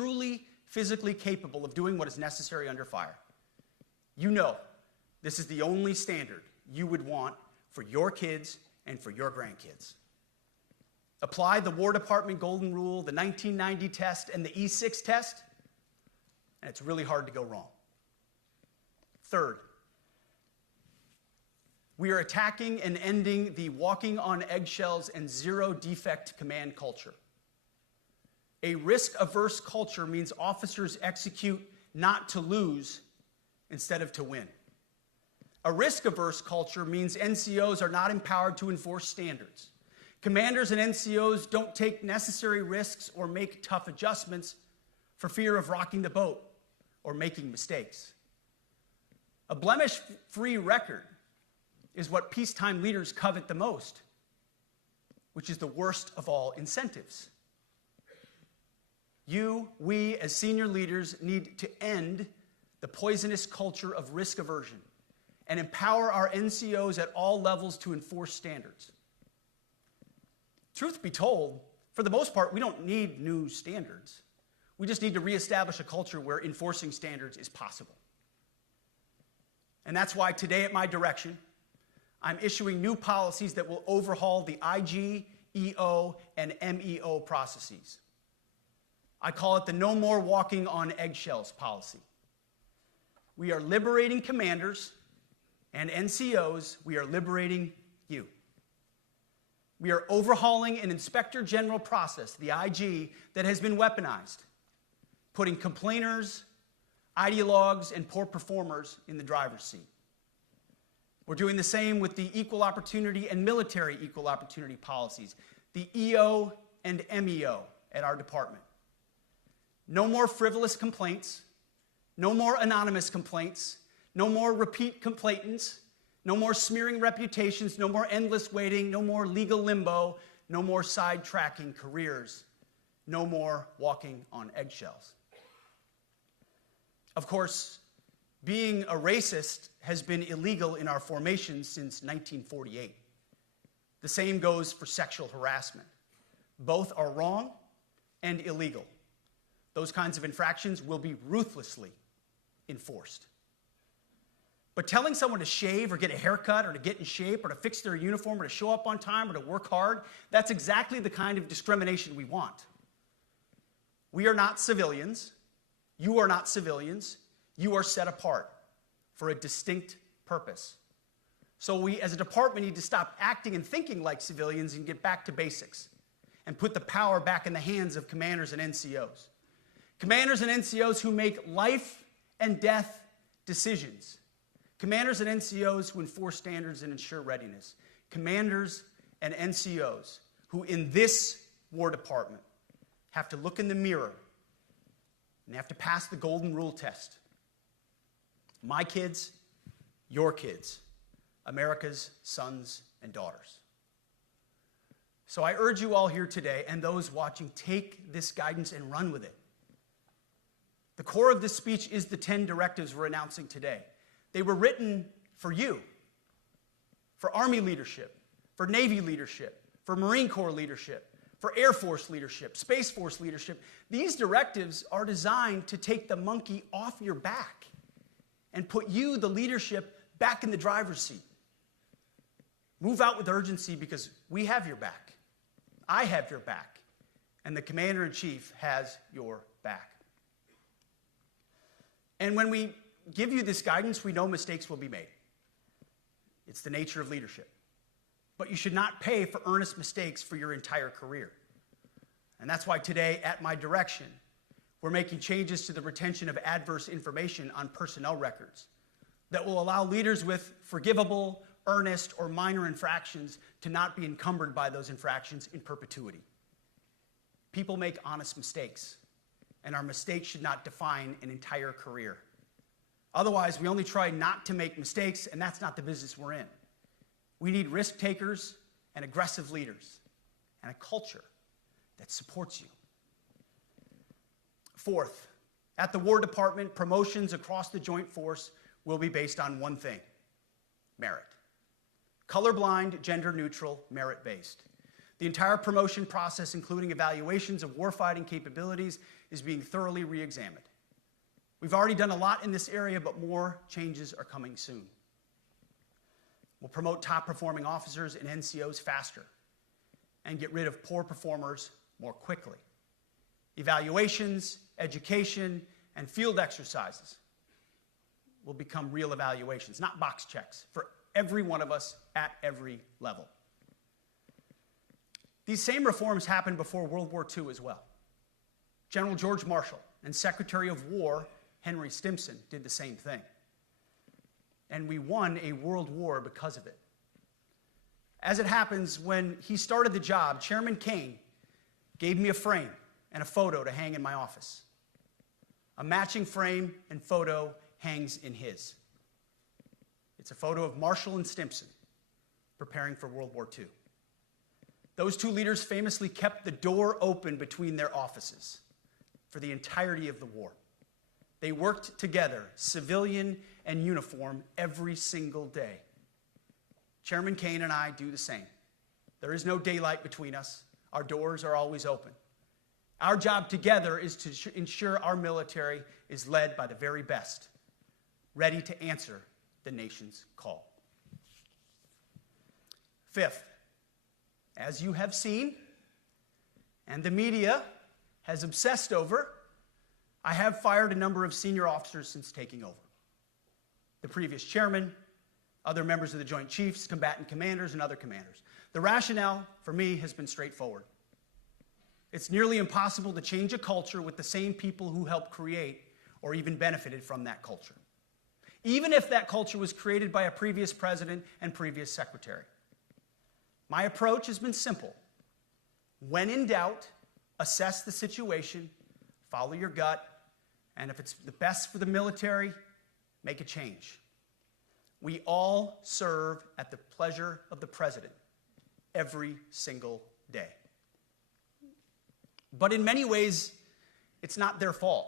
truly physically capable of doing what is necessary under fire. You know this is the only standard you would want for your kids and for your grandkids. Apply the War Department Golden Rule, the 1990 test, and the E6 test, and it's really hard to go wrong. Third, we are attacking and ending the walking on eggshells and zero-defect command culture. A risk-averse culture means officers execute not to lose instead of to win. A risk-averse culture means NCOs are not empowered to enforce standards. Commanders and NCOs don't take necessary risks or make tough adjustments for fear of rocking the boat or making mistakes. A blemish-free record is what peacetime leaders covet the most, which is the worst of all incentives. We, as senior leaders, need to end the poisonous culture of risk aversion and empower our NCOs at all levels to enforce standards. Truth be told, for the most part, we don't need new standards. We just need to reestablish a culture where enforcing standards is possible. And that's why today at my direction, I'm issuing new policies that will overhaul the IG, EO, and MEO processes. I call it the No More Walking on Eggshells policy. We are liberating commanders and NCOs. We are liberating you. We are overhauling an inspector general process, the IG, that has been weaponized, putting complainers, ideologues, and poor performers in the driver's seat. We're doing the same with the equal opportunity and military equal opportunity policies, the EO and MEO at our department. No more frivolous complaints, no more anonymous complaints, no more repeat complainants, no more smearing reputations, no more endless waiting, no more legal limbo, no more sidetracking careers, no more walking on eggshells. Of course, being a racist has been illegal in our formation since 1948. The same goes for sexual harassment. Both are wrong and illegal. Those kinds of infractions will be ruthlessly enforced. But telling someone to shave or get a haircut or to get in shape or to fix their uniform or to show up on time or to work hard, that's exactly the kind of discrimination we want. We are not civilians. You are not civilians. You are set apart for a distinct purpose. So we, as a department, need to stop acting and thinking like civilians and get back to basics and put the power back in the hands of commanders and NCOs. Commanders and NCOs who make life and death decisions. Commanders and NCOs who enforce standards and ensure readiness. Commanders and NCOs who, in this War Department, have to look in the mirror and have to pass the Golden Rule test. My kids, your kids, America's sons and daughters. So I urge you all here today and those watching, take this guidance and run with it. The core of this speech is the 10 directives we're announcing today. They were written for you, for Army leadership, for Navy leadership, for Marine Corps leadership, for Air Force leadership, Space Force leadership. These directives are designed to take the monkey off your back and put you, the leadership, back in the driver's seat. Move out with urgency because we have your back. I have your back. And the Commander-in-Chief has your back. And when we give you this guidance, we know mistakes will be made. It's the nature of leadership. But you should not pay for earnest mistakes for your entire career. And that's why today, at my direction, we're making changes to the retention of adverse information on personnel records that will allow leaders with forgivable, earnest, or minor infractions to not be encumbered by those infractions in perpetuity. People make honest mistakes, and our mistakes should not define an entire career. Otherwise, we only try not to make mistakes, and that's not the business we're in. We need risk takers and aggressive leaders and a culture that supports you. Fourth, at the War Department, promotions across the Joint Force will be based on one thing: merit. Colorblind, gender-neutral, merit-based. The entire promotion process, including evaluations of warfighting capabilities, is being thoroughly re-examined. We've already done a lot in this area, but more changes are coming soon. We'll promote top-performing officers and NCOs faster and get rid of poor performers more quickly. Evaluations, education, and field exercises will become real evaluations, not box checks, for every one of us at every level. These same reforms happened before World War II as well. General George Marshall and Secretary of War Henry Stimson did the same thing. And we won a world war because of it. As it happens, when he started the job, Chairman Kane gave me a frame and a photo to hang in my office. A matching frame and photo hangs in his. It's a photo of Marshall and Stimson preparing for World War II. Those two leaders famously kept the door open between their offices for the entirety of the war. They worked together, civilian and uniform, every single day. Chairman Kane and I do the same. There is no daylight between us. Our doors are always open. Our job together is to ensure our military is led by the very best, ready to answer the nation's call. Fifth, as you have seen, and the media has obsessed over, I have fired a number of senior officers since taking over. The previous chairman, other members of the Joint Chiefs, combatant commanders, and other commanders. The rationale, for me, has been straightforward. It's nearly impossible to change a culture with the same people who helped create or even benefited from that culture, even if that culture was created by a previous president and previous secretary. My approach has been simple. When in doubt, assess the situation, follow your gut, and if it's the best for the military, make a change. We all serve at the pleasure of the president every single day. But in many ways, it's not their fault.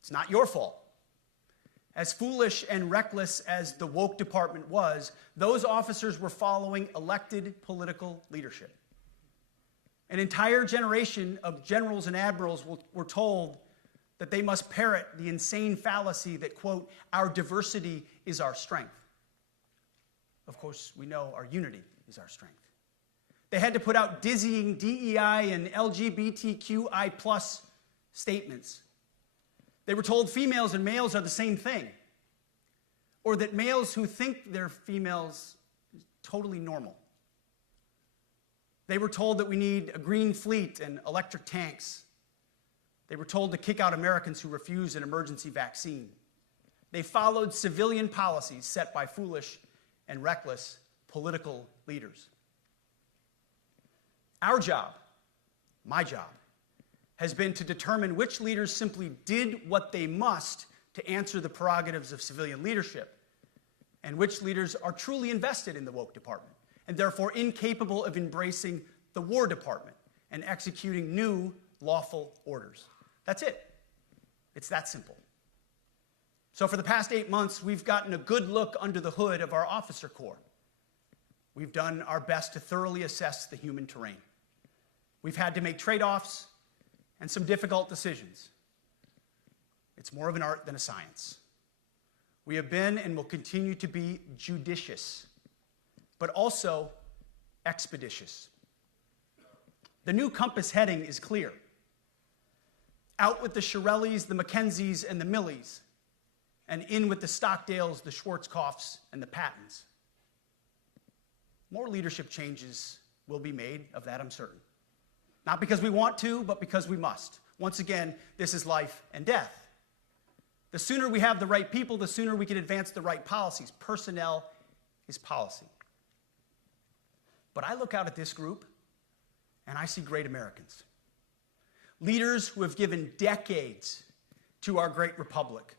It's not your fault. As foolish and reckless as the woke department was, those officers were following elected political leadership. An entire generation of generals and admirals were told that they must parrot the insane fallacy that, quote, our diversity is our strength. Of course, we know our unity is our strength. They had to put out dizzying DEI and LGBTQI+ statements. They were told females and males are the same thing, or that males who think they're females is totally normal. They were told that we need a green fleet and electric tanks. They were told to kick out Americans who refuse an emergency vaccine. They followed civilian policies set by foolish and reckless political leaders. Our job, my job, has been to determine which leaders simply did what they must to answer the prerogatives of civilian leadership, and which leaders are truly invested in the woke department, and therefore incapable of embracing the War Department and executing new lawful orders. That's it. It's that simple. So for the past 8 months, we've gotten a good look under the hood of our officer corps. We've done our best to thoroughly assess the human terrain. We've had to make trade-offs and some difficult decisions. It's more of an art than a science. We have been and will continue to be judicious, but also expeditious. The new compass heading is clear. Out with the Shirellis, the Mackenzies, and the Millies, and in with the Stockdales, the Schwarzkopfs, and the Pattons. More leadership changes will be made, of that I'm certain. Not because we want to, but because we must. Once again, this is life and death. The sooner we have the right people, the sooner we can advance the right policies. Personnel is policy. But I look out at this group, and I see great Americans. Leaders who have given decades to our great republic,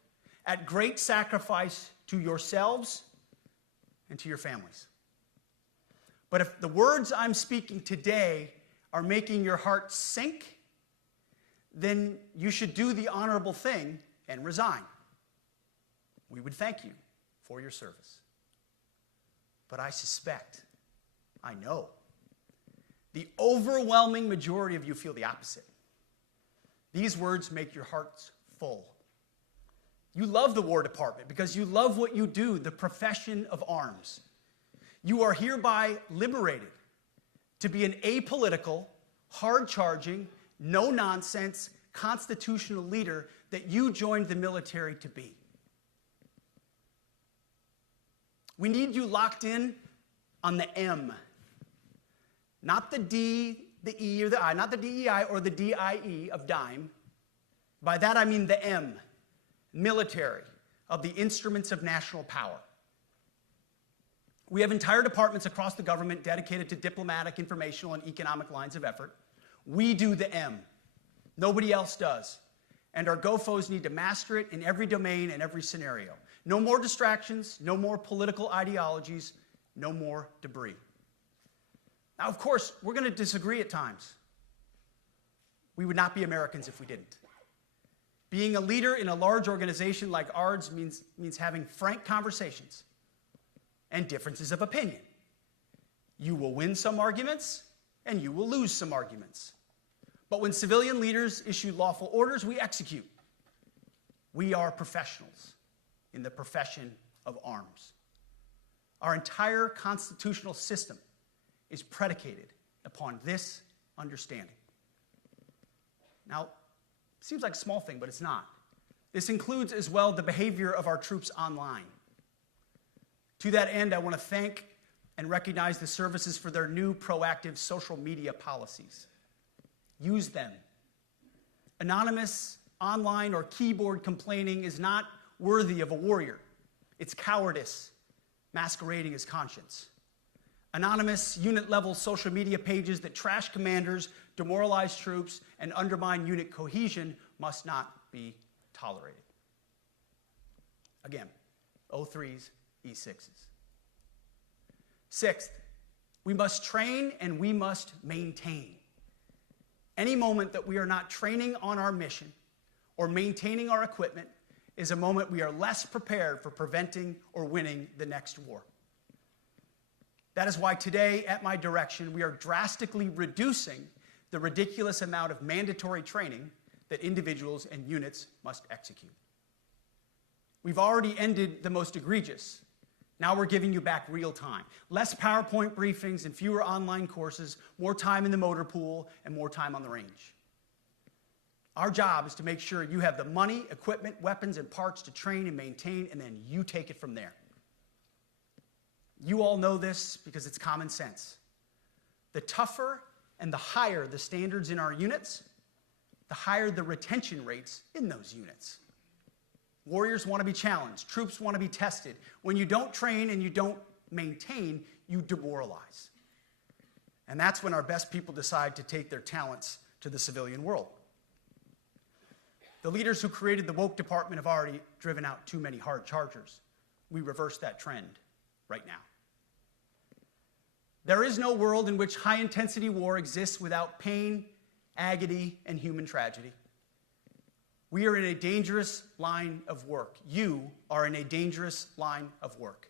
at great sacrifice to yourselves and to your families. But if the words I'm speaking today are making your heart sink, then you should do the honorable thing and resign. We would thank you for your service. But I suspect, I know, The overwhelming majority of you feel the opposite. These words make your hearts full. You love the War Department because you love what you do, the profession of arms. You are hereby liberated to be an apolitical, hard-charging, no-nonsense, constitutional leader that you joined the military to be. We need you locked in on the M, not the D, the E, or the I, not the DEI or the DIE of dime. By that I mean the M, military, of the instruments of national power. We have entire departments across the government dedicated to diplomatic, informational, and economic lines of effort. We do the M. Nobody else does. And our GoFos need to master it in every domain and every scenario. No more distractions, no more political ideologies, no more debris. Now, of course, we're going to disagree at times. We would not be Americans if we didn't. Being a leader in a large organization like ours means having frank conversations and differences of opinion. You will win some arguments, and you will lose some arguments. But when civilian leaders issue lawful orders, we execute. We are professionals in the profession of arms. Our entire constitutional system is predicated upon this understanding. Now, it seems like a small thing, but it's not. This includes as well the behavior of our troops online. To that end, I want to thank and recognize the services for their new proactive social media policies. Use them. Anonymous, online, or keyboard complaining is not worthy of a warrior. It's cowardice masquerading as conscience. Anonymous, unit-level social media pages that trash commanders, demoralize troops, and undermine unit cohesion must not be tolerated. Again, O3s, E6s. Sixth, we must train and we must maintain. Any moment that we are not training on our mission or maintaining our equipment is a moment we are less prepared for preventing or winning the next war. That is why today, at my direction, we are drastically reducing the ridiculous amount of mandatory training that individuals and units must execute. We've already ended the most egregious. Now we're giving you back real time. Less PowerPoint briefings and fewer online courses, more time in the motor pool, and more time on the range. Our job is to make sure you have the money, equipment, weapons, and parts to train and maintain, and then you take it from there. You all know this because it's common sense. The tougher and the higher the standards in our units, the higher the retention rates in those units. Warriors want to be challenged. Troops want to be tested. When you don't train and you don't maintain, you demoralize. And that's when our best people decide to take their talents to the civilian world. The leaders who created the woke department have already driven out too many hard chargers. We reverse that trend right now. There is no world in which high-intensity war exists without pain, agony, and human tragedy. We are in a dangerous line of work. You are in a dangerous line of work.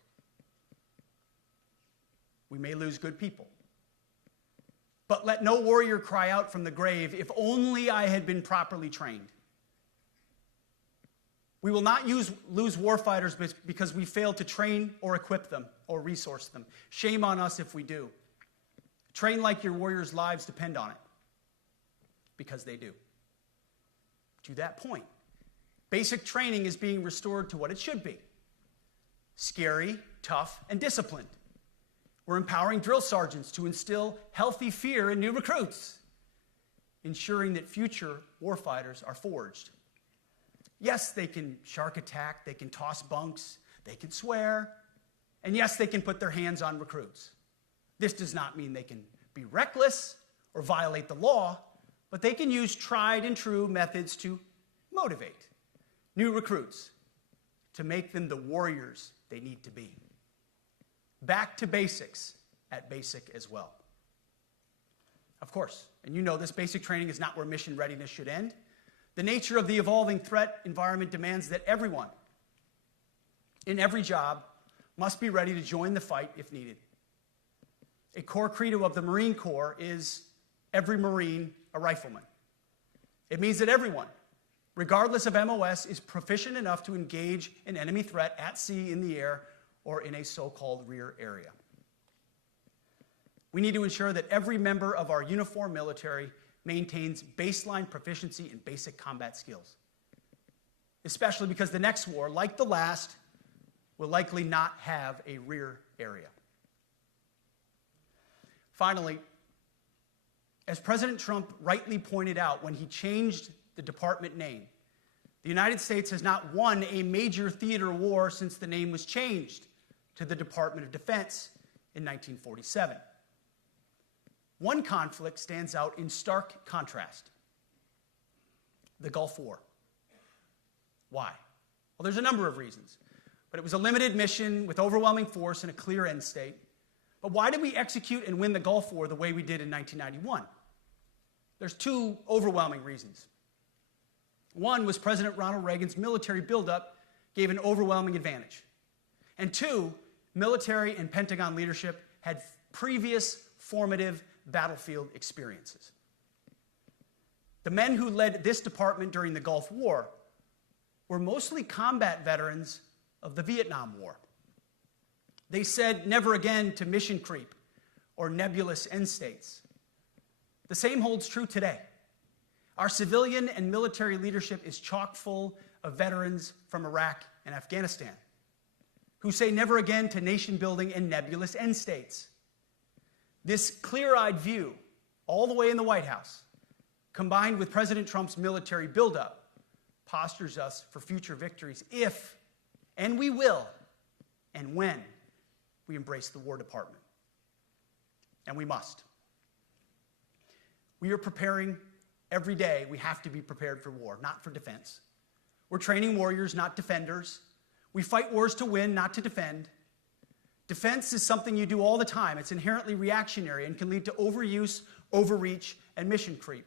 We may lose good people. But let no warrior cry out from the grave, "If only I had been properly trained." We will not lose warfighters because we failed to train or equip them or resource them. Shame on us if we do. Train like your warriors' lives depend on it, because they do. To that point, basic training is being restored to what it should be: scary, tough, and disciplined. We're empowering drill sergeants to instill healthy fear in new recruits, ensuring that future warfighters are forged. Yes, they can shark attack, they can toss bunks, they can swear, and yes, they can put their hands on recruits. This does not mean they can be reckless or violate the law, but they can use tried and true methods to motivate new recruits, to make them the warriors they need to be. Back to basics at basic as well. Of course, and you know this, basic training is not where mission readiness should end. The nature of the evolving threat environment demands that everyone in every job must be ready to join the fight if needed. A core credo of the Marine Corps is every Marine a rifleman. It means that everyone, regardless of MOS, is proficient enough to engage an enemy threat at sea, in the air, or in a so-called rear area. We need to ensure that every member of our uniformed military maintains baseline proficiency in basic combat skills, especially because the next war, like the last, will likely not have a rear area. Finally, as President Trump rightly pointed out when he changed the department name, the United States has not won a major theater war since the name was changed to the Department of Defense in 1947. One conflict stands out in stark contrast: the Gulf War. Why? Well, there's a number of reasons, but it was a limited mission with overwhelming force and a clear end state. But why did we execute and win the Gulf War the way we did in 1991? There's two overwhelming reasons. One was President Ronald Reagan's military buildup gave an overwhelming advantage. And two, military and Pentagon leadership had previous formative battlefield experiences. The men who led this department during the Gulf War were mostly combat veterans of the Vietnam War. They said never again to mission creep or nebulous end states. The same holds true today. Our civilian and military leadership is chock full of veterans from Iraq and Afghanistan who say never again to nation building and nebulous end states. This clear-eyed view, all the way in the White House, combined with President Trump's military buildup, postures us for future victories if, and we will, and when we embrace the War Department. And we must. We are preparing every day. We have to be prepared for war, not for defense. We're training warriors, not defenders. We fight wars to win, not to defend. Defense is something you do all the time. It's inherently reactionary and can lead to overuse, overreach, and mission creep.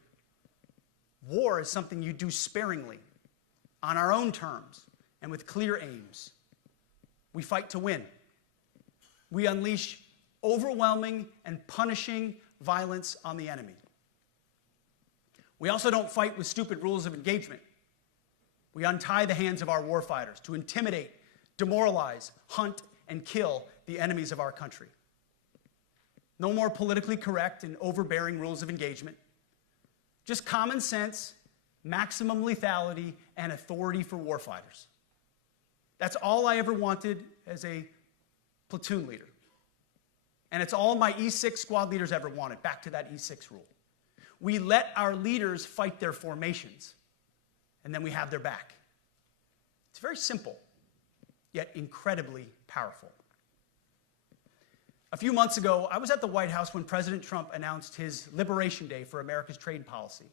War is something you do sparingly, on our own terms, and with clear aims. We fight to win. We unleash overwhelming and punishing violence on the enemy. We also don't fight with stupid rules of engagement. We untie the hands of our warfighters to intimidate, demoralize, hunt, and kill the enemies of our country. No more politically correct and overbearing rules of engagement. Just common sense, maximum lethality, and authority for warfighters. That's all I ever wanted as a platoon leader. And it's all my E6 squad leaders ever wanted, back to that E6 rule. We let our leaders fight their formations, and then we have their back. It's very simple, yet incredibly powerful. A few months ago, I was at the White House when President Trump announced his Liberation Day for America's trade policy.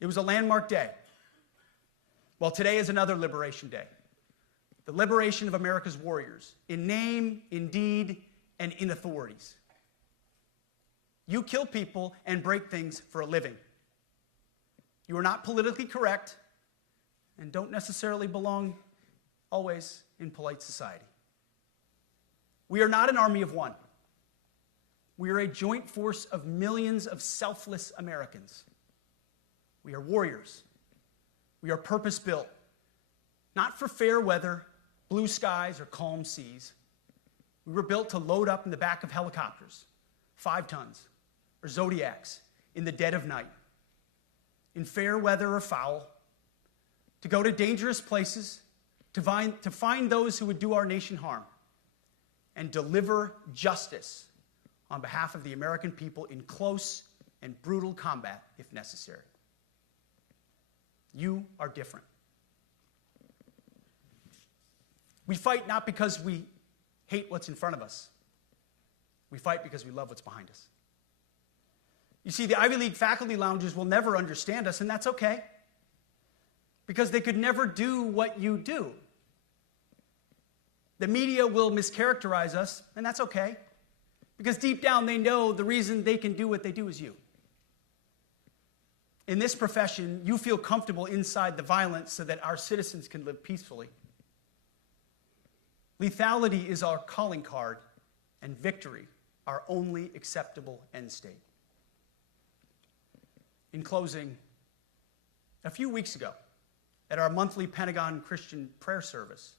It was a landmark day. Well, today is another Liberation Day. The liberation of America's warriors, in name, in deed, and in authorities. You kill people and break things for a living. You are not politically correct and don't necessarily belong always in polite society. We are not an army of one. We are a joint force of millions of selfless Americans. We are warriors. We are purpose-built, not for fair weather, blue skies, or calm seas. We were built to load up in the back of helicopters, 5 tons, or Zodiacs in the dead of night, in fair weather or foul, to go to dangerous places, to find those who would do our nation harm, and deliver justice on behalf of the American people in close and brutal combat if necessary. You are different. We fight not because we hate what's in front of us. We fight because we love what's behind us. You see, the Ivy League faculty lounges will never understand us, and that's okay, because they could never do what you do. The media will mischaracterize us, and that's okay, because deep down they know the reason they can do what they do is you. In this profession, you feel comfortable inside the violence so that our citizens can live peacefully. Lethality is our calling card, and victory our only acceptable end state. In closing, a few weeks ago, at our monthly Pentagon Christian prayer service,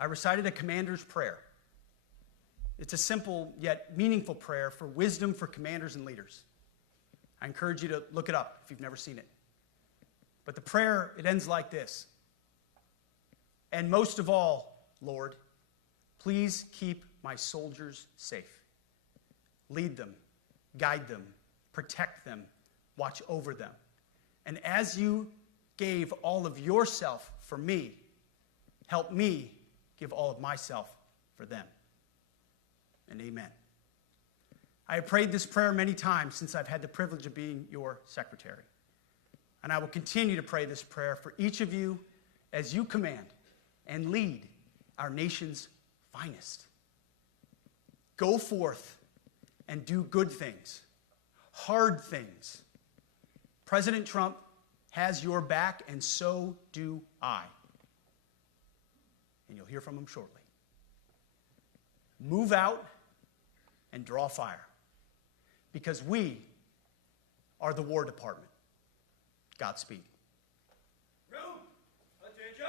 I recited a commander's prayer. It's a simple yet meaningful prayer for wisdom for commanders and leaders. I encourage you to look it up if you've never seen it. But the prayer, it ends like this. And most of all, Lord, please keep my soldiers safe. Lead them, guide them, protect them, watch over them. And as you gave all of yourself for me, help me give all of myself for them. And amen. I have prayed this prayer many times since I've had the privilege of being your secretary. And I will continue to pray this prayer for each of you as you command and lead our nation's finest. Go forth and do good things, hard things. President Trump has your back, and so do I. And you'll hear from him shortly. Move out and draw fire, because we are the War Department. Godspeed. Room, attention.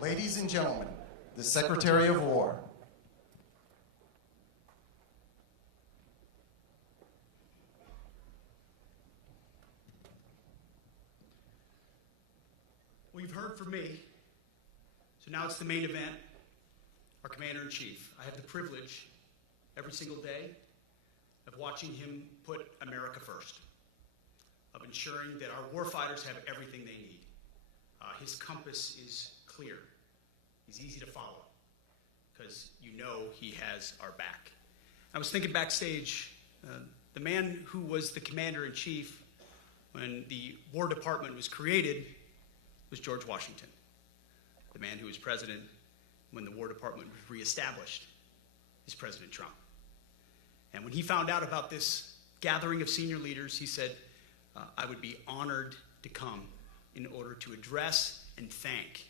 Ladies and gentlemen, the Secretary of War. Well, you've heard from me, so now it's the main event, our Commander-in-Chief. I have the privilege every single day of watching him put America first, of ensuring that our warfighters have everything they need. His compass is clear. He's easy to follow because you know he has our back. I was thinking backstage, the man who was the Commander-in-Chief when the War Department was created was George Washington. The man who was president when the War Department was reestablished is President Trump. And when he found out about this gathering of senior leaders, he said, I would be honored to come in order to address and thank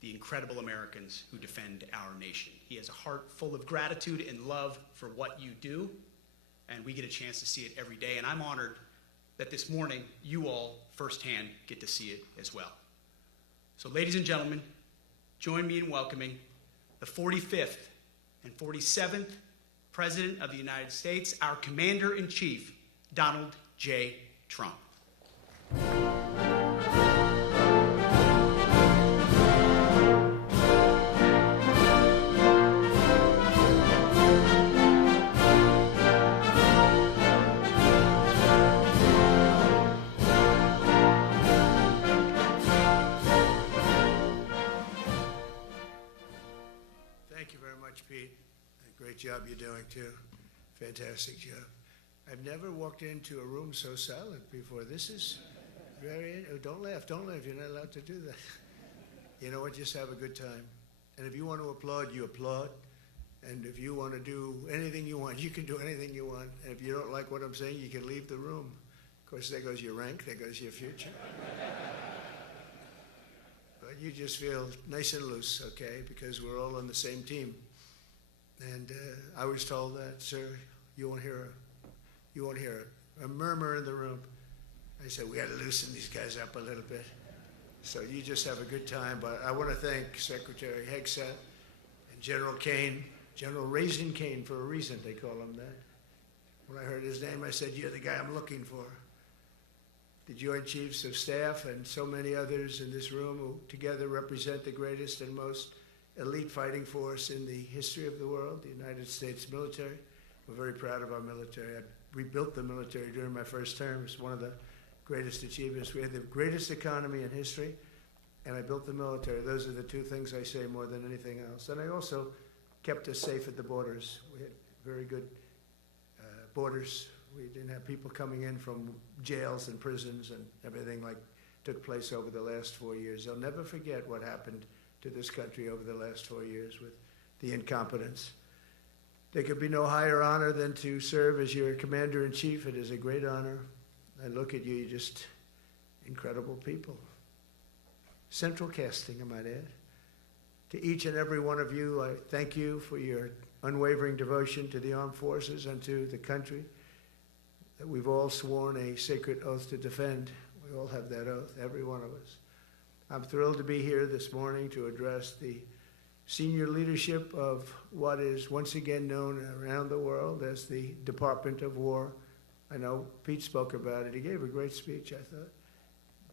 the incredible Americans who defend our nation. He has a heart full of gratitude and love for what you do, and we get a chance to see it every day. And I'm honored that this morning you all firsthand get to see it as well. So ladies and gentlemen, join me in welcoming the 45th and 47th President of the United States, our Commander-in-Chief, Donald J. Trump. Thank you very much, Pete. Great job you're doing, too. Fantastic job. I've never walked into a room so silent before. This is very, don't laugh, you're not allowed to do that. You know what, just have a good time. And if you want to applaud, you applaud. And if you want to do anything you want, you can do anything you want. And if you don't like what I'm saying, you can leave the room. Of course, there goes your rank, there goes your future. But you just feel nice and loose, okay, because we're all on the same team. And I was told that, sir, you won't hear a murmur in the room. I said, we got to loosen these guys up a little bit. So you just have a good time. But I want to thank Secretary Hegseth and General Kane, General Raisin Kane for a reason, they call him that. When I heard his name, I said, you're the guy I'm looking for. The Joint Chiefs of Staff and so many others in this room who together represent the greatest and most elite fighting force in the history of the world, the United States military. We're very proud of our military. I rebuilt the military during my first term. It's one of the greatest achievements. We had the greatest economy in history, and I built the military. Those are the two things I say more than anything else. And I also kept us safe at the borders. We had very good borders. We didn't have people coming in from jails and prisons and everything like took place over the last 4 years. They'll never forget what happened to this country over the last 4 years with the incompetence. There could be no higher honor than to serve as your Commander-in-Chief. It is a great honor. I look at you, you're just incredible people. Central casting, I might add. To each and every one of you, I thank you for your unwavering devotion to the armed forces and to the country that we've all sworn a sacred oath to defend. We all have that oath, every one of us. I'm thrilled to be here this morning to address the senior leadership of what is once again known around the world as the Department of War. I know Pete spoke about it. He gave a great speech, I thought.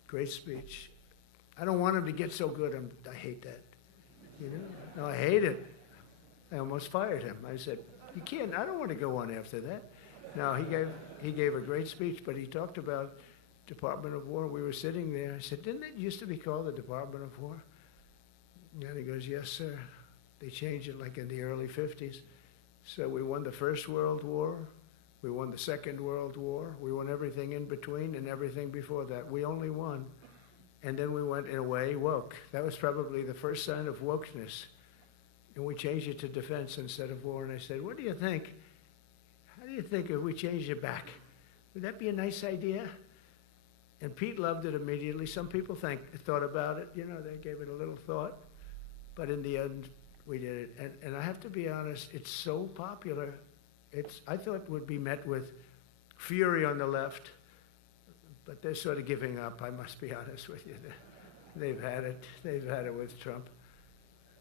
Great speech. I don't want him to get so good. I hate that. You know? No, I hate it. I almost fired him. I said, you can't, I don't want to go on after that. No, he gave a great speech, but he talked about Department of War. We were sitting there. I said, didn't it used to be called the Department of War? And he goes, yes, sir. They changed it like in the early 50s. So we won the First World War. We won the Second World War. We won everything in between and everything before that. We only won. And then we went, in a way, woke. That was probably the first sign of wokeness. And we changed it to defense instead of war. And I said, what do you think? How do you think if we changed it back? Would that be a nice idea? And Pete loved it immediately. Some people thought about it. You know, they gave it a little thought. But in the end, we did it. And I have to be honest, it's so popular. I thought it would be met with fury on the left. But they're sort of giving up, I must be honest with you. They've had it. They've had it with Trump.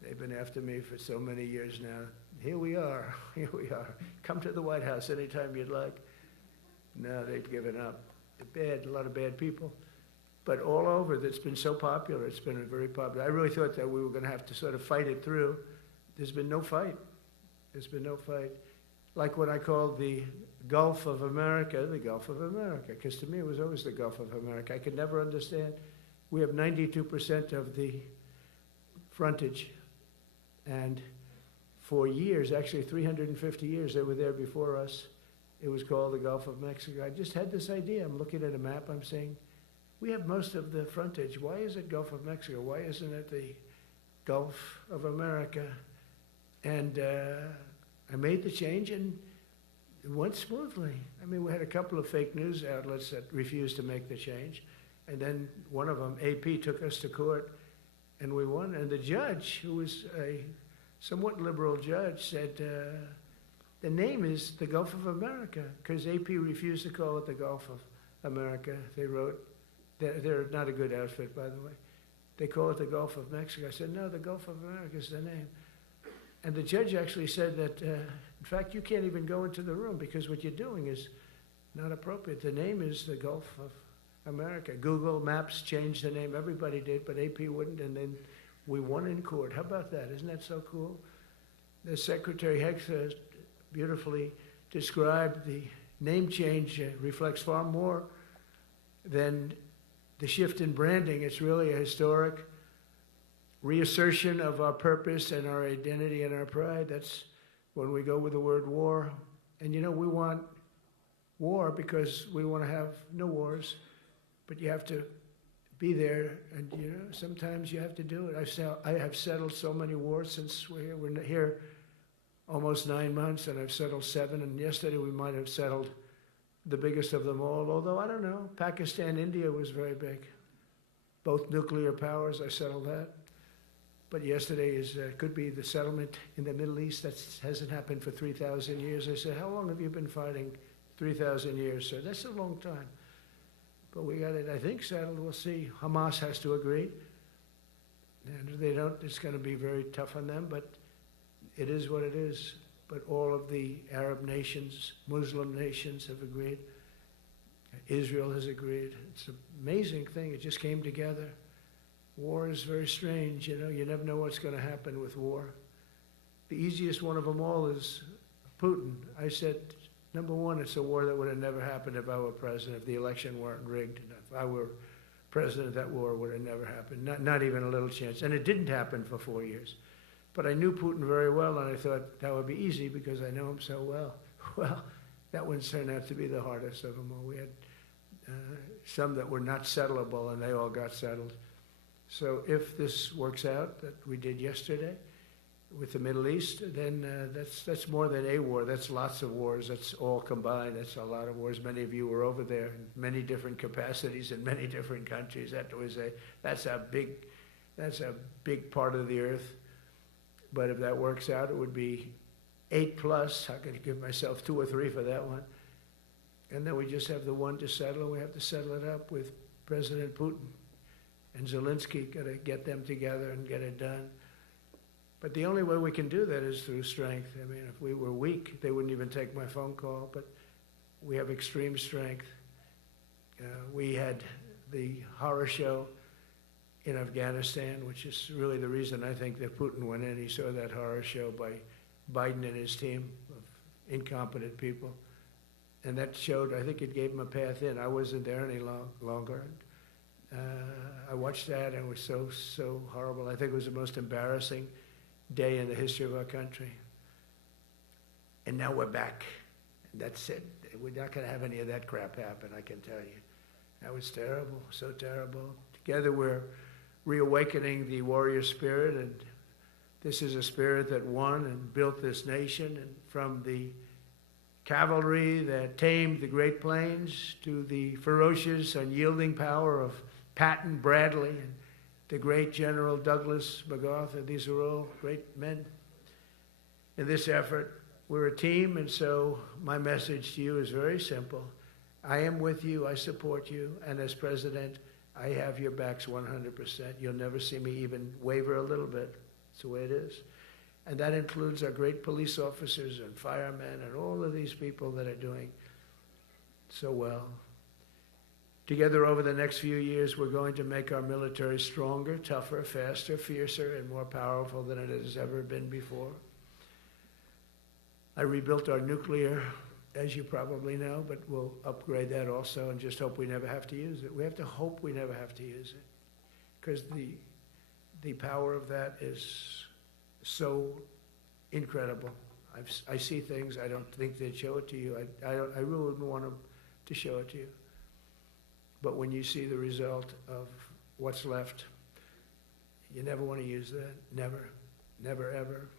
They've been after me for so many years now. Here we are, here we are. Come to the White House anytime you'd like. No, they've given up. They're bad, a lot of bad people. But all over, that's been so popular. It's been very popular. I really thought that we were going to have to sort of fight it through. There's been no fight. There's been no fight. Like what I called the Gulf of America, the Gulf of America, because to me it was always the Gulf of America. I could never understand. We have 92% of the frontage, and for years, actually 350 years, they were there before us. It was called the Gulf of Mexico. I just had this idea. I'm looking at a map, I'm saying, we have most of the frontage. Why is it Gulf of Mexico? Why isn't it the Gulf of America? And I made the change, and it went smoothly. I mean, we had a couple of fake news outlets that refused to make the change. And then one of them, AP, took us to court, and we won. And the judge, who was a somewhat liberal judge, said, the name is the Gulf of America, because AP refused to call it the Gulf of America. They wrote, they're not a good outfit, by the way. They call it the Gulf of Mexico. I said, no, the Gulf of America is the name. And the judge actually said that, in fact, you can't even go into the room because what you're doing is not appropriate. The name is the Gulf of America. Google Maps changed the name. Everybody did, but AP wouldn't, and then we won in court. How about that? Isn't that so cool? The Secretary Hexa beautifully described the name change reflects far more than the shift in branding. It's really a historic reassertion of our purpose and our identity and our pride. That's when we go with the word war. And you know, we want war because we want to have no wars, but you have to be there, and you know, sometimes you have to do it. I have settled so many wars since we're here. We're here almost 9 months, and I've settled 7, and yesterday we might have settled the biggest of them all, although I don't know. Pakistan, India was very big. Both nuclear powers, I settled that. But yesterday could be the settlement in the Middle East. That hasn't happened for 3,000 years. I said, how long have you been fighting? 3,000 years, sir. That's a long time. But we got it, I think, settled. We'll see. Hamas has to agree. And if they don't, it's going to be very tough on them, but it is what it is. But all of the Arab nations, Muslim nations have agreed. Israel has agreed. It's an amazing thing. It just came together. War is very strange, you know. You never know what's going to happen with war. The easiest one of them all is Putin. I said, number one, it's a war that would have never happened if I were president, if the election weren't rigged. If I were president, that war would have never happened, not even a little chance. And it didn't happen for 4 years. But I knew Putin very well, and I thought that would be easy because I know him so well. Well, that one turned out to be the hardest of them all. We had some that were not settleable, and they all got settled. So if this works out, that we did yesterday with the Middle East, then that's more than a war. That's lots of wars. That's all combined. That's a lot of wars. Many of you were over there in many different capacities in many different countries. That's a big part of the earth. But if that works out, it would be 8+. I could give myself 2 or 3 for that one. And then we just have the one to settle. We have to settle it up with President Putin and Zelensky. Got to get them together and get it done. But the only way we can do that is through strength. I mean, if we were weak, they wouldn't even take my phone call. But we have extreme strength. We had the horror show in Afghanistan, which is really the reason I think that Putin went in. He saw that horror show by Biden and his team of incompetent people. And that showed, I think it gave him a path in. I wasn't there any longer. I watched that, and it was so horrible. I think it was the most embarrassing day in the history of our country. And now we're back. And that's it. We're not going to have any of that crap happen, I can tell you. That was terrible, so terrible. Together we're reawakening the warrior spirit, and this is a spirit that won and built this nation, and from the cavalry that tamed the Great Plains to the ferocious, unyielding power of Patton, Bradley, and the great General Douglas MacArthur. These are all great men. In this effort, we're a team, and so my message to you is very simple. I am with you, I support you, and as president, I have your backs 100%. You'll never see me even waver a little bit. It's the way it is. And that includes our great police officers and firemen and all of these people that are doing so well. Together over the next few years, we're going to make our military stronger, tougher, faster, fiercer, and more powerful than it has ever been before. I rebuilt our nuclear, as you probably know, but we'll upgrade that also and just hope we never have to use it. We have to hope we never have to use it, because the power of that is so incredible. I see things, I don't think they'd show it to you. I really wouldn't want them to show it to you. But when you see the result of what's left, you never want to use that. Never, never, ever.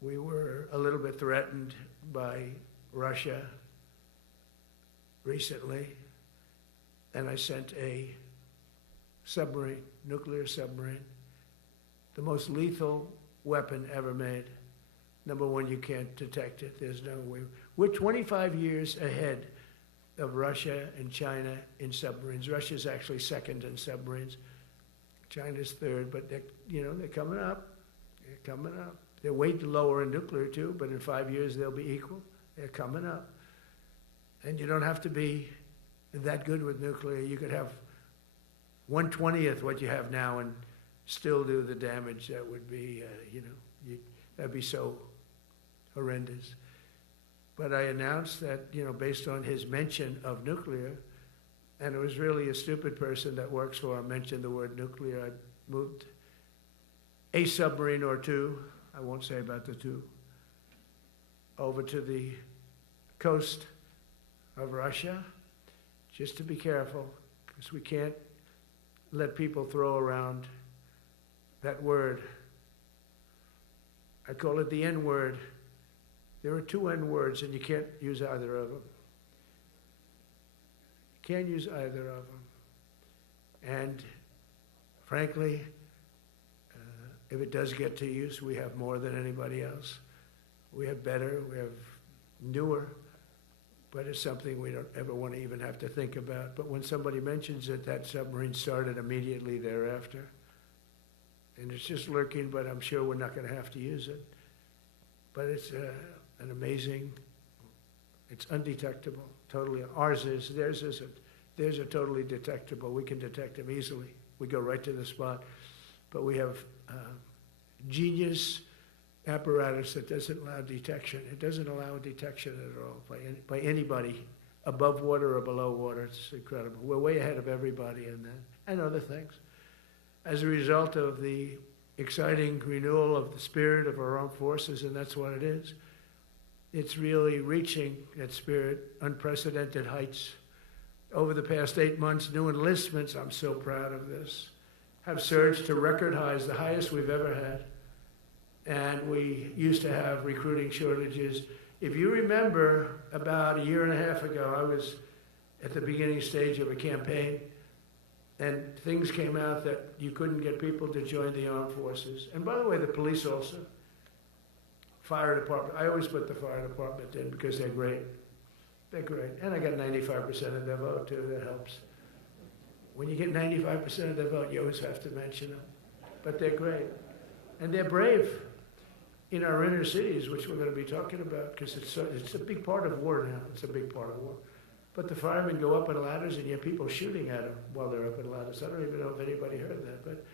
We were a little bit threatened by Russia recently, and I sent a submarine, nuclear submarine, the most lethal weapon ever made. Number one, you can't detect it. There's no way. We're 25 years ahead of Russia and China in submarines. Russia's actually second in submarines. China's third, but they're coming up. They're coming up. They're way lower in nuclear too, but in 5 years they'll be equal. They're coming up. And you don't have to be that good with nuclear. You could have 1/20th what you have now and still do the damage that would be, that'd be so horrendous. But I announced that, based on his mention of nuclear, and it was really a stupid person that works for him mentioned the word nuclear, I moved a submarine or two, I won't say about the two, over to the coast of Russia, just to be careful, because we can't let people throw around that word. I call it the N-word. There are two N-words, and you can't use either of them. You can't use either of them. And frankly, if it does get to use, we have more than anybody else. We have better, we have newer, but it's something we don't ever want to even have to think about. But when somebody mentions it, that submarine started immediately thereafter. And it's just lurking, but I'm sure we're not going to have to use it. But it's an amazing, it's undetectable, totally. Ours is, theirs isn't. Theirs are totally detectable. We can detect them easily. We go right to the spot. But we have genius apparatus that doesn't allow detection. It doesn't allow detection at all by anybody above water or below water. It's incredible. We're way ahead of everybody in that and other things. As a result of the exciting renewal of the spirit of our armed forces, and that's what it is. It's really reaching that spirit, unprecedented heights. Over the past 8 months, new enlistments, I'm so proud of this, have surged to record highs, the highest we've ever had. And we used to have recruiting shortages. If you remember, about a year and a half ago, I was at the beginning stage of a campaign, and things came out that you couldn't get people to join the armed forces. And by the way, the police also. Fire department, I always put the fire department in because they're great. They're great. And I got 95% of their vote too, that helps. When you get 95% of their vote, you always have to mention them. But they're great. And they're brave in our inner cities, which we're going to be talking about, because it's a big part of war now. It's a big part of war. But the firemen go up in ladders, and you have people shooting at them while they're up in ladders. I don't even know if anybody heard that.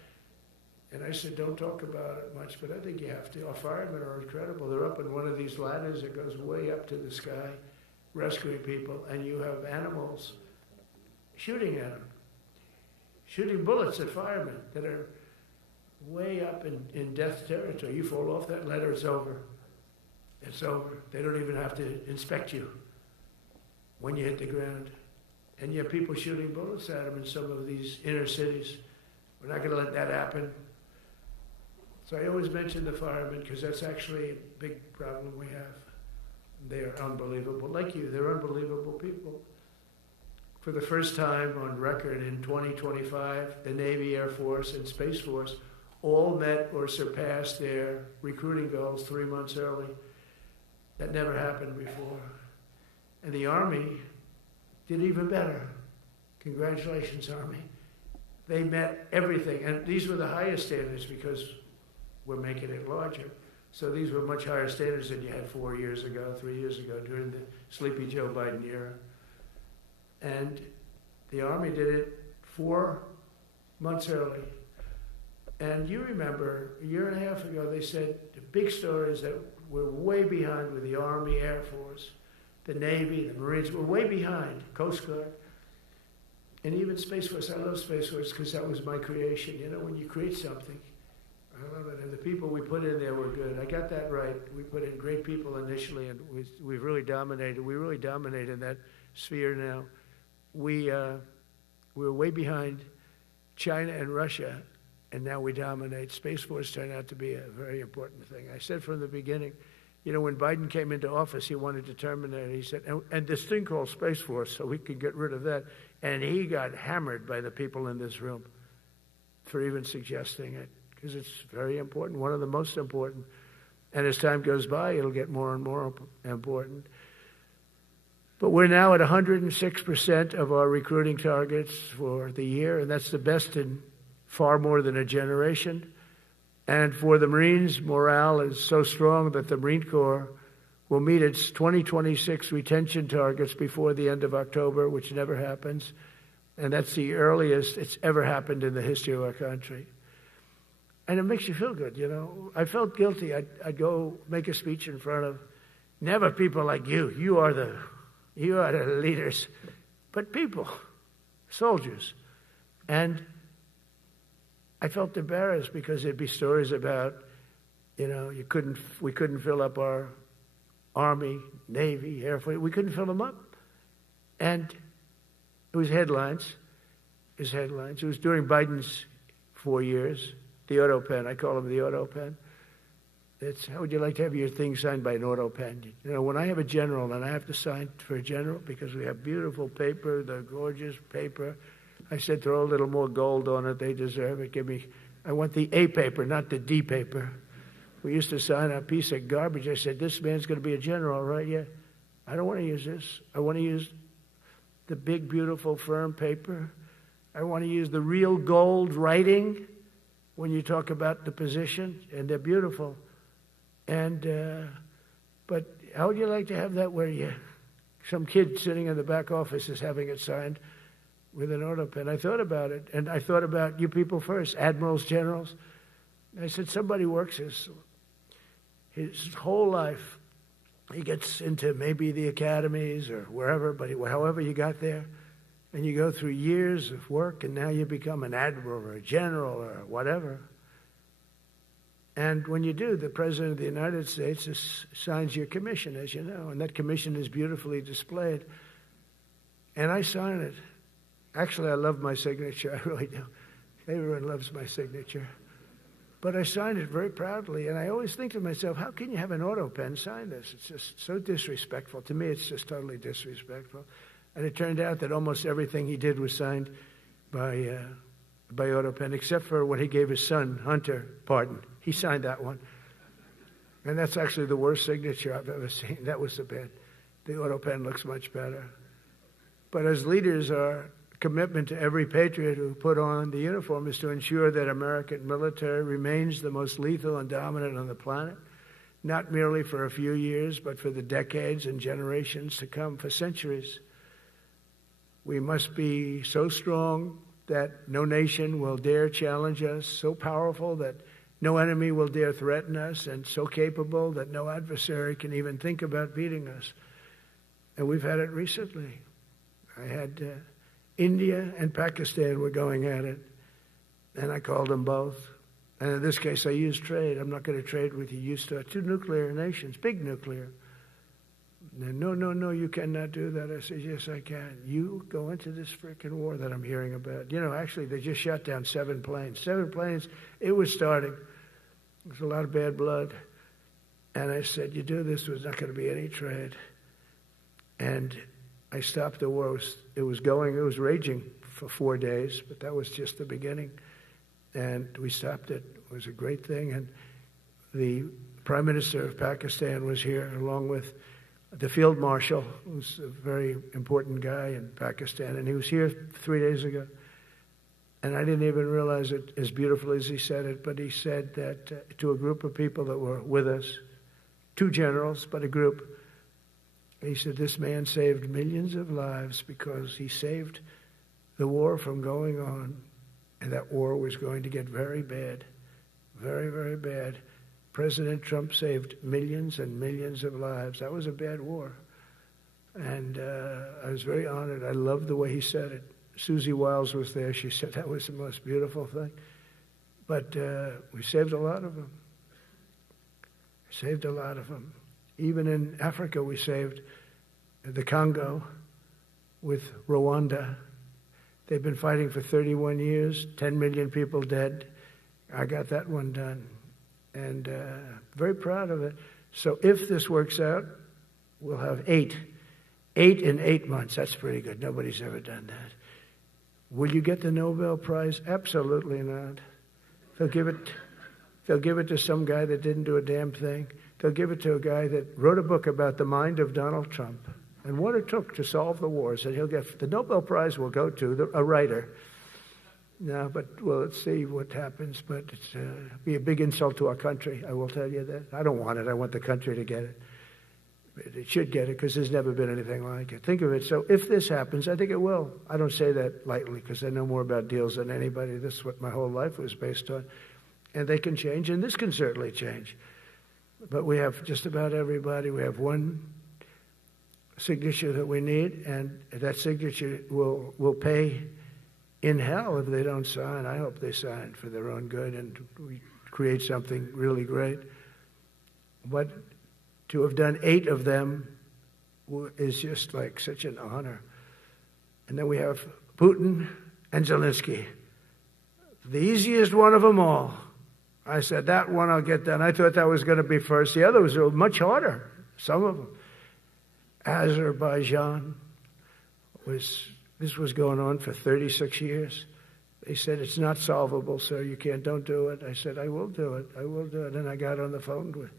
And I said, don't talk about it much, but I think you have to. Our firemen are incredible. They're up in one of these ladders that goes way up to the sky, rescuing people, and you have animals shooting at them, shooting bullets at firemen that are way up in death territory. You fall off that ladder, it's over. It's over. They don't even have to inspect you when you hit the ground. And you have people shooting bullets at them in some of these inner cities. We're not going to let that happen. So I always mention the firemen because that's actually a big problem we have. They are unbelievable. Like you, they're unbelievable people. For the first time on record in 2025, the Navy, Air Force, and Space Force all met or surpassed their recruiting goals 3 months early. That never happened before. And the Army did even better. Congratulations, Army. They met everything. And these were the highest standards because we're making it larger. So these were much higher standards than you had 4 years ago, 3 years ago, during the Sleepy Joe Biden era. And the Army did it 4 months early. And you remember, a year and a half ago, they said the big story is that we're way behind with the Army, Air Force, the Navy, the Marines. We're way behind, Coast Guard. And even Space Force. I love Space Force because that was my creation. You know, when you create something, I love it. And the people we put in there were good. I got that right. We put in great people initially, and we've really dominated. We really dominate in that sphere now. We're way behind China and Russia, and now we dominate. Space Force turned out to be a very important thing. I said from the beginning, you know, when Biden came into office, he wanted to terminate it. He said, and this thing called Space Force, so we could get rid of that. And he got hammered by the people in this room for even suggesting it, because it's very important, one of the most important. And as time goes by, it'll get more and more important. But we're now at 106% of our recruiting targets for the year, and that's the best in far more than a generation. And for the Marines, morale is so strong that the Marine Corps will meet its 2026 retention targets before the end of October, which never happens. And that's the earliest it's ever happened in the history of our country. And it makes you feel good, you know. I felt guilty. I'd go make a speech in front of never people like you. You are the leaders, but people, soldiers. And I felt embarrassed because there'd be stories about, you know, we couldn't fill up our Army, Navy, Air Force. We couldn't fill them up. And it was headlines. It was during Biden's 4 years. The auto pen, I call him the auto pen. It's, how would you like to have your thing signed by an auto pen? You know, when I have a general and I have to sign for a general because we have beautiful paper, the gorgeous paper, I said throw a little more gold on it. They deserve it. I want the A paper, not the D paper. We used to sign a piece of garbage. I said, this man's going to be a general, right? Yeah. I don't want to use this. I want to use the big, beautiful, firm paper. I want to use the real gold writing when you talk about the position, and they're beautiful. And but how would you like to have that where some kid sitting in the back office is having it signed with an auto pen? I thought about it, and I thought about you people first, admirals, generals. I said, somebody works his whole life. He gets into maybe the academies or wherever, but however you got there, and you go through years of work, and now you become an admiral or a general or whatever. And when you do, the President of the United States signs your commission, as you know, and that commission is beautifully displayed. And I sign it. Actually, I love my signature. I really do. Everyone loves my signature. But I signed it very proudly, and I always think to myself, how can you have an auto pen sign this? It's just so disrespectful. To me, it's just totally disrespectful. And it turned out that almost everything he did was signed by auto pen, except for when he gave his son, Hunter, pardon. He signed that one. And that's actually the worst signature I've ever seen. That was the bad. The auto pen looks much better. But as leaders, our commitment to every patriot who put on the uniform is to ensure that American military remains the most lethal and dominant on the planet, not merely for a few years, but for the decades and generations to come, for centuries. We must be so strong that no nation will dare challenge us, so powerful that no enemy will dare threaten us, and so capable that no adversary can even think about beating us. And we've had it recently. I had India and Pakistan were going at it, and I called them both. And in this case, I used trade. I'm not going to trade with you. Two nuclear nations, big nuclear. And no, you cannot do that. I said, yes, I can. You go into this freaking war that I'm hearing about. You know, actually, they just shot down 7 planes. 7 planes, it was starting. There's a lot of bad blood. And I said, you do this, there's not going to be any trade. And I stopped the war. It was raging for 4 days, but that was just the beginning. And we stopped it. It was a great thing. And the Prime Minister of Pakistan was here, along with the Field Marshal, who's a very important guy in Pakistan, and he was here 3 days ago. And I didn't even realize it as beautifully as he said it, but he said that to a group of people that were with us, 2 generals, but a group, he said, this man saved millions of lives because he saved the war from going on, and that war was going to get very bad, very, very bad. President Trump saved millions and millions of lives. That was a bad war. And I was very honored. I loved the way he said it. Susie Wiles was there. She said that was the most beautiful thing. But we saved a lot of them. Saved a lot of them. Even in Africa, we saved the Congo with Rwanda. They've been fighting for 31 years, 10 million people dead. I got that one done. And very proud of it. So if this works out, we'll have 8. 8 in 8 months. That's pretty good. Nobody's ever done that. Will you get the Nobel Prize? Absolutely not. They'll give it to some guy that didn't do a damn thing. They'll give it to a guy that wrote a book about the mind of Donald Trump and what it took to solve the wars. And he'll get the Nobel Prize will go to a writer. No, but well, let's see what happens. But it's be a big insult to our country. I will tell you that. I don't want it. I want the country to get it. It should get it because there's never been anything like it. Think of it. So if this happens, I think it will. I don't say that lightly because I know more about deals than anybody. This is what my whole life was based on. And they can change, and this can certainly change. But we have just about everybody. We have one signature that we need, and that signature will pay in hell if they don't sign. I hope they sign for their own good and we create something really great. But to have done 8 of them is just like such an honor. And then we have Putin and Zelensky. The easiest one of them all. I said, that one I'll get done. I thought that was going to be first. The others were much harder, some of them. Azerbaijan this was going on for 36 years. They said, it's not solvable, sir. You don't do it. I said, I will do it. I will do it. And I got on the phone with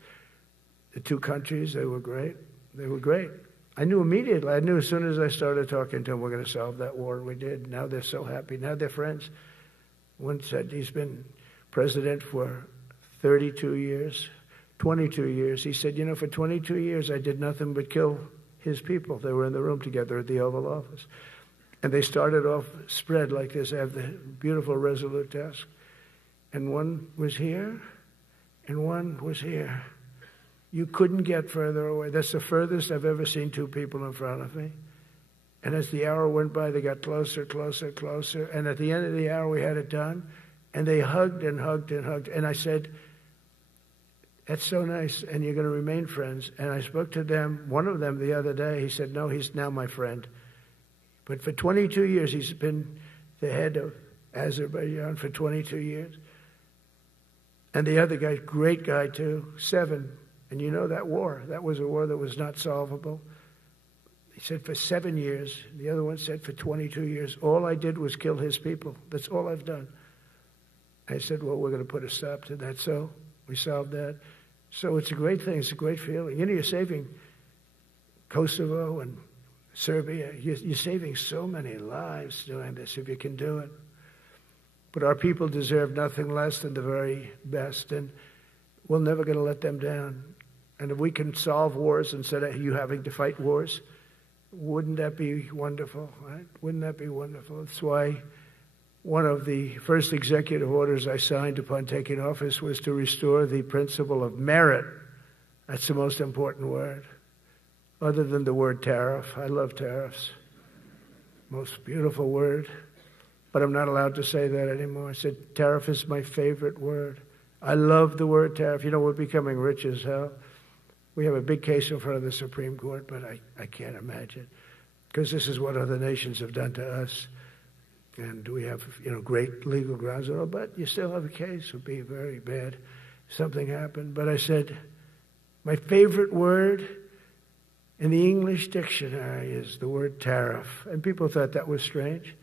the 2 countries. They were great. They were great. I knew immediately. I knew as soon as I started talking to them, we're going to solve that war. We did. Now they're so happy. Now they're friends. One said he's been president for 32 years, 22 years. He said, for 22 years, I did nothing but kill his people. They were in the room together at the Oval Office. And they started off spread like this. I have the beautiful Resolute desk. And one was here, and one was here. You couldn't get further away. That's the furthest I've ever seen 2 people in front of me. And as the hour went by, they got closer, closer, closer. And at the end of the hour, we had it done. And they hugged and hugged and hugged. And I said, that's so nice, and you're going to remain friends. And I spoke to them, one of them the other day. He said, no, he's now my friend. But for 22 years, he's been the head of Azerbaijan for 22 years. And the other guy, great guy too, 7. And you know that war. That was a war that was not solvable. He said for 7 years. The other one said for 22 years. All I did was kill his people. That's all I've done. I said, well, we're going to put a stop to that. So we solved that. So it's a great thing. It's a great feeling. You're saving Kosovo and Serbia. You're saving so many lives doing this if you can do it. But our people deserve nothing less than the very best. And we're never going to let them down. And if we can solve wars instead of you having to fight wars, wouldn't that be wonderful, right? Wouldn't that be wonderful? That's why one of the first executive orders I signed upon taking office was to restore the principle of merit. That's the most important word, other than the word tariff. I love tariffs. Most beautiful word. But I'm not allowed to say that anymore. I said tariff is my favorite word. I love the word tariff. We're becoming rich as hell. We have a big case in front of the Supreme Court, but I can't imagine. Because this is what other nations have done to us. And we have, great legal grounds and all, but you still have a case. It would be very bad if something happened. But I said, my favorite word in the English dictionary is the word tariff. And people thought that was strange.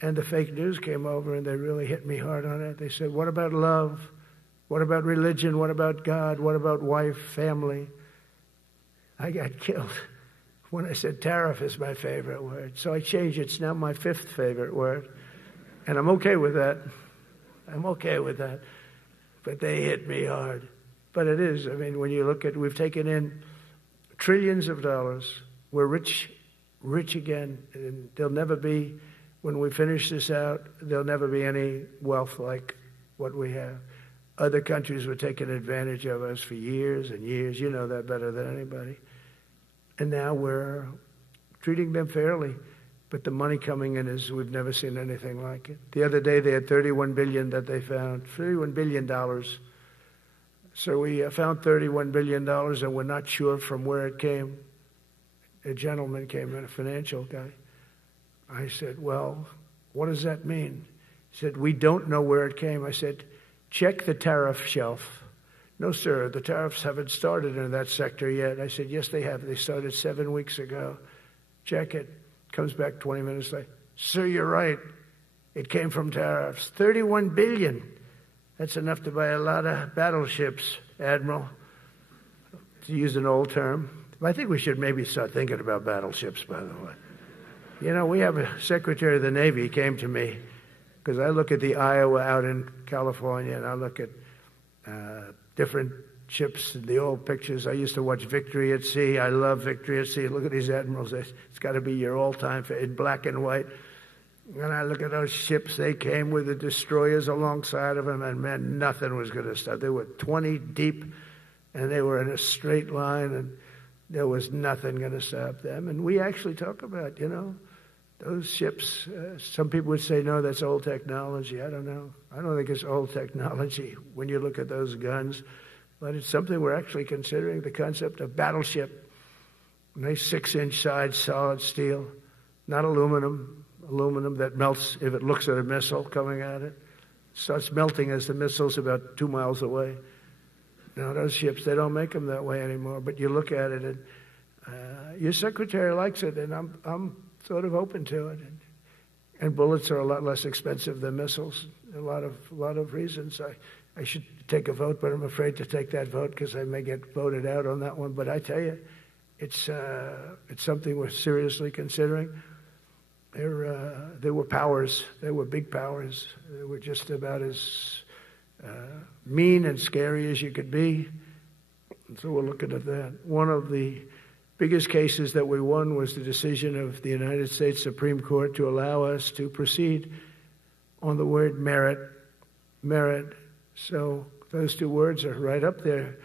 And the fake news came over and they really hit me hard on it. They said, what about love? What about religion? What about God? What about wife, family? I got killed when I said tariff is my favorite word. So I changed it. It's now my 5th favorite word. And I'm okay with that. I'm okay with that. But they hit me hard. But it is. I mean, when you look at, we've taken in trillions of dollars. We're rich again. And there'll never be, when we finish this out, there'll never be any wealth like what we have. Other countries were taking advantage of us for years and years. You know that better than anybody. And now we're treating them fairly. But the money coming in is, we've never seen anything like it. The other day they had $31 billion that they found, $31 billion. So we found $31 billion and we're not sure from where it came. A gentleman came in, a financial guy. I said, well, what does that mean? He said, we don't know where it came. I said, check the tariff shelf. No, sir, the tariffs haven't started in that sector yet. I said, yes, they have. They started 7 weeks ago. Check it. Comes back 20 minutes later. Sir, you're right. It came from tariffs. $31 billion. That's enough to buy a lot of battleships, Admiral, to use an old term. I think we should maybe start thinking about battleships, by the way. You know, we have a Secretary of the Navy came to me, because I look at the Iowa out in California, and I look at different ships and the old pictures. I used to watch Victory at Sea. I love Victory at Sea. Look at these admirals. It's got to be your all-time in black and white. And I look at those ships. They came with the destroyers alongside of them, and man, nothing was going to stop. They were 20 deep, and they were in a straight line, and there was nothing going to stop them. And we actually talk about, you know, those ships. Some people would say, no, that's old technology. I don't know. I don't think it's old technology when you look at those guns. But it's something we're actually considering, the concept of battleship. Nice 6-inch sides, solid steel, not aluminum that melts if it looks at a missile coming at it. Starts melting as the missile's about 2 miles away. Now, those ships, they don't make them that way anymore. But you look at it, and your secretary likes it, and I'm sort of open to it. And bullets are a lot less expensive than missiles. A lot of reasons. I should take a vote, but I'm afraid to take that vote because I may get voted out on that one. But I tell you, it's something we're seriously considering. There were powers. There were big powers. They were just about as mean and scary as you could be. And so we're looking at that. One of the biggest cases that we won was the decision of the United States Supreme Court to allow us to proceed on the word merit. So those two words are right up there.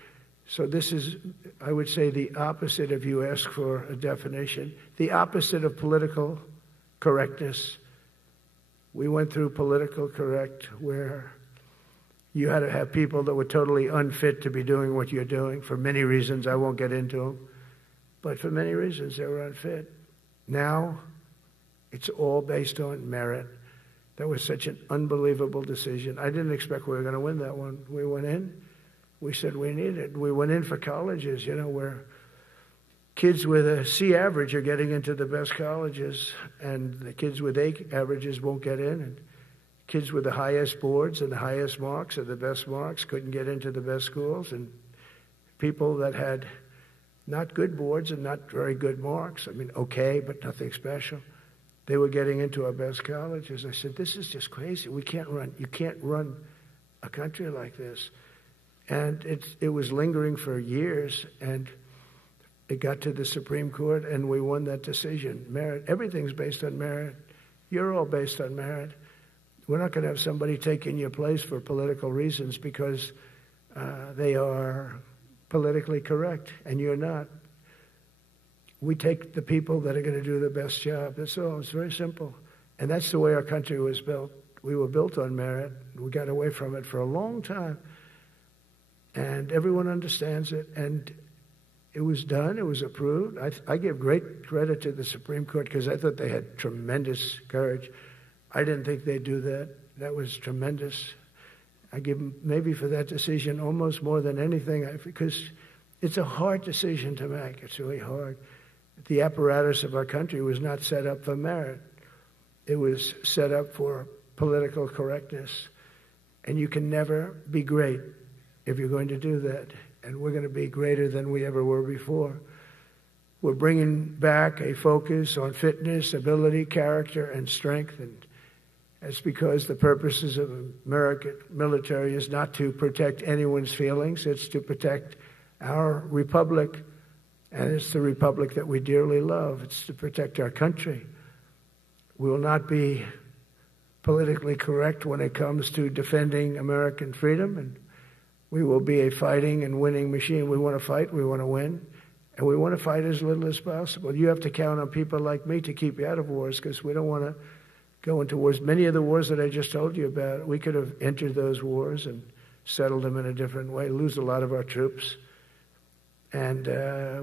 So this is, I would say, the opposite if you ask for a definition. The opposite of political correctness. We went through political correct where you had to have people that were totally unfit to be doing what you're doing for many reasons. I won't get into them. But for many reasons, they were unfit. Now, it's all based on merit. That was such an unbelievable decision. I didn't expect we were going to win that one. We went in. We said we need it. We went in for colleges, you know, where kids with a C average are getting into the best colleges, and the kids with A averages won't get in. And kids with the highest boards and the highest marks or the best marks couldn't get into the best schools. And people that had not good boards and not very good marks, I mean, okay, but nothing special, they were getting into our best colleges. I said, this is just crazy. You can't run a country like this. And it was lingering for years, and it got to the Supreme Court, and we won that decision. Merit, everything's based on merit. You're all based on merit. We're not going to have somebody taking your place for political reasons because they are politically correct, and you're not. We take the people that are going to do the best job. That's all. It's very simple. And that's the way our country was built. We were built on merit. We got away from it for a long time. And everyone understands it. And it was done. It was approved. I give great credit to the Supreme Court because I thought they had tremendous courage. I didn't think they'd do that. That was tremendous. I give them maybe for that decision almost more than anything because it's a hard decision to make. It's really hard. The apparatus of our country was not set up for merit. It was set up for political correctness. And you can never be great if you're going to do that. And we're going to be greater than we ever were before. We're bringing back a focus on fitness, ability, character, and strength. It's because the purposes of American military is not to protect anyone's feelings. It's to protect our republic, and it's the republic that we dearly love. It's to protect our country. We will not be politically correct when it comes to defending American freedom, and we will be a fighting and winning machine. We want to fight, we want to win, and we want to fight as little as possible. You have to count on people like me to keep you out of wars, because we don't want to go into wars. Many of the wars that I just told you about, we could have entered those wars and settled them in a different way, lose a lot of our troops. And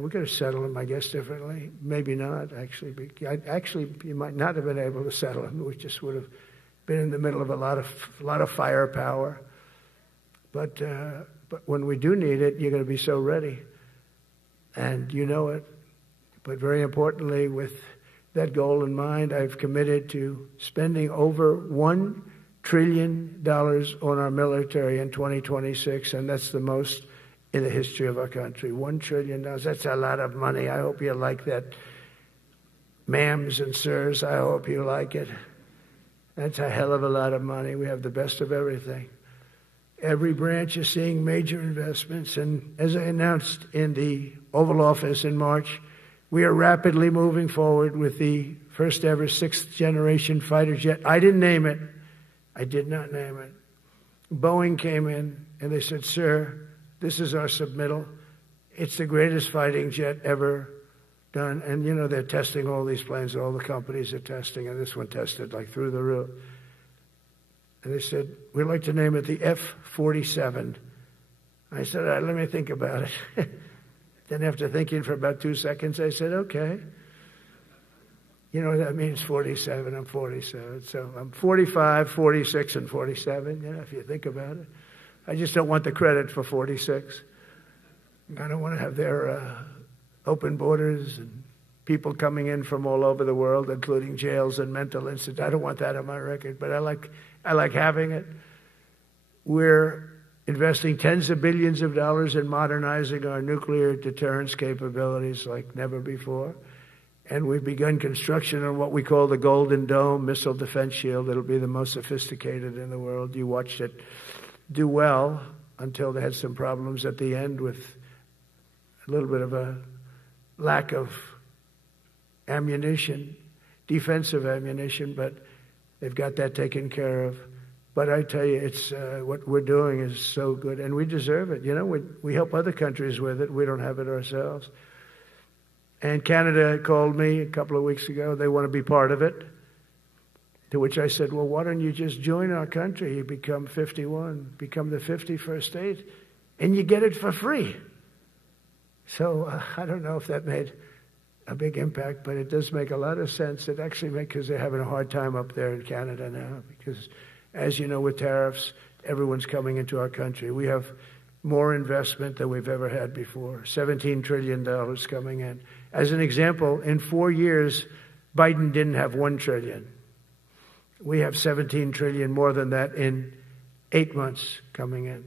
we could have settled them, I guess, differently. Maybe not, actually. Actually, you might not have been able to settle them. We just would have been in the middle of a lot of firepower. But when we do need it, you're going to be so ready. And you know it. But very importantly, with that goal in mind, I've committed to spending over $1 trillion on our military in 2026, and that's the most in the history of our country. $1 trillion. That's a lot of money. I hope you like that. Ma'ams and sirs, I hope you like it. That's a hell of a lot of money. We have the best of everything. Every branch is seeing major investments, and as I announced in the Oval Office in March, we are rapidly moving forward with the first ever 6th generation fighter jet. I didn't name it. I did not name it. Boeing came in and they said, "Sir, this is our submittal. It's the greatest fighting jet ever done." And you know, they're testing all these planes. All the companies are testing, and this one tested like through the roof. And they said, "We'd like to name it the F-47. I said, "All right, let me think about it." Then after thinking for about 2 seconds, I said, "Okay." You know, that means 47. I'm 47. So I'm 45, 46, and 47, you know, if you think about it. I just don't want the credit for 46. I don't want to have their open borders and people coming in from all over the world, including jails and mental institutes. I don't want that on my record, but I like having it. We're investing tens of billions of dollars in modernizing our nuclear deterrence capabilities like never before. And we've begun construction on what we call the Golden Dome missile defense shield. It'll be the most sophisticated in the world. You watched it do well until they had some problems at the end with a little bit of a lack of ammunition, defensive ammunition, but they've got that taken care of. But I tell you, it's what we're doing is so good, and we deserve it. You know, we help other countries with it. We don't have it ourselves. And Canada called me a couple of weeks ago. They want to be part of it. To which I said, "Well, why don't you just join our country? You become 51, become the 51st state, and you get it for free." So I don't know if that made a big impact, but it does make a lot of sense. It actually makes, because they're having a hard time up there in Canada now, because as you know, with tariffs, everyone's coming into our country. We have more investment than we've ever had before, $17 trillion coming in. As an example, in 4 years, Biden didn't have $1 trillion. We have $17 trillion more than that in 8 months coming in.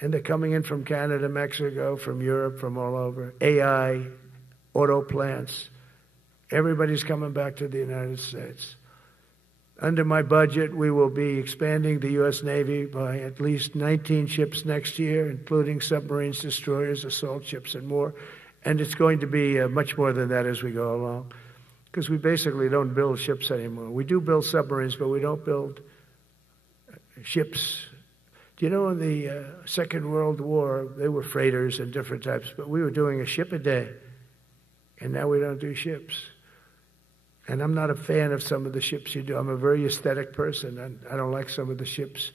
And they're coming in from Canada, Mexico, from Europe, from all over. AI, auto plants. Everybody's coming back to the United States. Under my budget, we will be expanding the U.S. Navy by at least 19 ships next year, including submarines, destroyers, assault ships, and more. And it's going to be much more than that as we go along, because we basically don't build ships anymore. We do build submarines, but we don't build ships. Do you know in the Second World War, they were freighters and different types, but we were doing a ship a day, and now we don't do ships. And I'm not a fan of some of the ships you do. I'm a very aesthetic person, and I don't like some of the ships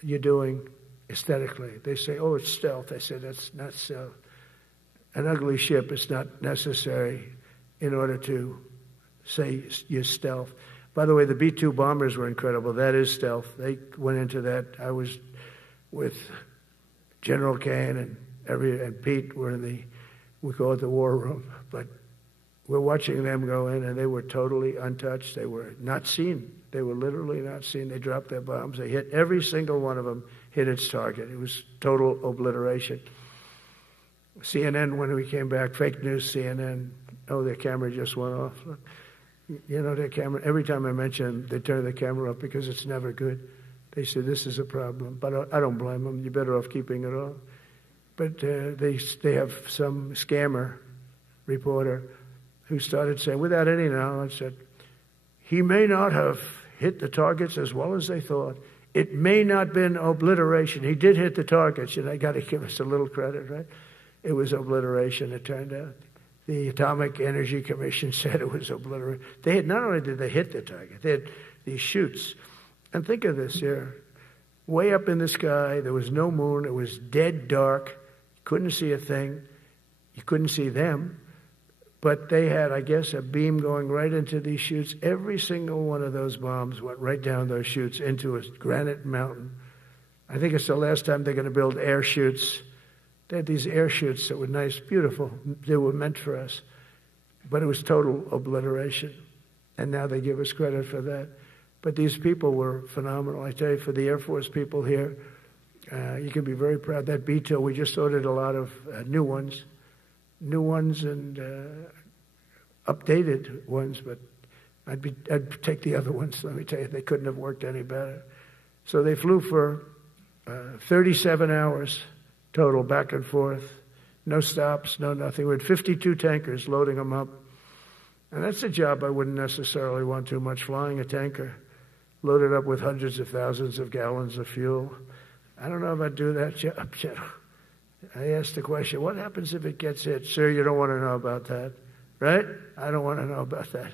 you're doing aesthetically. They say, "Oh, it's stealth." I said, "That's not stealth. An ugly ship is not necessary in order to say you're stealth." By the way, the B-2 bombers were incredible. That is stealth. They went into that. I was with General Kane and Pete were in we call it the war room, but we're watching them go in, and they were totally untouched. They were not seen. They were literally not seen. They dropped their bombs. They hit every single one of them, hit its target. It was total obliteration. CNN, when we came back, fake news CNN, oh, their camera just went off. You know, their camera, every time I mention it, they turn the camera up because it's never good. They say, this is a problem. But I don't blame them. You're better off keeping it off. But they have some scammer reporter who started saying, without any knowledge, that he may not have hit the targets as well as they thought. It may not have been obliteration. He did hit the targets, and they got to give us a little credit, right? It was obliteration, it turned out. The Atomic Energy Commission said it was obliteration. They had, not only did they hit the target, they had these chutes. And think of this here. Way up in the sky, there was no moon. It was dead dark. You couldn't see a thing. You couldn't see them. But they had, I guess, a beam going right into these chutes. Every single one of those bombs went right down those chutes into a granite mountain. I think it's the last time they're going to build air chutes. They had these air chutes that were nice, beautiful. They were meant for us. But it was total obliteration. And now they give us credit for that. But these people were phenomenal. I tell you, for the Air Force people here, you can be very proud. That B-2, we just ordered a lot of new ones and updated ones, but I'd take the other ones. Let me tell you, they couldn't have worked any better. So they flew for 37 hours total, back and forth, no stops, no nothing. We had 52 tankers loading them up. And that's a job I wouldn't necessarily want too much, flying a tanker, loaded up with hundreds of thousands of gallons of fuel. I don't know if I'd do that job. I asked the question, what happens if it gets hit? Sir, you don't want to know about that, right? I don't want to know about that.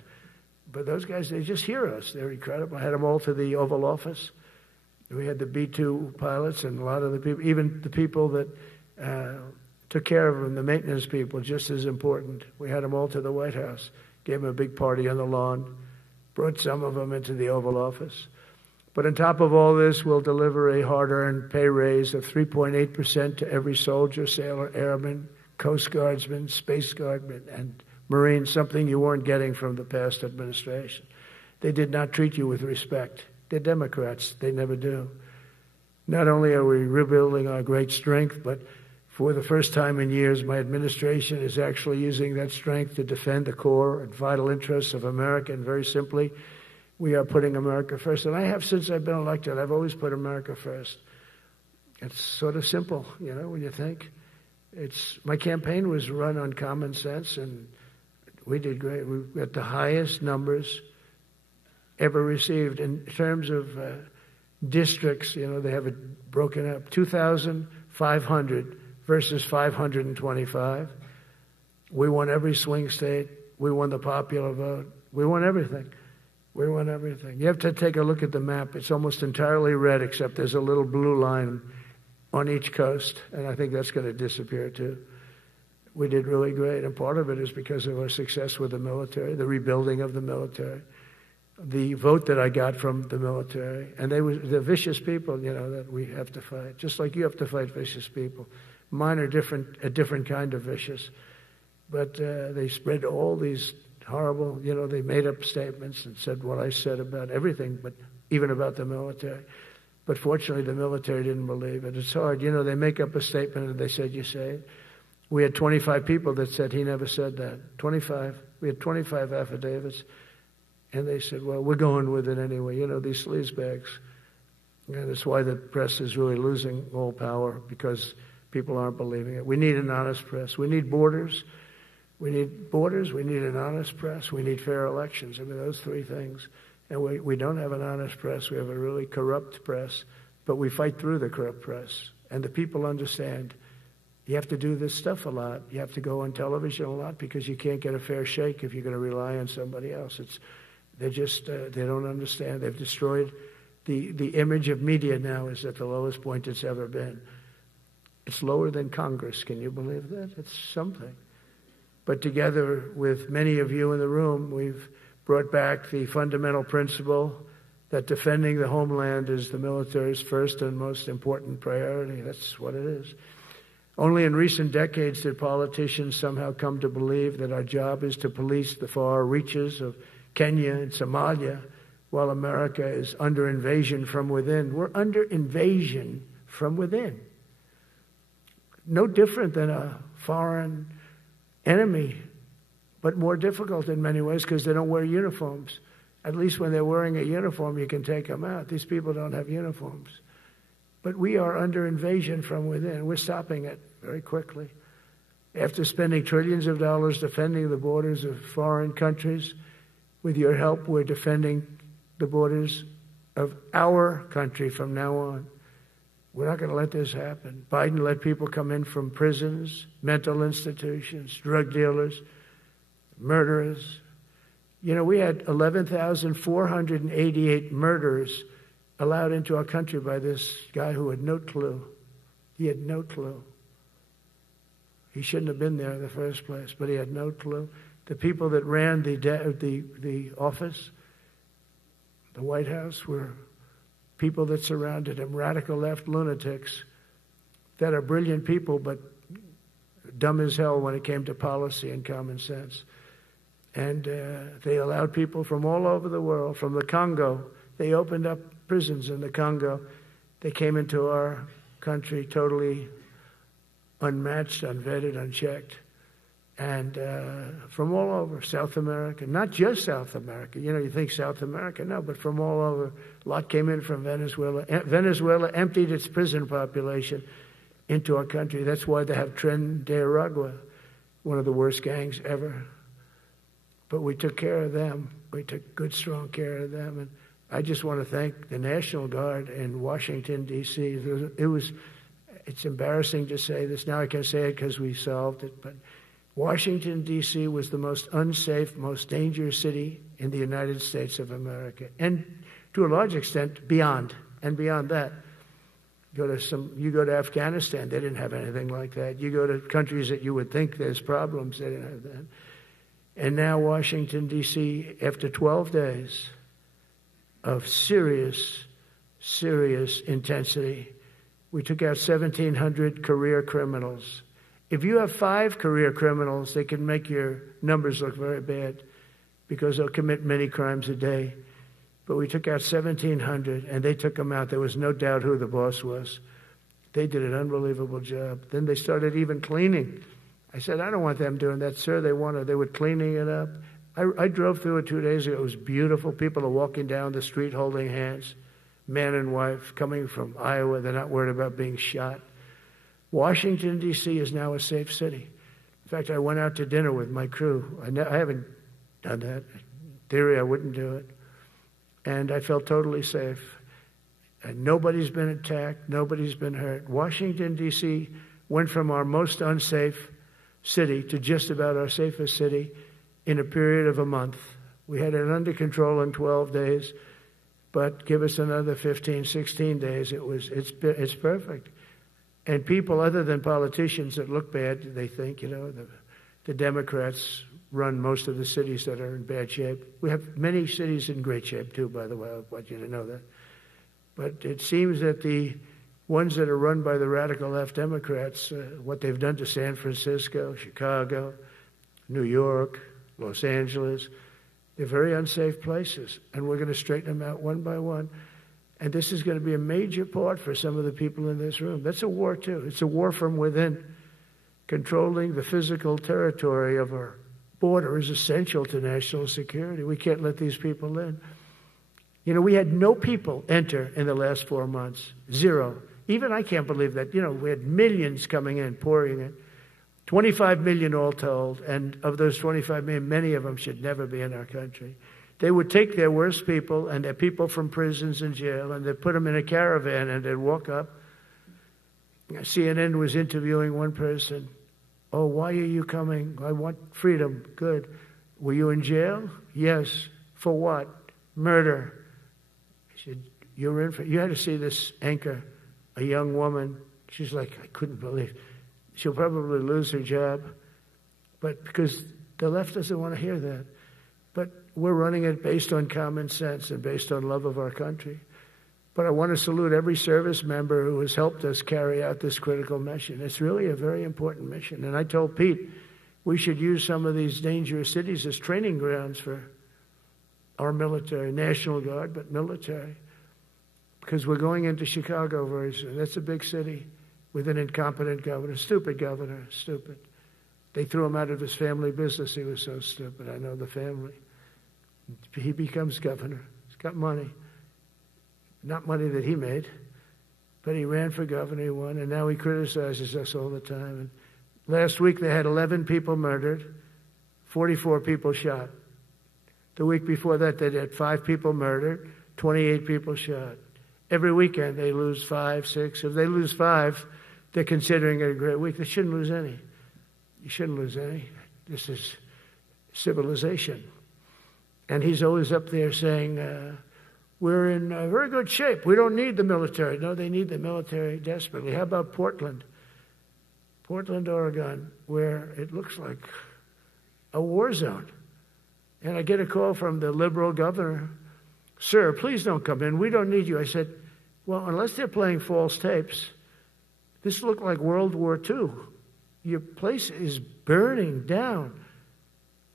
But those guys, they just hear us. They're incredible. I had them all to the Oval Office. We had the B-2 pilots and a lot of the people, even the people that took care of them, the maintenance people, just as important. We had them all to the White House, gave them a big party on the lawn, brought some of them into the Oval Office. But on top of all this, we'll deliver a hard-earned pay raise of 3.8% to every soldier, sailor, airman, Coast Guardsman, Space Guardman, and Marine, something you weren't getting from the past administration. They did not treat you with respect. They're Democrats. They never do. Not only are we rebuilding our great strength, but for the first time in years, my administration is actually using that strength to defend the core and vital interests of America. And very simply, we are putting America first. And I have since I've been elected. I've always put America first. It's sort of simple, you know, when you think. My campaign was run on common sense, and we did great. We got the highest numbers ever received in terms of districts. You know, they have it broken up, 2,500 versus 525. We won every swing state. We won the popular vote. We won everything. We won everything. You have to take a look at the map. It's almost entirely red, except there's a little blue line on each coast, and I think that's going to disappear too. We did really great, and part of it is because of our success with the military, the rebuilding of the military, the vote that I got from the military, and the vicious people, you know, that we have to fight, just like you have to fight vicious people. Mine are a different kind of vicious, but they spread all these horrible, you know, they made up statements and said what I said about everything, but even about the military. But fortunately, the military didn't believe it. It's hard. You know, they make up a statement and they said, you say it. We had 25 people that said he never said that. 25. We had 25 affidavits. And they said, well, we're going with it anyway. You know, these sleazebags. And it's why the press is really losing all power, because people aren't believing it. We need an honest press. We need borders. We need borders. We need an honest press. We need fair elections. I mean, those three things. And we don't have an honest press. We have a really corrupt press. But we fight through the corrupt press. And the people understand you have to do this stuff a lot. You have to go on television a lot, because you can't get a fair shake if you're going to rely on somebody else. They don't understand. They've destroyed the image of media now is at the lowest point it's ever been. It's lower than Congress. Can you believe that? It's something. But together with many of you in the room, we've brought back the fundamental principle that defending the homeland is the military's first and most important priority. That's what it is. Only in recent decades did politicians somehow come to believe that our job is to police the far reaches of Kenya and Somalia, while America is under invasion from within. We're under invasion from within. No different than a foreign enemy but more difficult in many ways because they don't wear uniforms. At least when they're wearing a uniform, you can take them out. These people don't have uniforms. But we are under invasion from within. We're stopping it very quickly. After spending trillions of dollars defending the borders of foreign countries, with your help, we're defending the borders of our country from now on. We're not going to let this happen. Biden let people come in from prisons, mental institutions, drug dealers, murderers. You know, we had 11,488 murderers allowed into our country by this guy who had no clue. He had no clue. He shouldn't have been there in the first place, but he had no clue. The people that ran the office, the White House, were people that surrounded him, radical left lunatics that are brilliant people, but dumb as hell when it came to policy and common sense. And they allowed people from all over the world, from the Congo. They opened up prisons in the Congo. They came into our country totally unmatched, unvetted, unchecked. And from all over, South America, not just South America. You know, you think South America, no, but from all over. A lot came in from Venezuela. Venezuela emptied its prison population into our country. That's why they have Tren de Aragua, one of the worst gangs ever. But we took care of them. We took good, strong care of them. And I just want to thank the National Guard in Washington, D.C. It's embarrassing to say this. Now I can say it because we solved it. But Washington, D.C. was the most unsafe, most dangerous city in the United States of America. And to a large extent, beyond. And beyond that, you go to Afghanistan, they didn't have anything like that. You go to countries that you would think there's problems, they didn't have that. And now Washington, D.C., after 12 days of serious, serious intensity, we took out 1,700 career criminals. If you have 5 career criminals, they can make your numbers look very bad because they'll commit many crimes a day. But we took out 1,700, and they took them out. There was no doubt who the boss was. They did an unbelievable job. Then they started even cleaning. I said, I don't want them doing that, sir. They were cleaning it up. I drove through it 2 days ago. It was beautiful. People are walking down the street holding hands, man and wife, coming from Iowa. They're not worried about being shot. Washington, D.C. is now a safe city. In fact, I went out to dinner with my crew. I haven't done that. In theory, I wouldn't do it. And I felt totally safe. And nobody's been attacked. Nobody's been hurt. Washington, D.C. went from our most unsafe city to just about our safest city in a period of a month. We had it under control in 12 days, but give us another 15, 16 days. It's perfect. And people other than politicians that look bad, they think, the Democrats run most of the cities that are in bad shape. We have many cities in great shape too, by the way. I want you to know that. But it seems that the ones that are run by the radical left Democrats, what they've done to San Francisco, Chicago, New York, Los Angeles, they're very unsafe places. And we're going to straighten them out one by one. And this is going to be a major part for some of the people in this room. That's a war too. It's a war from within. Controlling the physical territory of our border is essential to national security. We can't let these people in. We had no people enter in the last 4 months. 0. Even I can't believe that. We had millions coming in, pouring in. 25 million all told. And of those 25 million, many of them should never be in our country. They would take their worst people and their people from prisons and jail, and they'd put them in a caravan and they'd walk up. CNN was interviewing one person. Oh, why are you coming? I want freedom. Good. Were you in jail? Yes. For what? Murder. He said, you had to see this anchor, a young woman. She's like, I couldn't believe. She'll probably lose her job. But because the left doesn't want to hear that. But we're running it based on common sense and based on love of our country. But I want to salute every service member who has helped us carry out this critical mission. It's really a very important mission. And I told Pete we should use some of these dangerous cities as training grounds for our military, National Guard, but military. Because we're going into Chicago very soon. That's a big city with an incompetent governor, stupid governor, stupid. They threw him out of his family business. He was so stupid. I know the family. He becomes governor. He's got money. Not money that he made, but he ran for governor, he won, and now he criticizes us all the time. And last week they had 11 people murdered, 44 people shot. The week before that they had 5 people murdered, 28 people shot. Every weekend they lose 5, 6. If they lose 5, they're considering it a great week. They shouldn't lose any. You shouldn't lose any. This is civilization. And he's always up there saying, we're in very good shape. We don't need the military. No, they need the military desperately. How about Portland? Portland, Oregon, where it looks like a war zone. And I get a call from the liberal governor. Sir, please don't come in. We don't need you. I said, well, unless they're playing false tapes, this looked like World War II. Your place is burning down.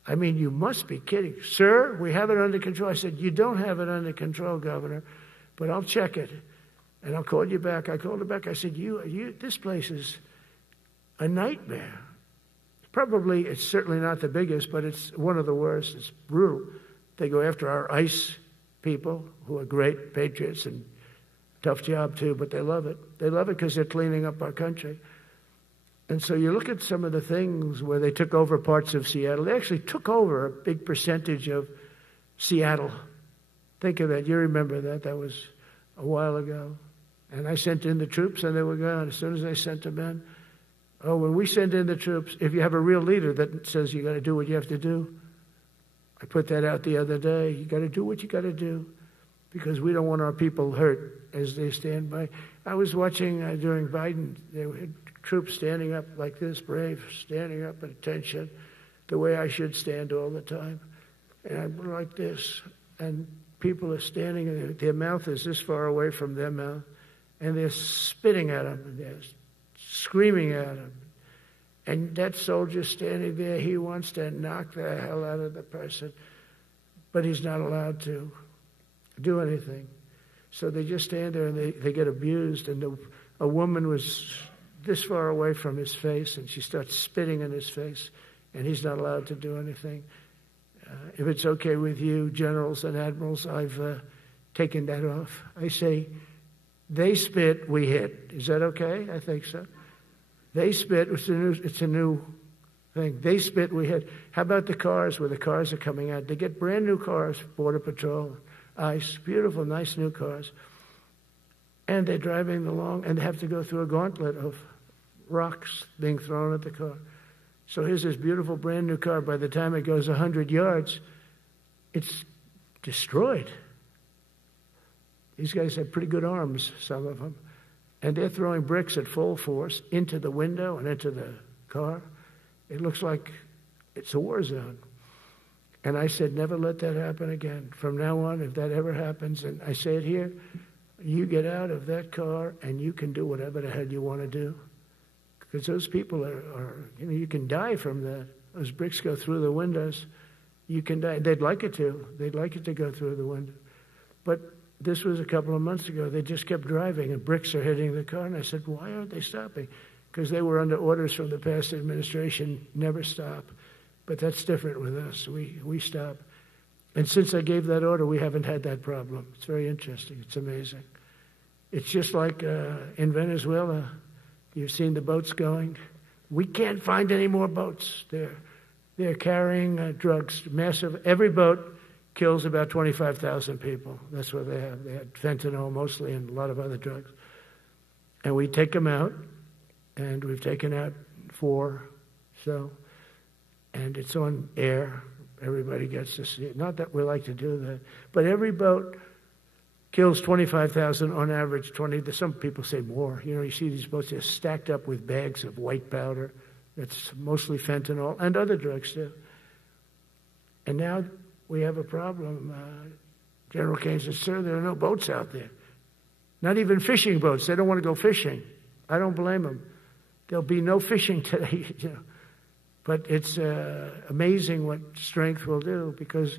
I mean, you must be kidding. Sir, we have it under control. I said, you don't have it under control, Governor, but I'll check it, and I'll call you back. I called her back. I said, this place is a nightmare. Probably, it's certainly not the biggest, but it's one of the worst. It's brutal. They go after our ICE people, who are great patriots and tough job too, but they love it. They love it because they're cleaning up our country. And so you look at some of the things where they took over parts of Seattle. They actually took over a big percentage of Seattle. Think of that. You remember that. That was a while ago. And I sent in the troops, and they were gone. As soon as I sent them in, when we send in the troops, if you have a real leader that says you got to do what you have to do, I put that out the other day. You got to do what you got to do because we don't want our people hurt as they stand by. I was watching during Biden, they had troops standing up like this, brave, standing up at attention, the way I should stand all the time. And I'm like this, and people are standing, and their mouth is this far away from their mouth, and they're spitting at them, and they're screaming at them. And that soldier standing there, he wants to knock the hell out of the person, but he's not allowed to do anything. So they just stand there, and they get abused, and a woman was this far away from his face, and she starts spitting in his face, and he's not allowed to do anything. If it's okay with you, generals and admirals, I've taken that off. I say, they spit, we hit. Is that okay? I think so. They spit, it's a new thing. They spit, we hit. How about the cars, where the cars are coming out? They get brand new cars, Border Patrol, ICE, beautiful, nice new cars. And they're driving along, and they have to go through a gauntlet of rocks being thrown at the car. So here's this beautiful brand new car. By the time it goes 100 yards, it's destroyed. These guys have pretty good arms, some of them. And they're throwing bricks at full force into the window and into the car. It looks like it's a war zone. And I said, never let that happen again. From now on, if that ever happens, and I say it here, you get out of that car and you can do whatever the hell you want to do. Because those people are you can die from that. Those bricks go through the windows. You can die. They'd like it to. They'd like it to go through the window. But this was a couple of months ago. They just kept driving, and bricks are hitting the car. And I said, why aren't they stopping? Because they were under orders from the past administration, never stop. But that's different with us. We stop. And since I gave that order, we haven't had that problem. It's very interesting. It's amazing. It's just like in Venezuela. You've seen the boats going. We can't find any more boats. They're carrying drugs, massive. Every boat kills about 25,000 people. That's what they have. They had fentanyl mostly and a lot of other drugs. And we take them out, and we've taken out 4. And it's on air. Everybody gets to see it. Not that we like to do that, but every boat kills 25,000 on average, 20. Some people say more. You see these boats, they're stacked up with bags of white powder. That's mostly fentanyl and other drugs too. And now we have a problem. General Kane says, sir, there are no boats out there. Not even fishing boats. They don't want to go fishing. I don't blame them. There'll be no fishing today. But it's amazing what strength will do, because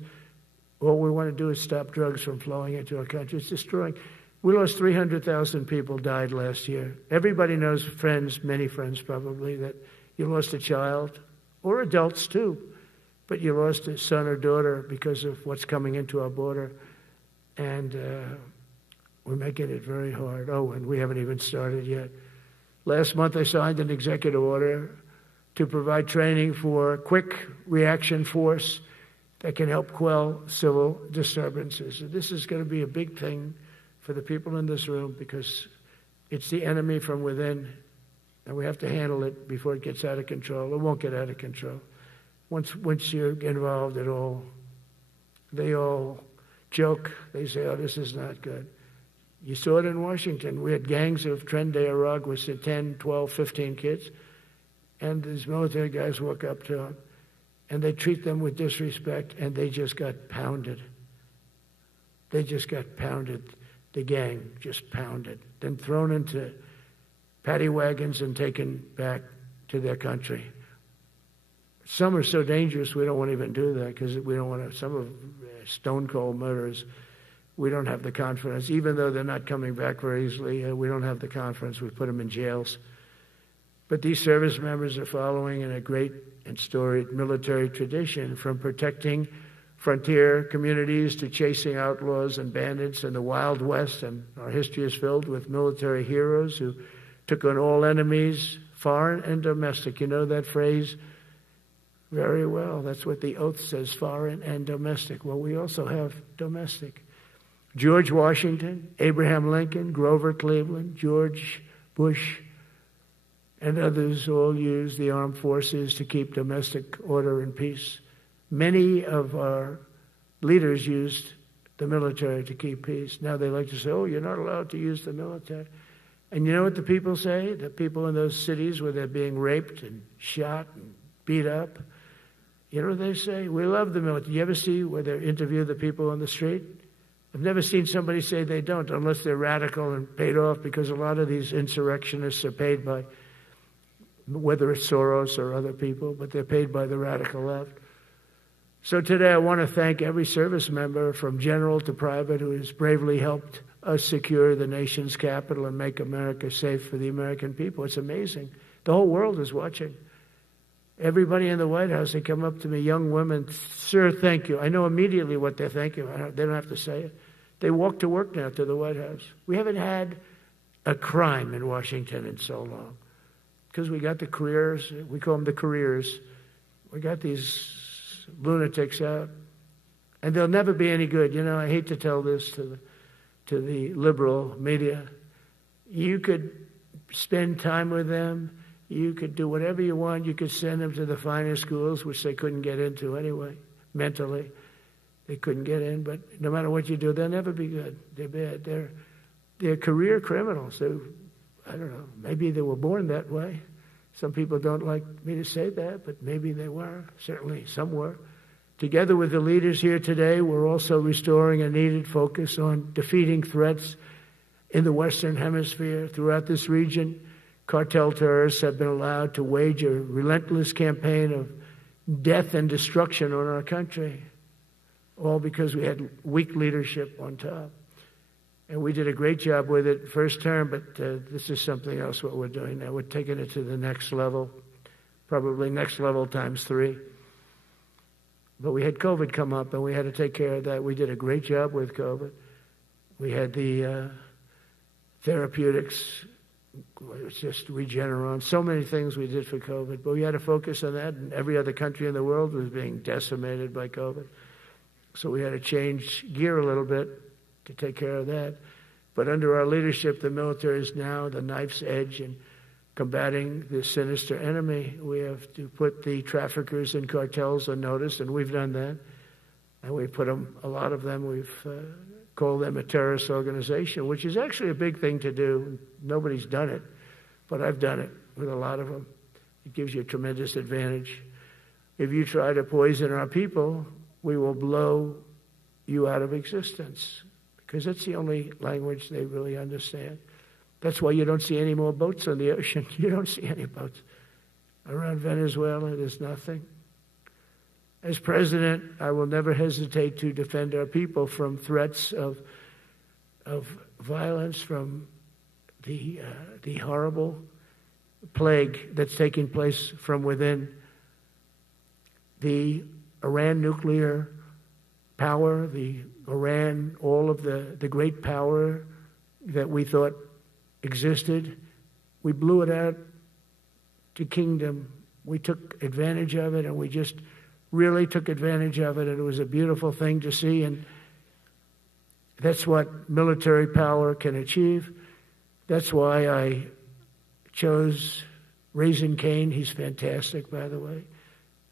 all we want to do is stop drugs from flowing into our country. It's destroying. We lost 300,000 people died last year. Everybody knows, friends, many friends probably, that you lost a child or adults too, but you lost a son or daughter because of what's coming into our border, and we're making it very hard. Oh, and we haven't even started yet. Last month I signed an executive order to provide training for quick reaction force that can help quell civil disturbances. And this is going to be a big thing for the people in this room because it's the enemy from within, and we have to handle it before it gets out of control. It won't get out of control. Once you're involved at all, they all joke. They say, oh, this is not good. You saw it in Washington. We had gangs of Tren de Arag with 10, 12, 15 kids, and these military guys walk up to them, and they treat them with disrespect, and they just got pounded. They just got pounded. The gang just pounded, then thrown into paddy wagons and taken back to their country. Some are so dangerous we don't want to even do that because we don't want to. Some of stone cold murderers, we don't have the confidence. Even though they're not coming back very easily, we don't have the confidence. We put them in jails. But these service members are following in a great and storied military tradition, from protecting frontier communities to chasing outlaws and bandits in the Wild West. And our history is filled with military heroes who took on all enemies, foreign and domestic. You know that phrase very well. That's what the oath says, foreign and domestic. Well, we also have domestic. George Washington, Abraham Lincoln, Grover Cleveland, George Bush, and others all used the armed forces to keep domestic order and peace. Many of our leaders used the military to keep peace. Now they like to say, oh, you're not allowed to use the military. And you know what the people say? The people in those cities where they're being raped and shot and beat up, you know what they say? We love the military. You ever see where they interview the people on the street? I've never seen somebody say they don't, unless they're radical and paid off, because a lot of these insurrectionists are paid by, whether it's Soros or other people, but they're paid by the radical left. So today I want to thank every service member from general to private who has bravely helped us secure the nation's capital and make America safe for the American people. It's amazing. The whole world is watching. Everybody in the White House, they come up to me, young women, sir, thank you. I know immediately what they're thanking. They don't have to say it. They walk to work now to the White House. We haven't had a crime in Washington in so long because we got the careers. We call them the careers. We got these lunatics out, and they'll never be any good. You know, I hate to tell this to the liberal media. You could spend time with them. You could do whatever you want. You could send them to the finer schools, which they couldn't get into anyway, mentally. They couldn't get in, but no matter what you do, they'll never be good. They're bad. They're career criminals. I don't know, maybe they were born that way. Some people don't like me to say that, but maybe they were. Certainly some were. Together with the leaders here today, we're also restoring a needed focus on defeating threats in the Western Hemisphere. Throughout this region, cartel terrorists have been allowed to wage a relentless campaign of death and destruction on our country, all because we had weak leadership on top. And we did a great job with it first term, but this is something else what we're doing now. We're taking it to the next level, probably next level times 3. But we had COVID come up, and we had to take care of that. We did a great job with COVID. We had the therapeutics. It's just Regeneron. So many things we did for COVID, but we had to focus on that, and every other country in the world was being decimated by COVID. So we had to change gear a little bit to take care of that. But under our leadership, the military is now the knife's edge in combating this sinister enemy. We have to put the traffickers and cartels on notice, and we've done that. And we put them, a lot of them, we've called them a terrorist organization, which is actually a big thing to do. Nobody's done it, but I've done it with a lot of them. It gives you a tremendous advantage. If you try to poison our people, we will blow you out of existence, because that's the only language they really understand. That's why you don't see any more boats on the ocean. You don't see any boats. Around Venezuela, there's nothing. As president, I will never hesitate to defend our people from threats of violence, from the horrible plague that's taking place from within the Iran nuclear power, the Iran, all of the great power that we thought existed, we blew it out to kingdom. We took advantage of it, and we just really took advantage of it, and it was a beautiful thing to see, and that's what military power can achieve. That's why I chose Raising Cane. He's fantastic, by the way.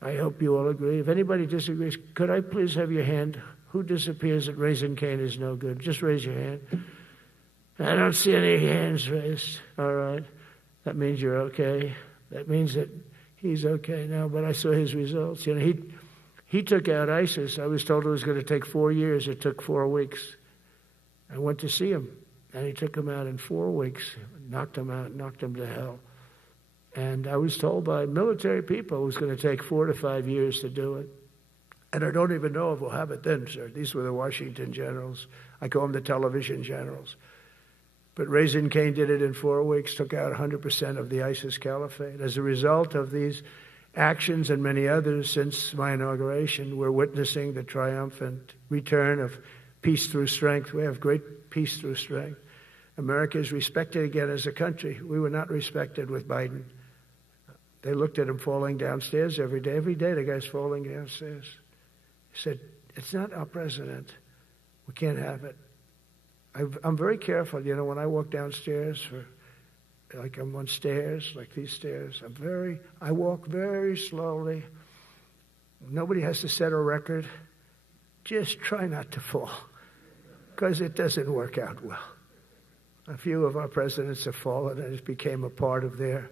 I hope you all agree. If anybody disagrees, could I please have your hand? Who disappears that Raising Cane is no good? Just raise your hand. I don't see any hands raised. All right. That means you're okay. That means that he's okay now, but I saw his results. You know, he took out ISIS. I was told it was going to take 4 years. It took 4 weeks. I went to see him, and he took him out in 4 weeks, knocked him out, knocked him to hell. And I was told by military people it was going to take 4 to 5 years to do it. And I don't even know if we'll have it then, sir. These were the Washington generals. I call them the television generals. But Raising Cane did it in 4 weeks, took out 100% of the ISIS caliphate. As a result of these actions and many others since my inauguration, we're witnessing the triumphant return of peace through strength. We have great peace through strength. America is respected again as a country. We were not respected with Biden. They looked at him falling downstairs every day. Every day the guy's falling downstairs. He said, it's not our president. We can't have it. I'm very careful, you know, when I walk downstairs, like I'm on stairs, like these stairs, I walk very slowly. Nobody has to set a record. Just try not to fall, because it doesn't work out well. A few of our presidents have fallen, and it became a part of their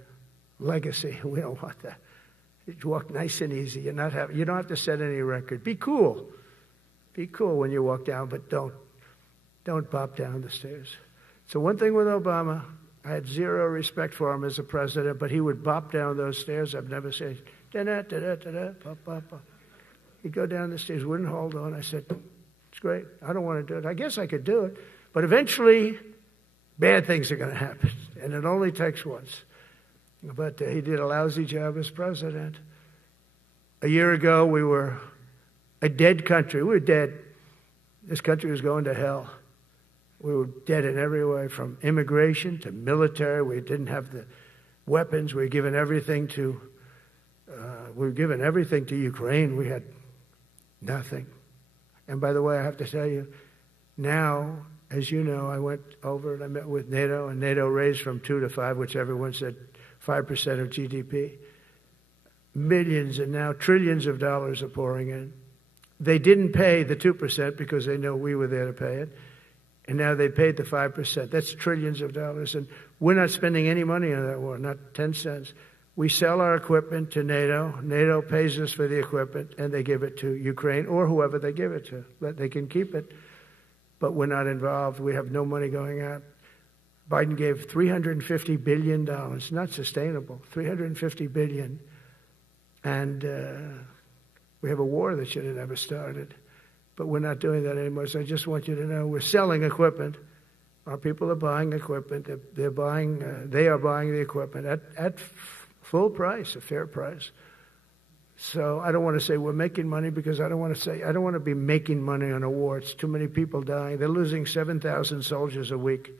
legacy. We don't want that. You walk nice and easy. You don't have to set any record. Be cool. Be cool when you walk down, but don't pop down the stairs. So one thing with Obama, I had zero respect for him as a president, but he would bop down those stairs. I've never said, da-da-da-da-da-da, pop, pop, pop. He'd go down the stairs, wouldn't hold on. I said, it's great. I don't want to do it. I guess I could do it. But eventually, bad things are going to happen, and it only takes once. But he did a lousy job as president. A year ago, we were a dead country. We were dead. This country was going to hell. We were dead in every way, from immigration to military. We didn't have the weapons. We were given everything to Ukraine. We had nothing. And by the way, I have to tell you, now, as you know, I went over and I met with NATO, and NATO raised from 2 to 5, which everyone said 5% of GDP. Millions and now trillions of dollars are pouring in. They didn't pay the 2% because they know we were there to pay it. And now they paid the 5%. That's trillions of dollars. And we're not spending any money on that war, not 10 cents. We sell our equipment to NATO. NATO pays us for the equipment, and they give it to Ukraine or whoever they give it to. They can keep it, but we're not involved. We have no money going out. Biden gave $350 billion. Not sustainable. $350 billion. And we have a war that should have never started. But we're not doing that anymore. So I just want you to know we're selling equipment. Our people are buying equipment. They are buying the equipment at full price, a fair price. So I don't want to say we're making money, because I don't want to be making money on a war. It's too many people dying. They're losing 7,000 soldiers a week.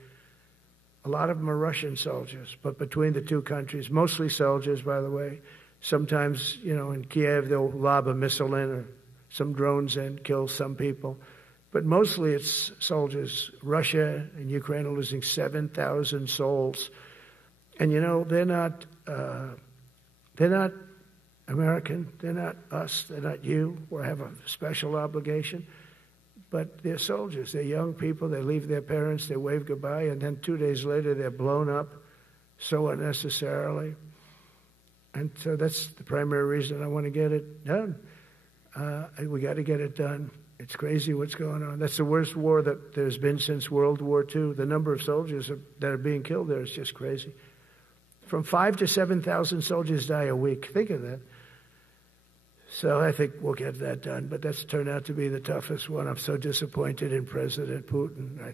A lot of them are Russian soldiers, but between the two countries, mostly soldiers, by the way. Sometimes, you know, in Kiev, they'll lob a missile in or some drones in, kill some people. But mostly it's soldiers. Russia and Ukraine are losing 7,000 souls. And, you know, they're not American. They're not us. They're not you. We have a special obligation. But they're soldiers. They're young people. They leave their parents. They wave goodbye. And then 2 days later, they're blown up so unnecessarily. And so that's the primary reason I want to get it done. We got to get it done. It's crazy what's going on. That's the worst war that there's been since World War II. The number of soldiers that are being killed there is just crazy. From 5,000 to 7,000 soldiers die a week. Think of that. So I think we'll get that done. But that's turned out to be the toughest one. I'm so disappointed in President Putin. I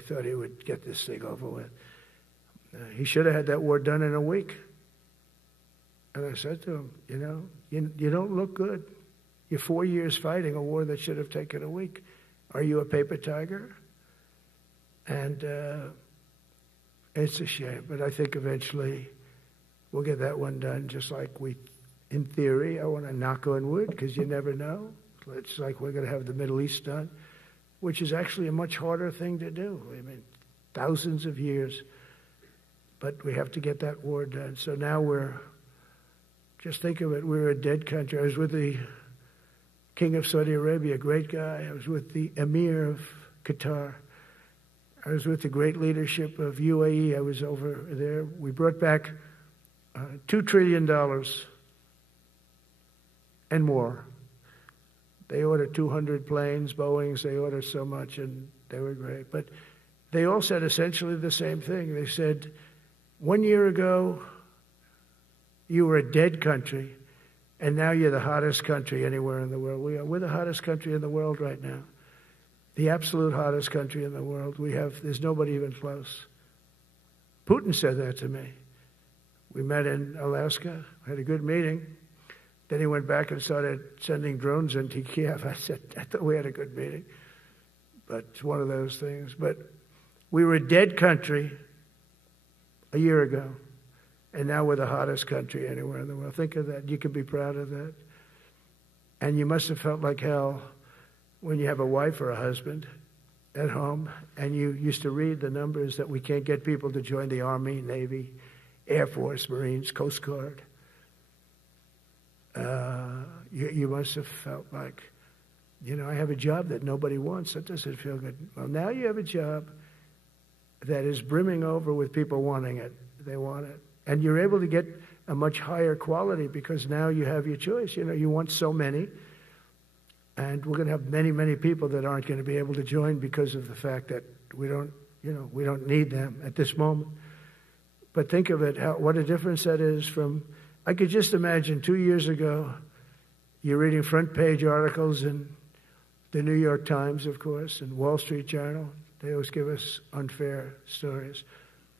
thought he would get this thing over with. He should have had that war done in a week. And I said to him, you don't look good. You're 4 years fighting a war that should have taken a week. Are you a paper tiger? And it's a shame, but I think eventually we'll get that one done, just like in theory, I want to knock on wood, because you never know. It's like we're going to have the Middle East done, which is actually a much harder thing to do. I mean, thousands of years, but we have to get that war done. So now just think of it, we're a dead country. I was with the King of Saudi Arabia, a great guy. I was with the Emir of Qatar. I was with the great leadership of UAE. I was over there. We brought back $2 trillion and more. They ordered 200 planes, Boeings. They ordered so much, and they were great. But they all said essentially the same thing. They said, 1 year ago, you were a dead country, and now you're the hottest country anywhere in the world. We're the hottest country in the world right now. The absolute hottest country in the world. There's nobody even close. Putin said that to me. We met in Alaska, had a good meeting. Then he went back and started sending drones into Kiev. I said, I thought we had a good meeting. But it's one of those things. But we were a dead country a year ago, and now we're the hottest country anywhere in the world. Think of that. You can be proud of that. And you must have felt like hell when you have a wife or a husband at home, and you used to read the numbers that we can't get people to join the Army, Navy, Air Force, Marines, Coast Guard. You must have felt like, I have a job that nobody wants. That doesn't feel good. Well, now you have a job that is brimming over with people wanting it. They want it. And you're able to get a much higher quality because now you have your choice. You want so many. And we're going to have many, many people that aren't going to be able to join because of the fact that we don't need them at this moment. But think of it, what a difference that is from, I could just imagine 2 years ago, you're reading front page articles in the New York Times, of course, and Wall Street Journal. They always give us unfair stories.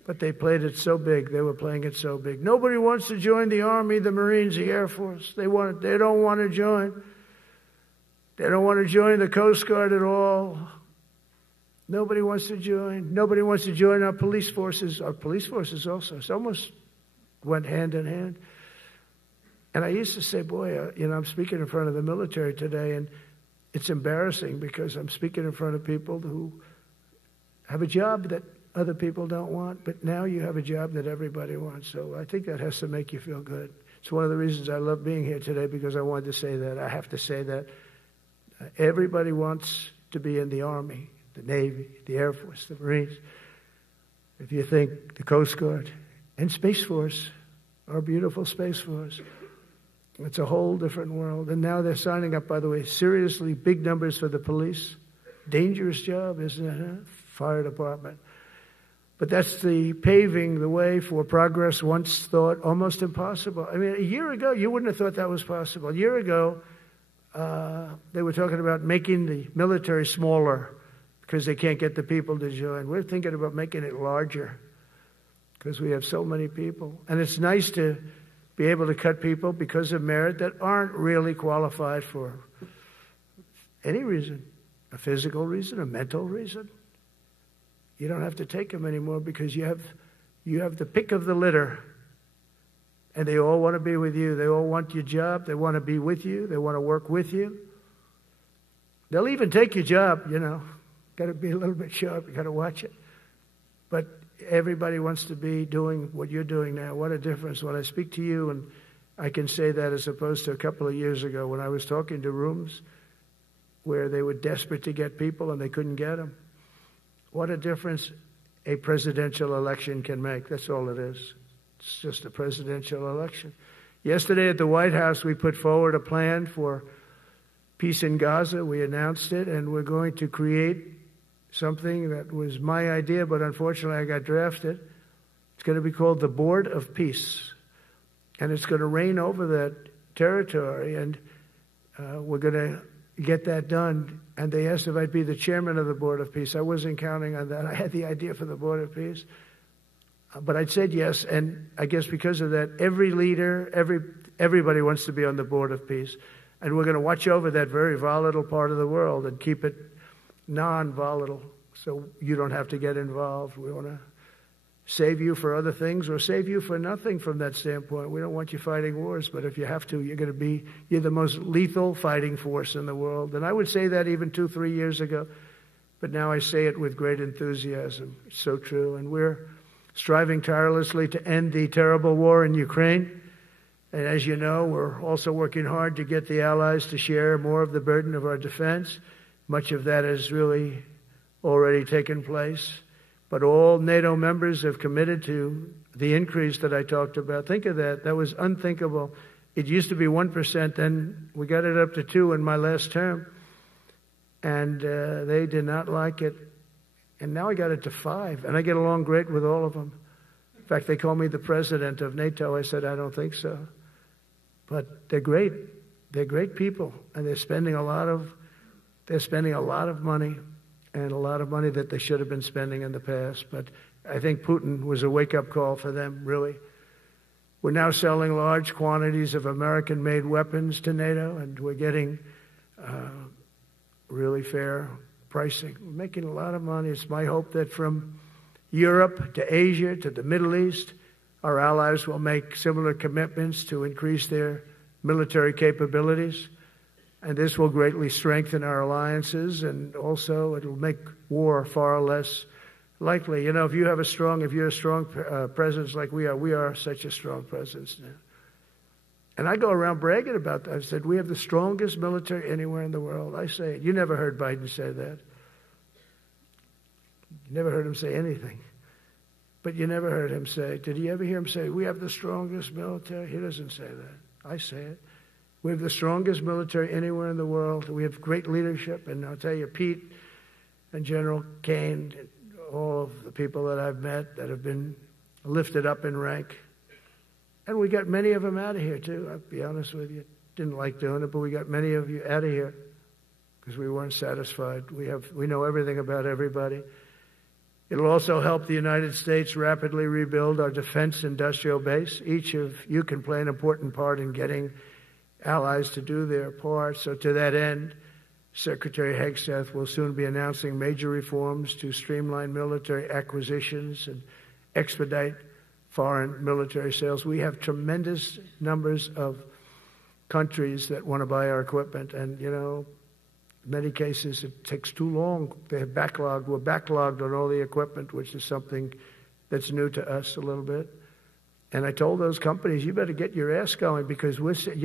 But they played it so big. They were playing it so big. Nobody wants to join the Army, the Marines, the Air Force. They don't want to join. They don't want to join the Coast Guard at all. Nobody wants to join. Nobody wants to join our police forces. Our police forces also. It's almost went hand in hand. And I used to say, boy, I'm speaking in front of the military today, and it's embarrassing because I'm speaking in front of people who have a job that other people don't want, but now you have a job that everybody wants. So I think that has to make you feel good. It's one of the reasons I love being here today, because I wanted to say that. I have to say that. Everybody wants to be in the Army, the Navy, the Air Force, the Marines. If you think the Coast Guard and Space Force, our beautiful Space Force, it's a whole different world. And now they're signing up, by the way, seriously big numbers for the police. Dangerous job, isn't it? Huh? Fire department. But that's the paving the way for progress once thought almost impossible. I mean, a year ago, you wouldn't have thought that was possible. A year ago, they were talking about making the military smaller because they can't get the people to join. We're thinking about making it larger because we have so many people. And it's nice to be able to cut people because of merit that aren't really qualified for any reason, a physical reason, a mental reason. You don't have to take them anymore because you have the pick of the litter. And they all want to be with you. They all want your job. They want to be with you. They want to work with you. They'll even take your job, Got to be a little bit sharp. You got to watch it. But everybody wants to be doing what you're doing now. What a difference. When I speak to you, and I can say that as opposed to a couple of years ago when I was talking to rooms where they were desperate to get people and they couldn't get them. What a difference a presidential election can make. That's all it is. It's just a presidential election. Yesterday at the White House, we put forward a plan for peace in Gaza. We announced it, and we're going to create something that was my idea, but unfortunately I got drafted. It's going to be called the Board of Peace, and it's going to reign over that territory, and we're going to get that done. And they asked if I'd be the chairman of the Board of Peace. I wasn't counting on that. I had the idea for the Board of Peace. But I said yes, and I guess because of that, every leader, everybody wants to be on the board of peace. And we're going to watch over that very volatile part of the world and keep it non-volatile so you don't have to get involved. We want to save you for other things or save you for nothing from that standpoint. We don't want you fighting wars, but if you have to, you're the most lethal fighting force in the world. And I would say that even 2-3 years ago, but now I say it with great enthusiasm. It's so true. And we're striving tirelessly to end the terrible war in Ukraine. And as you know, we're also working hard to get the allies to share more of the burden of our defense. Much of that has really already taken place. But all NATO members have committed to the increase that I talked about. Think of that. That was unthinkable. It used to be 1%, then we got it up to 2% in my last term. And they did not like it. And now I got it to 5%, and I get along great with all of them. In fact, they call me the president of NATO. I said, I don't think so. But they're great. They're great people, and they're spending a lot of money, and a lot of money that they should have been spending in the past. But I think Putin was a wake-up call for them, really. We're now selling large quantities of American-made weapons to NATO, and we're getting really fair pricing. We're making a lot of money. It's my hope that from Europe to Asia to the Middle East, our allies will make similar commitments to increase their military capabilities. And this will greatly strengthen our alliances, and also it will make war far less likely. You know, if you're a strong presence like we are such a strong presence now. And I go around bragging about that. I said, we have the strongest military anywhere in the world. I say it. You never heard Biden say that. You never heard him say anything. But you never heard him say, did you ever hear him say, we have the strongest military? He doesn't say that. I say it. We have the strongest military anywhere in the world. We have great leadership. And I'll tell you, Pete and General Kane, all of the people that I've met that have been lifted up in rank. And we got many of them out of here, too. I'll be honest with you. Didn't like doing it, but we got many of you out of here because we weren't satisfied. We know everything about everybody. It'll also help the United States rapidly rebuild our defense industrial base. Each of you can play an important part in getting allies to do their part. So to that end, Secretary Hegseth will soon be announcing major reforms to streamline military acquisitions and expedite foreign military sales. We have tremendous numbers of countries that want to buy our equipment, and, you know, in many cases it takes too long. We're backlogged on all the equipment, which is something that's new to us a little bit. And I told those companies, you better get your ass going, because we're selling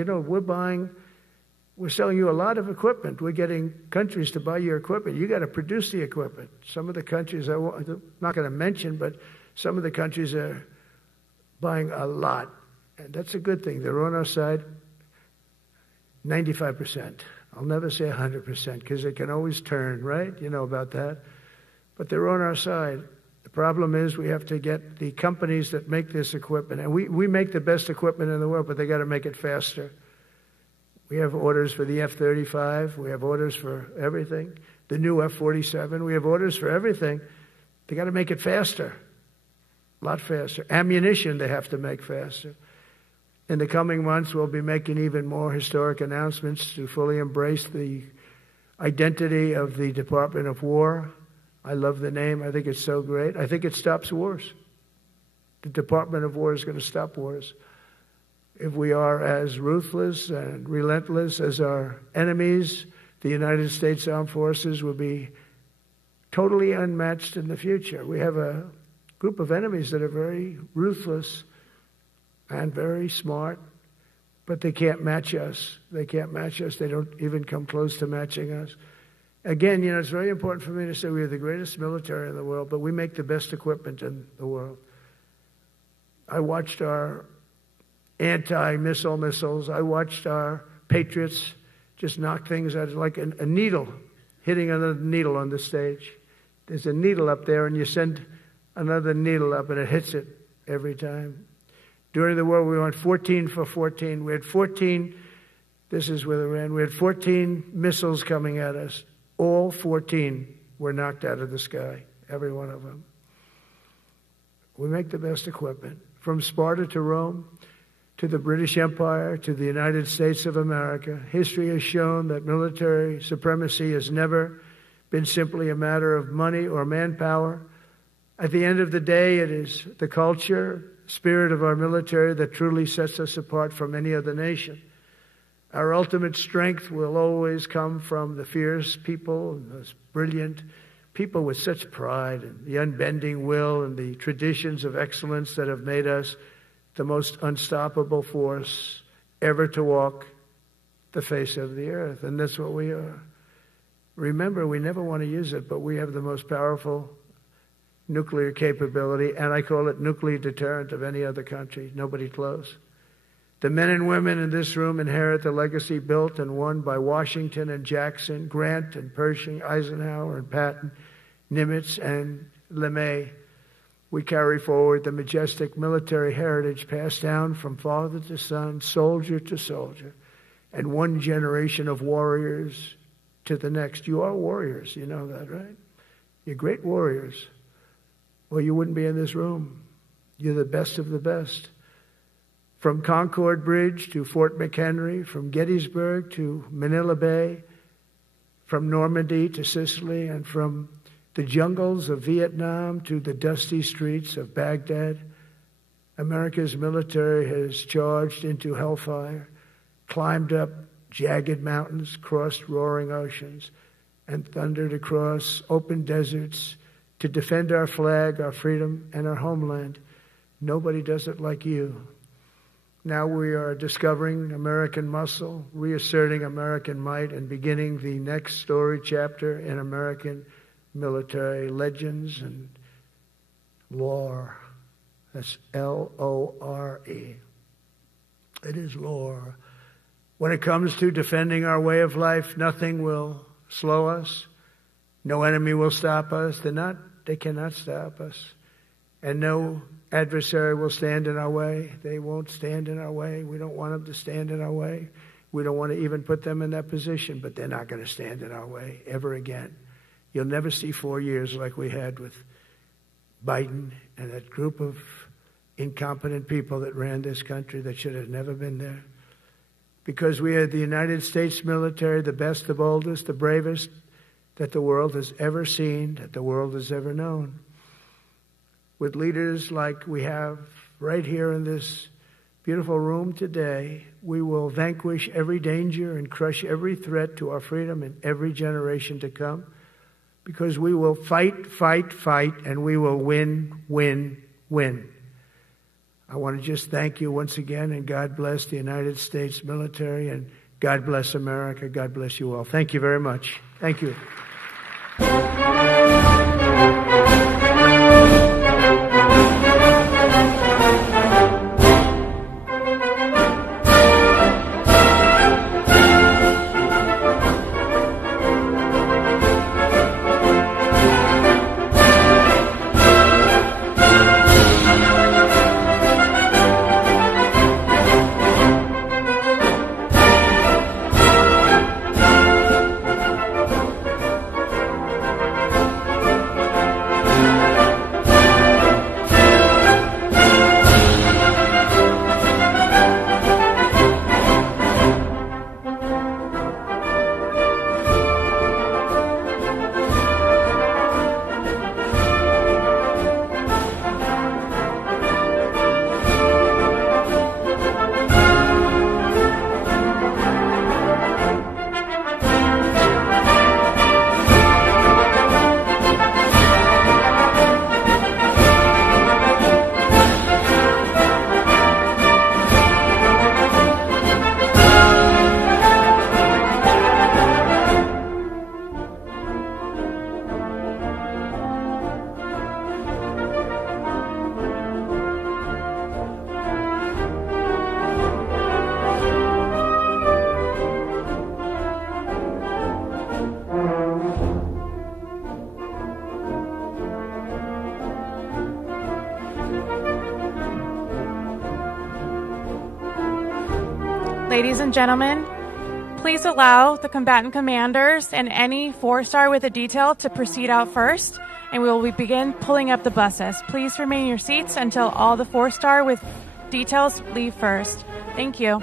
you a lot of equipment. We're getting countries to buy your equipment. You got to produce the equipment. Some of the countries, I'm not going to mention, but some of the countries are buying a lot. And that's a good thing. They're on our side 95%. I'll never say 100% because it can always turn, right? You know about that. But they're on our side. The problem is we have to get the companies that make this equipment. And we make the best equipment in the world, but they got to make it faster. We have orders for the F-35. We have orders for everything. The new F-47. We have orders for everything. They got to make it faster. A lot faster. Ammunition they have to make faster. In the coming months, we'll be making even more historic announcements to fully embrace the identity of the Department of War. I love the name. I think it's so great. I think it stops wars. The Department of War is going to stop wars. If we are as ruthless and relentless as our enemies, the United States Armed Forces will be totally unmatched in the future. We have a group of enemies that are very ruthless and very smart, but they can't match us. They can't match us. They don't even come close to matching us. Again, you know, it's very important for me to say we are the greatest military in the world, but we make the best equipment in the world. I watched our anti-missile missiles. I watched our Patriots just knock things out like a needle, hitting another needle on the stage. There's a needle up there, and you send another needle up, and it hits it every time. During the war, we went 14 for 14. We had 14, this is with Iran, we had 14 missiles coming at us. All 14 were knocked out of the sky, every one of them. We make the best equipment. From Sparta to Rome, to the British Empire, to the United States of America, history has shown that military supremacy has never been simply a matter of money or manpower. At the end of the day, it is the culture, spirit of our military that truly sets us apart from any other nation. Our ultimate strength will always come from the fierce people, and those brilliant people with such pride, and the unbending will and the traditions of excellence that have made us the most unstoppable force ever to walk the face of the earth. And that's what we are. Remember, we never want to use it, but we have the most powerful nuclear capability, and I call it nuclear deterrent of any other country. Nobody close. The men and women in this room inherit the legacy built and won by Washington and Jackson, Grant and Pershing, Eisenhower and Patton, Nimitz and LeMay. We carry forward the majestic military heritage passed down from father to son, soldier to soldier, and one generation of warriors to the next. You are warriors, you know that, right? You're great warriors. Well, you wouldn't be in this room. You're the best of the best. From Concord Bridge to Fort McHenry, from Gettysburg to Manila Bay, from Normandy to Sicily, and from the jungles of Vietnam to the dusty streets of Baghdad, America's military has charged into hellfire, climbed up jagged mountains, crossed roaring oceans, and thundered across open deserts to defend our flag, our freedom, and our homeland. Nobody does it like you. Now we are discovering American muscle, reasserting American might, and beginning the next story chapter in American military legends and lore. That's L-O-R-E. It is lore. When it comes to defending our way of life, nothing will slow us. No enemy will stop us. They cannot stop us. And no adversary will stand in our way. They won't stand in our way. We don't want them to stand in our way. We don't want to even put them in that position, but they're not going to stand in our way ever again. You'll never see 4 years like we had with Biden and that group of incompetent people that ran this country that should have never been there. Because we had the United States military, the best, the boldest, the bravest that the world has ever seen, that the world has ever known. With leaders like we have right here in this beautiful room today, we will vanquish every danger and crush every threat to our freedom in every generation to come. Because we will fight, fight, fight, and we will win, win, win. I want to just thank you once again, and God bless the United States military, and God bless America. God bless you all. Thank you very much. Thank you. Ladies and gentlemen, please allow the combatant commanders and any 4-star with a detail to proceed out first, and we will begin pulling up the buses. Please remain in your seats until all the 4-star with details leave first. Thank you.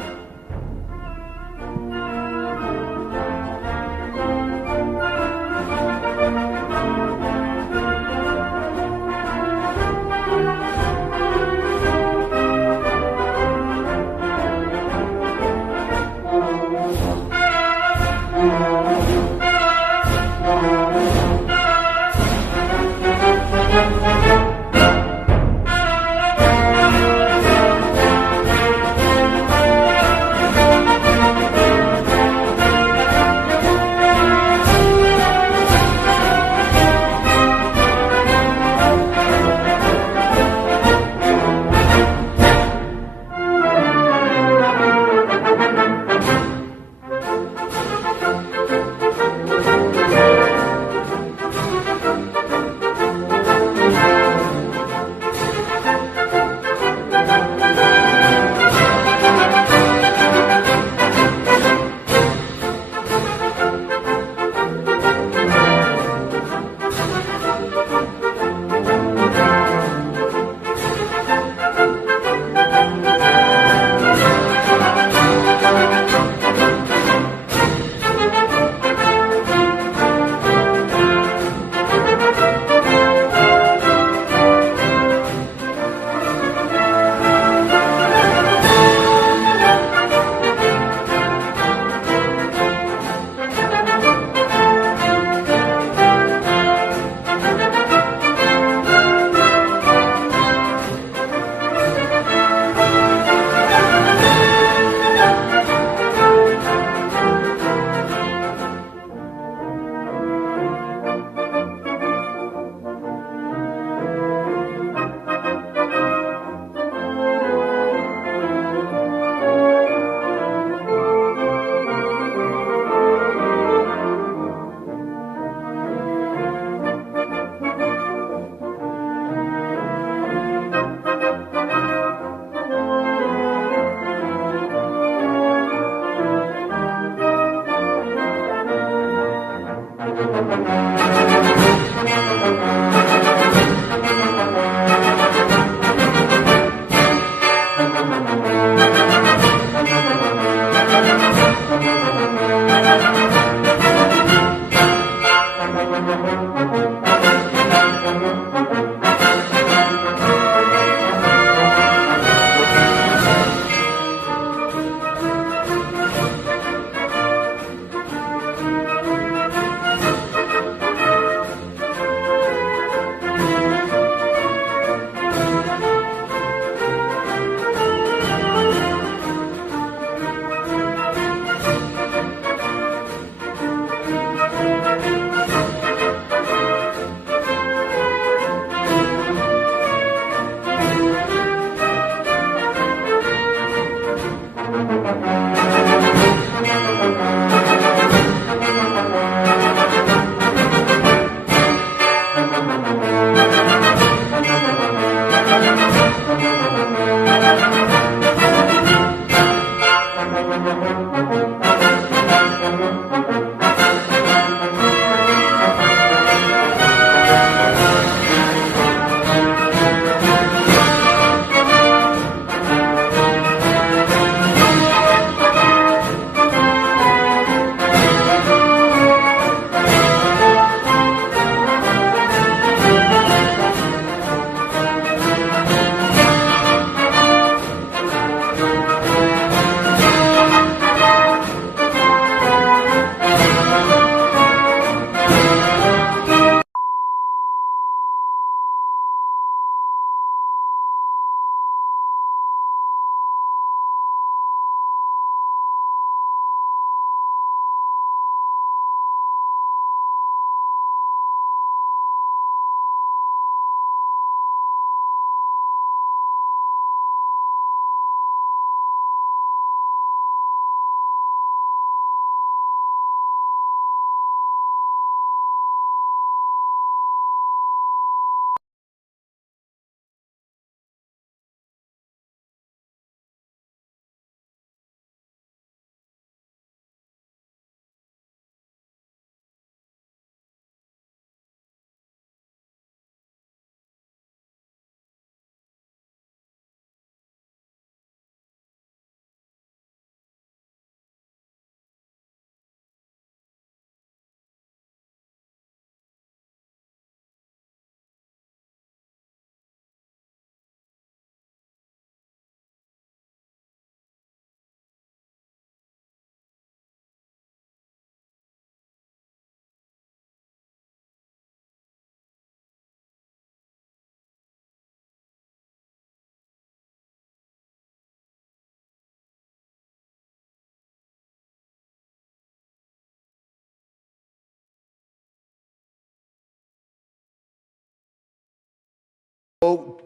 No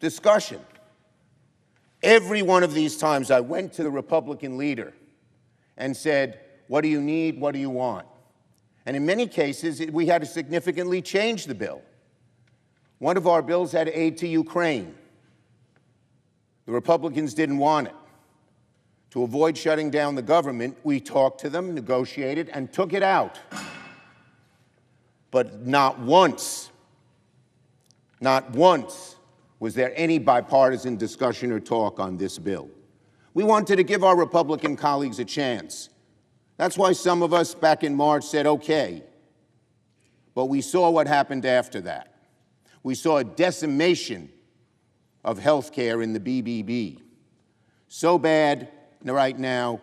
discussion. Every one of these times I went to the Republican leader and said, what do you need? What do you want? And in many cases, we had to significantly change the bill. One of our bills had aid to Ukraine. The Republicans didn't want it. To avoid shutting down the government, we talked to them, negotiated, and took it out. But not once was there any bipartisan discussion or talk on this bill. We wanted to give our Republican colleagues a chance. That's why some of us back in March said, okay. But we saw what happened after that. We saw a decimation of health care in the BBB. So bad right now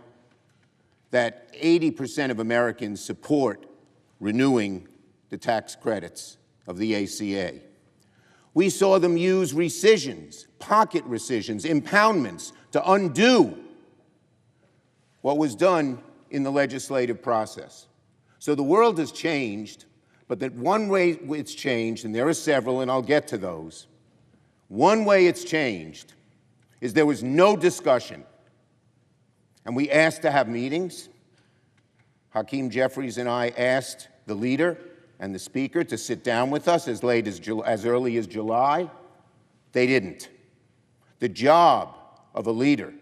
that 80% of Americans support renewing the tax credits of the ACA. We saw them use rescissions, pocket rescissions, impoundments to undo what was done in the legislative process. So the world has changed, but that one way it's changed, and there are several, and I'll get to those, one way it's changed is there was no discussion. And we asked to have meetings. Hakeem Jeffries and I asked the leader and the speaker to sit down with us as early as July. They didn't. The job of a leader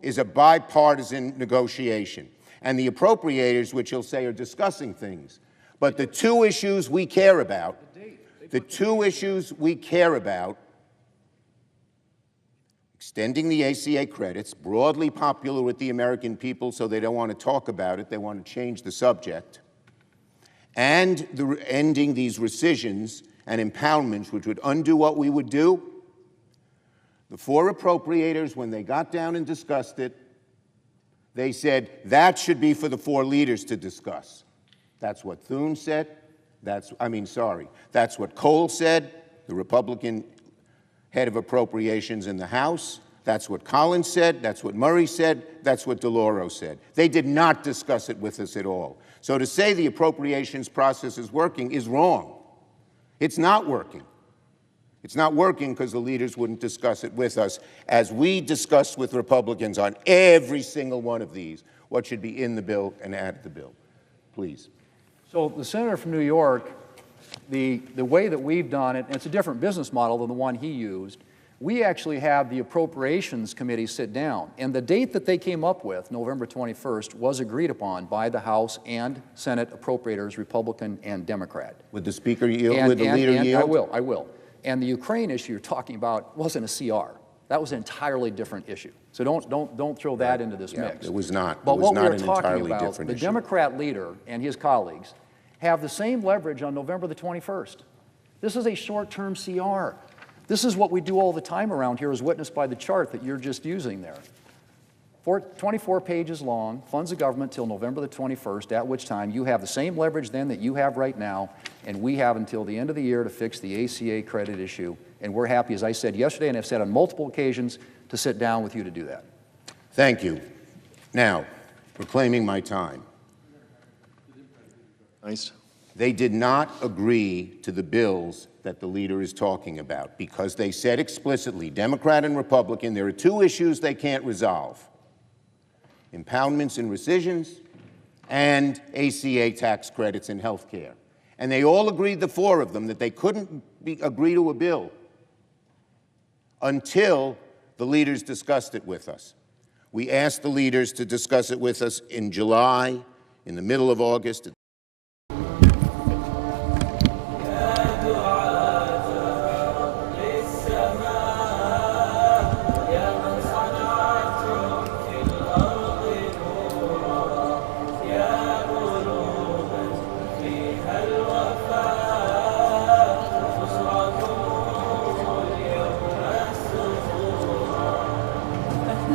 is a bipartisan negotiation. And the appropriators, which you'll say are discussing things. But the two issues we care about, extending the ACA credits, broadly popular with the American people, so they don't want to talk about it, they want to change the subject, and ending these rescissions and impoundments, which would undo what we would do. The four appropriators, when they got down and discussed it, they said that should be for the four leaders to discuss. That's what Thune said. That's what Cole said, the Republican head of appropriations in the House. That's what Collins said. That's what Murray said. That's what DeLauro said. They did not discuss it with us at all. So to say the appropriations process is working is wrong. It's not working. It's not working because the leaders wouldn't discuss it with us, as we discussed with Republicans on every single one of these, what should be in the bill and add to the bill. Please. So the senator from New York, the way that we've done it, and it's a different business model than the one he used, we actually have the Appropriations Committee sit down. And the date that they came up with, November 21st, was agreed upon by the House and Senate appropriators, Republican and Democrat. Would the Speaker yield? Would the leader yield? I will. And the Ukraine issue you're talking about wasn't a CR. That was an entirely different issue. So don't throw that into this mix. It was not. But it was what not we're an talking entirely about, different the issue. Democrat leader and his colleagues have the same leverage on November the 21st. This is a short-term CR. This is what we do all the time around here, as witnessed by the chart that you're just using there. 24 pages long, funds the government till November the 21st, at which time you have the same leverage then that you have right now, and we have until the end of the year to fix the ACA credit issue. And we're happy, as I said yesterday, and I've said on multiple occasions, to sit down with you to do that. Thank you. Now, reclaiming my time. Nice. They did not agree to the bills that the leader is talking about because they said explicitly, Democrat and Republican, there are two issues they can't resolve: impoundments and rescissions and ACA tax credits and health care. And they all agreed, the four of them, that they couldn't agree to a bill until the leaders discussed it with us. We asked the leaders to discuss it with us in July, in the middle of August.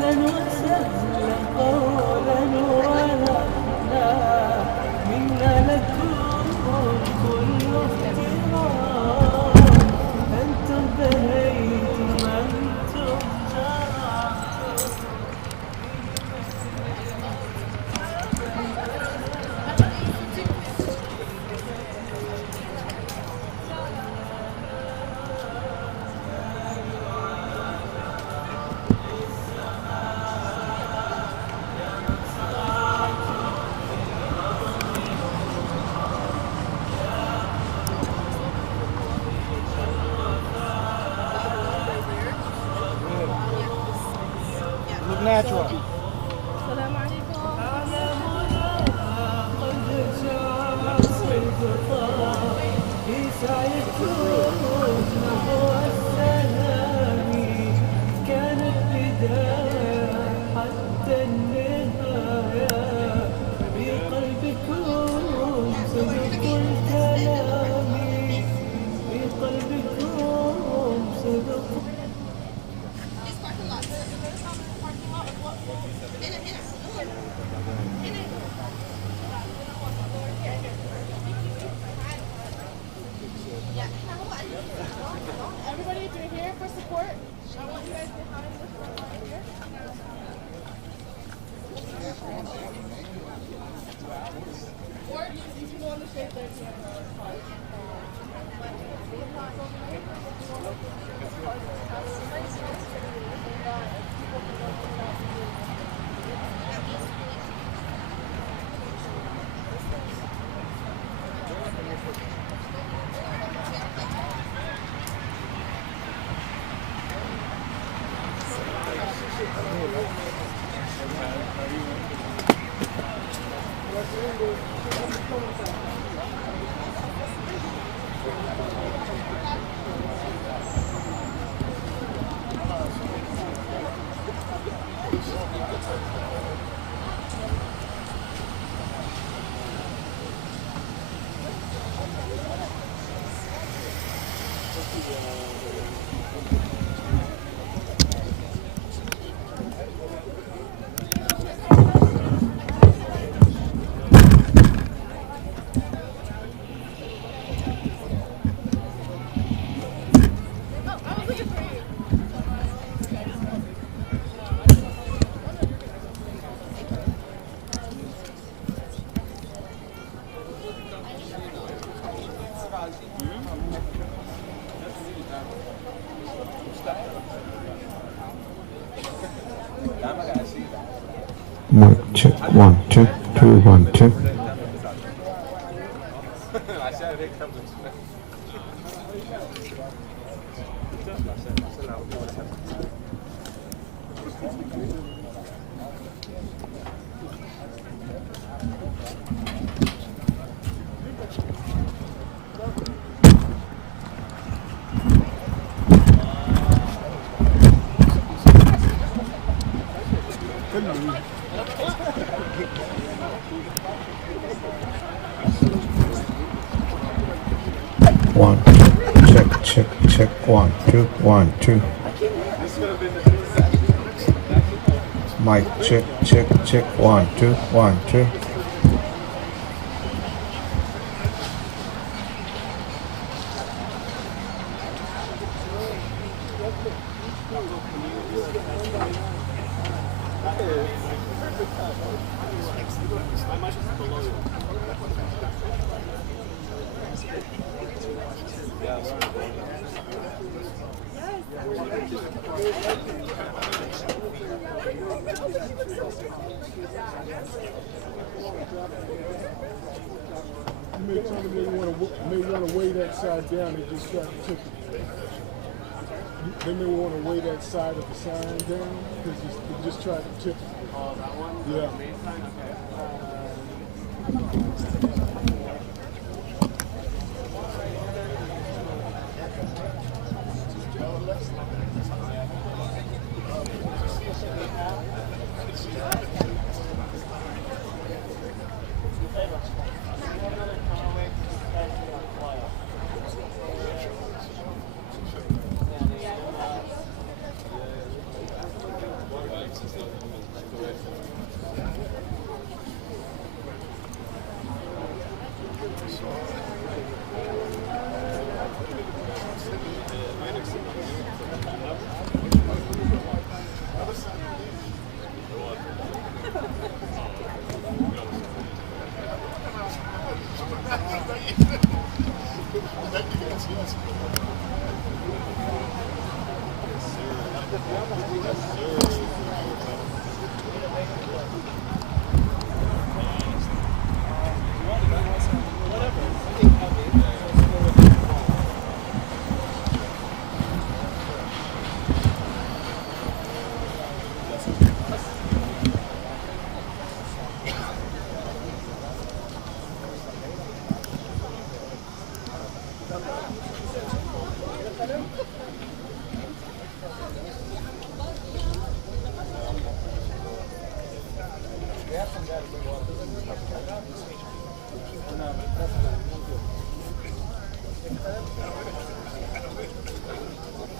أهلا وسهلا قولا ولا من Everybody, if you're here for support, I want you guys behind this front right here. Or you can go on the stage there too. Mic check 1 2 2 1 2. One, check 1 2 1 2. Mic check 1 2 1 2. May want to weigh that side down. They just got the ticket. They may want to weigh that side of the sign down because they just tried to tip it. Oh, that one? Yeah. The main sign?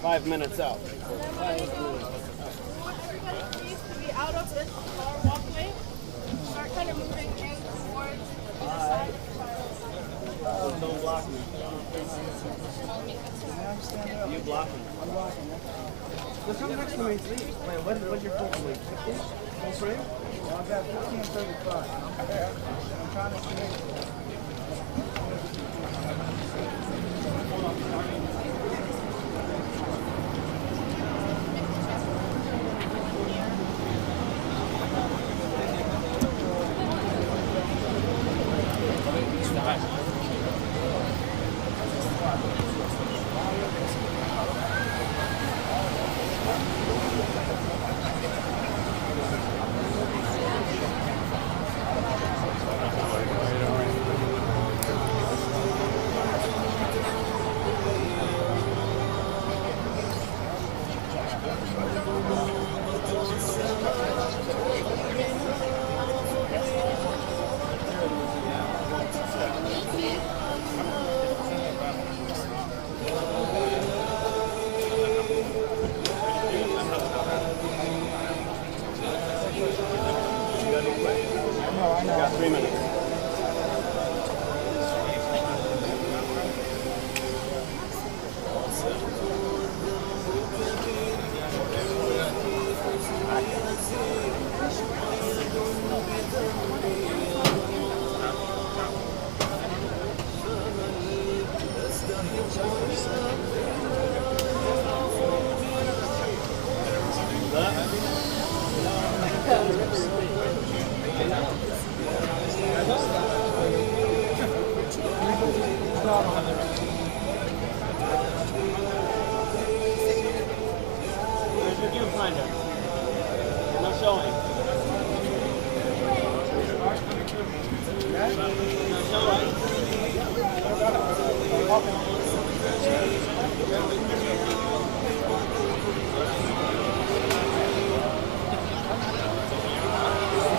5 minutes out. Everybody needs to be out of this car walkway. Start kind of moving in towards either side. Don't block me. You block me. I'm blocking. Let's come next to me, please. Wait, what's your full weight? 50? Full frame? Well, I've got 15 and 35. I'm trying to see.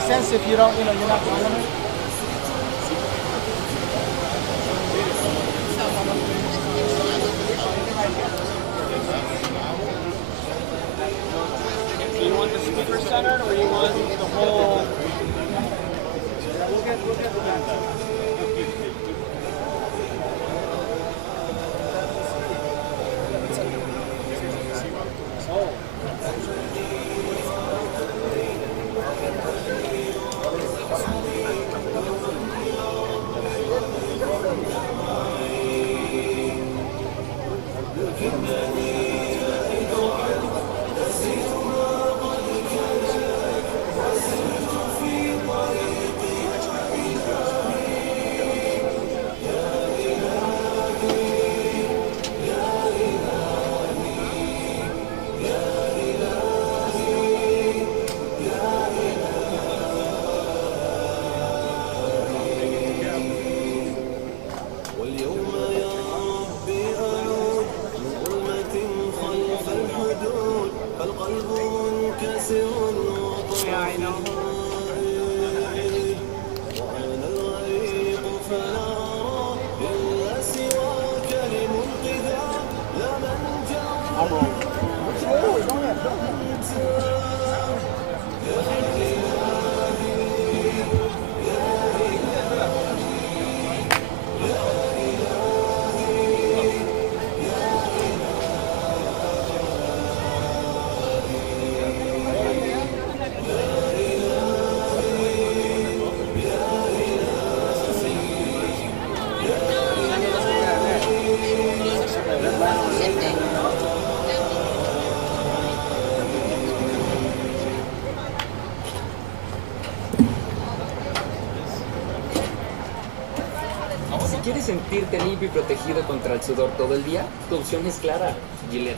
Sense if you don't, you're not following it. Do you want the speaker centered or you want the whole? We'll get the back. ¿Quieres sentirte limpio y protegido contra el sudor todo el día? Tu opción es clara, Gillette.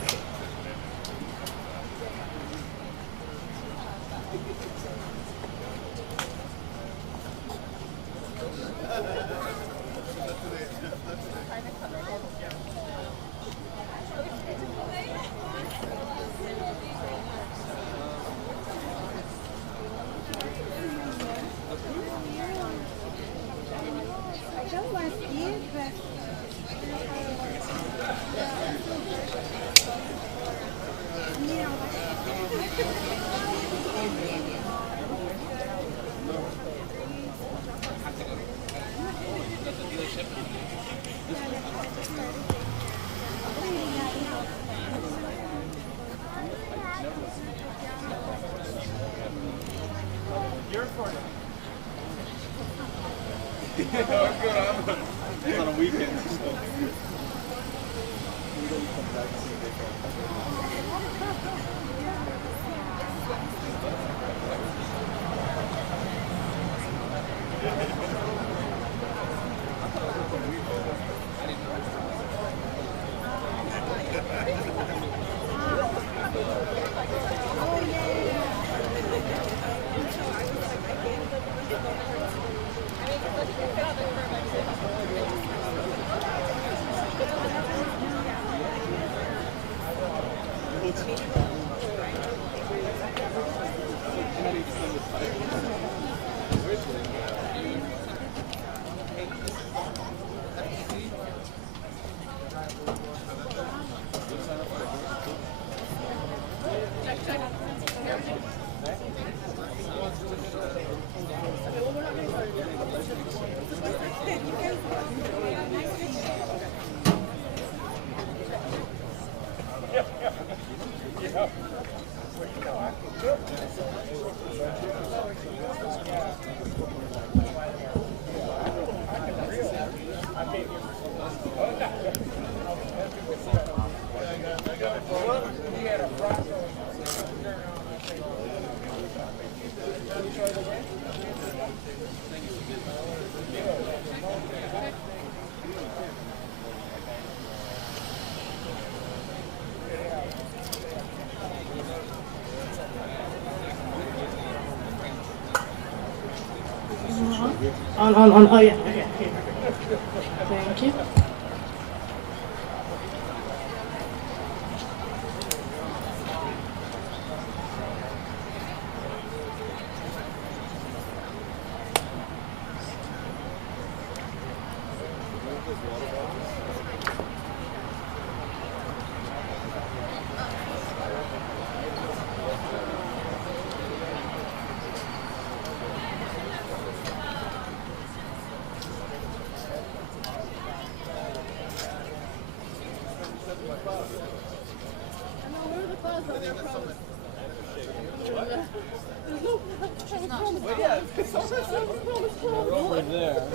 You're for it. It's on a weekend. On, oh yeah, okay. Thank you. Over there.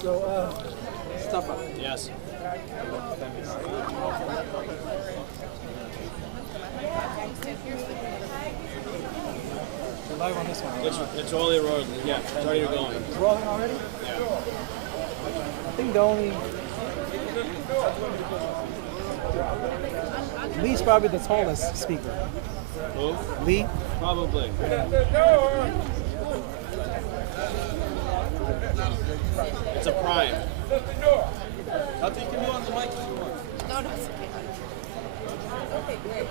So, stop up. Yes. We're live on this one. It's already rolling. Yeah, it's already going. It's rolling already? Yeah. I think the only... Lee's probably the tallest speaker. Who? Lee? Probably. It's a prime. Nothing you can do on the mic if you want. No, it's okay. Okay, great.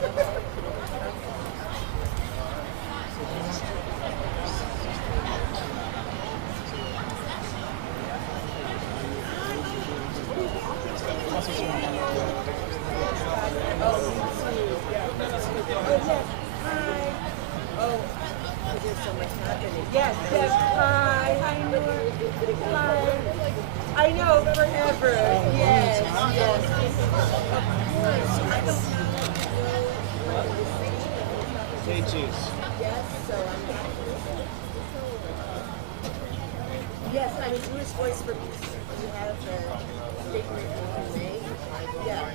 Yes, yes, hi, hi, I know, forever, yes, yes, of course, Say cheese. yes, so yes, I was Bruce Voice for Peace. You have a statement you can make? Yeah.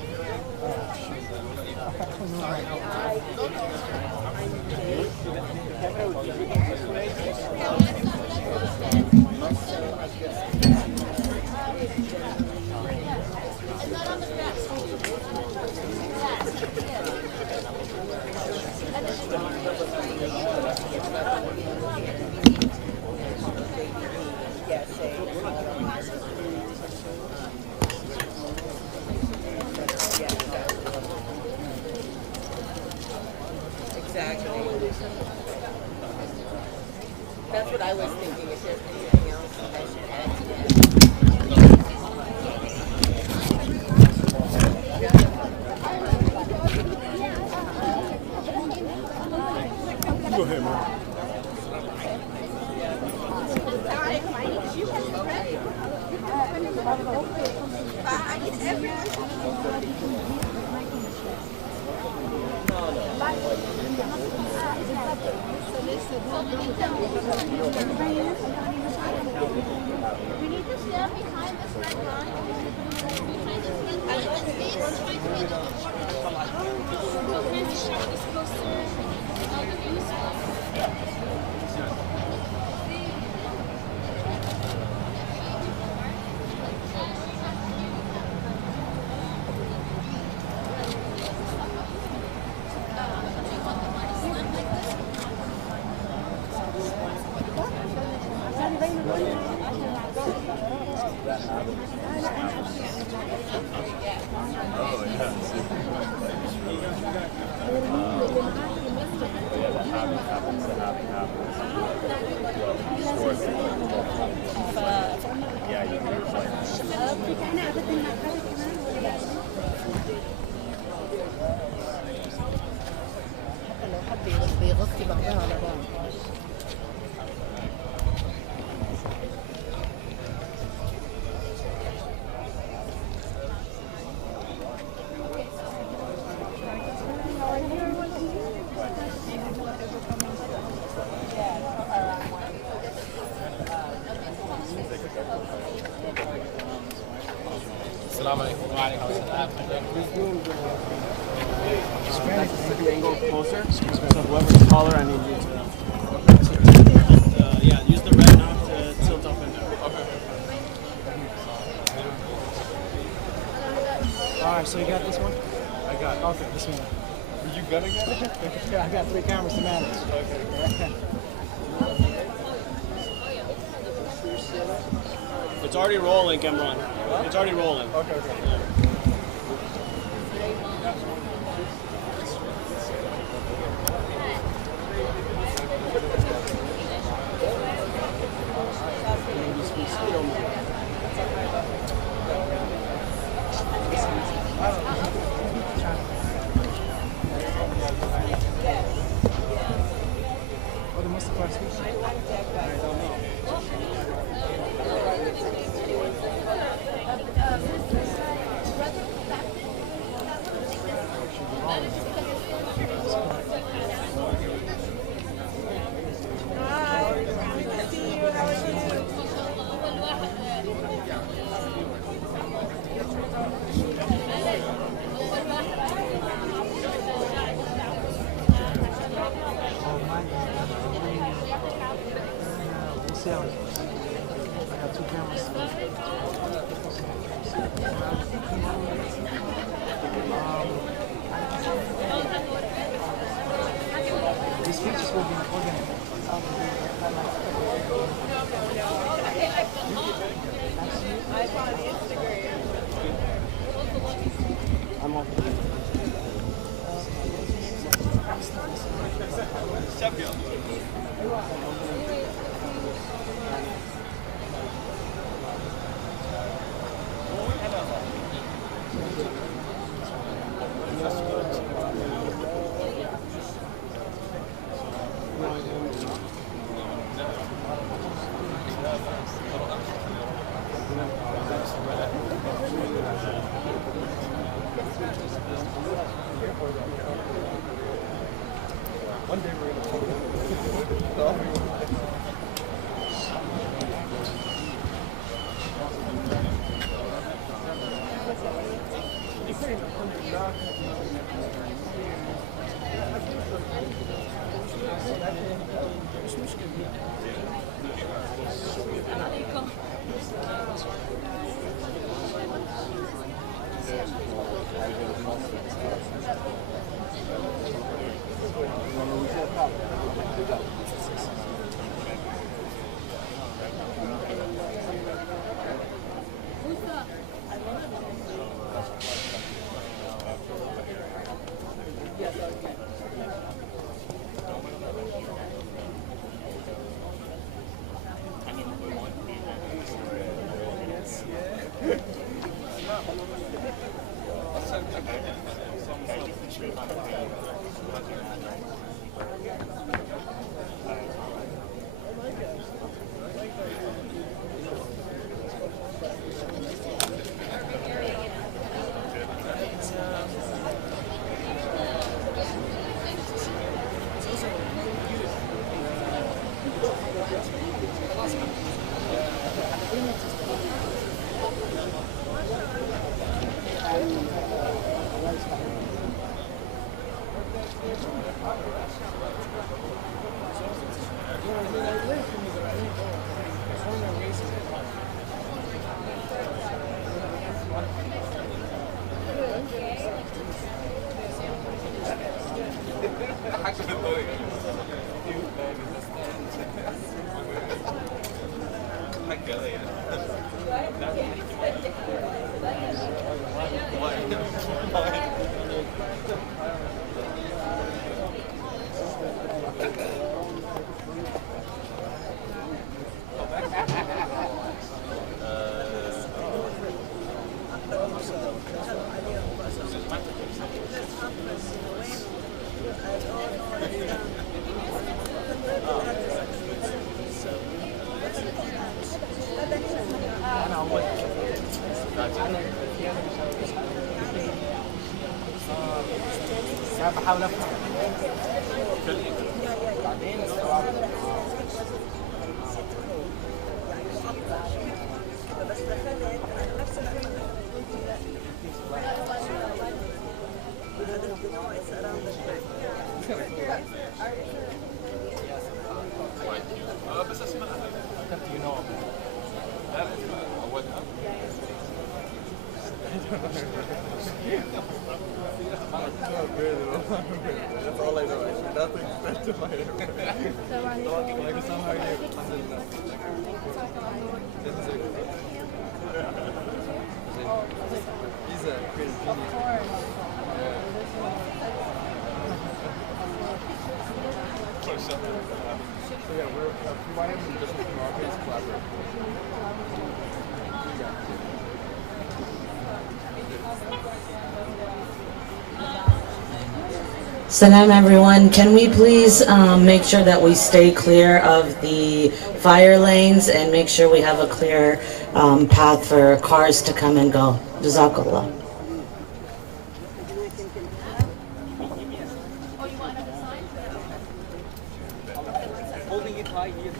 Exactly. That's what I was thinking. If there's anything else I should add to that. بيغطي بعضها على بعض. Closer. So whoever's taller, I need you to. Yeah, use the red knob to tilt up and down. Okay. All right, so you got this one? I got it. Okay, this one. Are you gonna get it? Yeah, I got 3 cameras to manage. Okay. It's already rolling, Cameron. Huh? It's already rolling. Okay. Yeah. بحاول افهم بعدين بس اسمها لا اسمها اولها That's all I know, actually. Nothing special I ever. Like, somehow you This is it. He's a creative genius. So yeah, we're providing some additional tomorrow-based collaboration. Salam everyone. Can we please make sure that we stay clear of the fire lanes and make sure we have a clear path for cars to come and go? Jazakallah. holding it high here.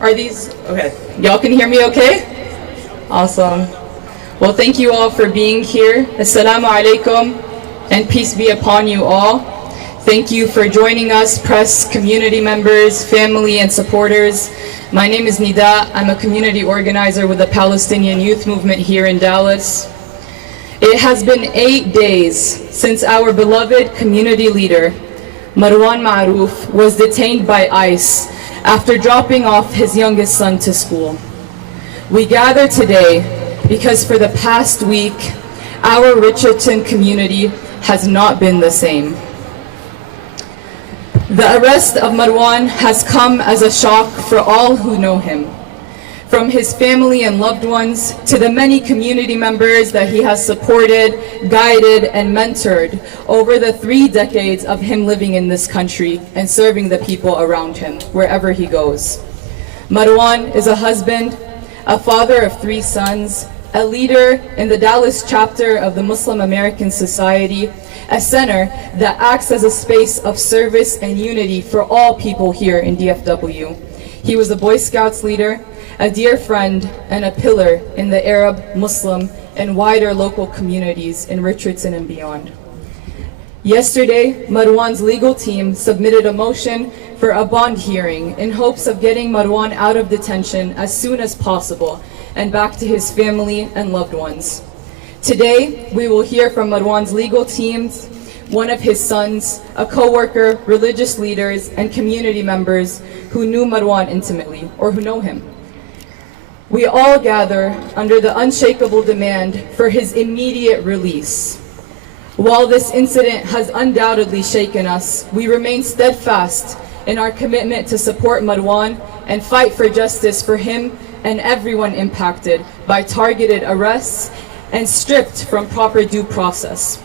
Are these, okay, y'all can hear me okay? Awesome. Well, thank you all for being here. Assalamu alaikum, and peace be upon you all. Thank you for joining us, press, community members, family, and supporters. My name is Nida. I'm a community organizer with the Palestinian Youth Movement here in Dallas. It has been 8 days since our beloved community leader, Marwan Marouf, was detained by ICE after dropping off his youngest son to school. We gather today because for the past week, our Richardson community has not been the same. The arrest of Marwan has come as a shock for all who know him. From his family and loved ones to the many community members that he has supported, guided, and mentored over the 3 decades of him living in this country and serving the people around him wherever he goes. Marwan is a husband, a father of 3 sons, a leader in the Dallas chapter of the Muslim American Society, a center that acts as a space of service and unity for all people here in DFW. He was a Boy Scouts leader, a dear friend, and a pillar in the Arab, Muslim, and wider local communities in Richardson and beyond. Yesterday, Marwan's legal team submitted a motion for a bond hearing in hopes of getting Marwan out of detention as soon as possible and back to his family and loved ones. Today, we will hear from Marwan's legal teams, one of his sons, a co-worker, religious leaders, and community members who knew Marwan intimately or who know him. We all gather under the unshakable demand for his immediate release. While this incident has undoubtedly shaken us, we remain steadfast in our commitment to support Marwan and fight for justice for him and everyone impacted by targeted arrests and stripped from proper due process.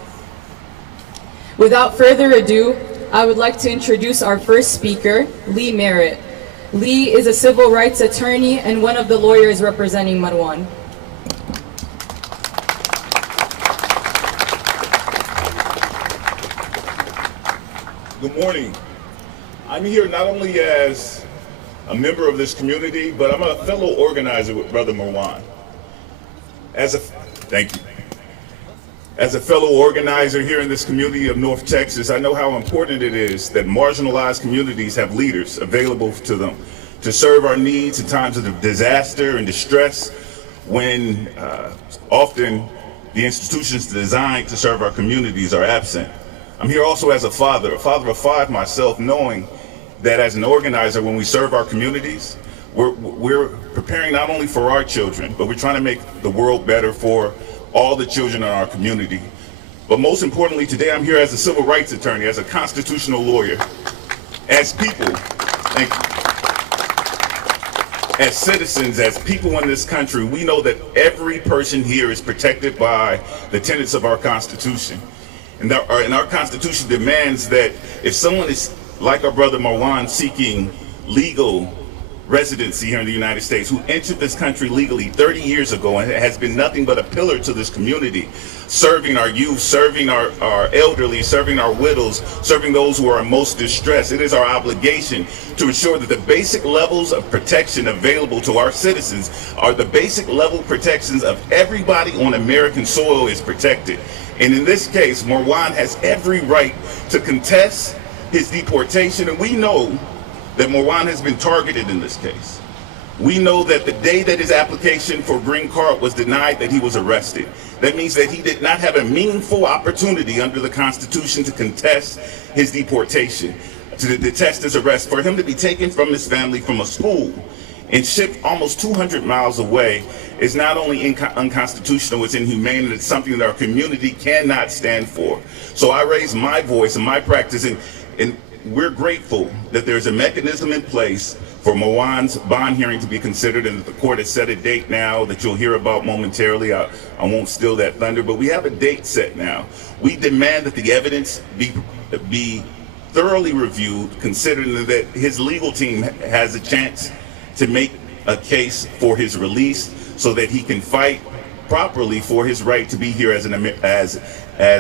Without further ado, I would like to introduce our first speaker, Lee Merritt. Lee is a civil rights attorney and one of the lawyers representing Marwan. Good morning. I'm here not only as a member of this community, but I'm a fellow organizer with Brother Marwan. Thank you. As a fellow organizer here in this community of North Texas, I know how important it is that marginalized communities have leaders available to them to serve our needs in times of disaster and distress when often the institutions designed to serve our communities are absent. I'm here also as a father of 5 myself, knowing that as an organizer, when we serve our communities, we're preparing not only for our children, but we're trying to make the world better for all the children in our community. But most importantly, today I'm here as a civil rights attorney, as a constitutional lawyer, as people, thank you, as citizens, as people in this country. We know that every person here is protected by the tenets of our Constitution. And our Constitution demands that if someone is, like our brother Marwan, seeking legal residency here in the United States, who entered this country legally 30 years ago and has been nothing but a pillar to this community, serving our youth, serving our elderly, serving our widows, serving those who are most distressed. It is our obligation to ensure that the basic levels of protection available to our citizens are the basic level protections of everybody on American soil is protected. And in this case, Marwan has every right to contest his deportation, and we know that Marwan has been targeted in this case. We know that the day that his application for green card was denied, that he was arrested. That means that he did not have a meaningful opportunity under the Constitution to contest his deportation, to contest his arrest. For him to be taken from his family, from a school, and shipped almost 200 miles away is not only unconstitutional, it's inhumane, and it's something that our community cannot stand for. So I raise my voice and my practice, and we're grateful that there's a mechanism in place for Marwan's bond hearing to be considered, and that the court has set a date now that you'll hear about momentarily. I won't steal that thunder, but we have a date set now. We demand that the evidence be thoroughly reviewed, considering that his legal team has a chance to make a case for his release so that he can fight properly for his right to be here as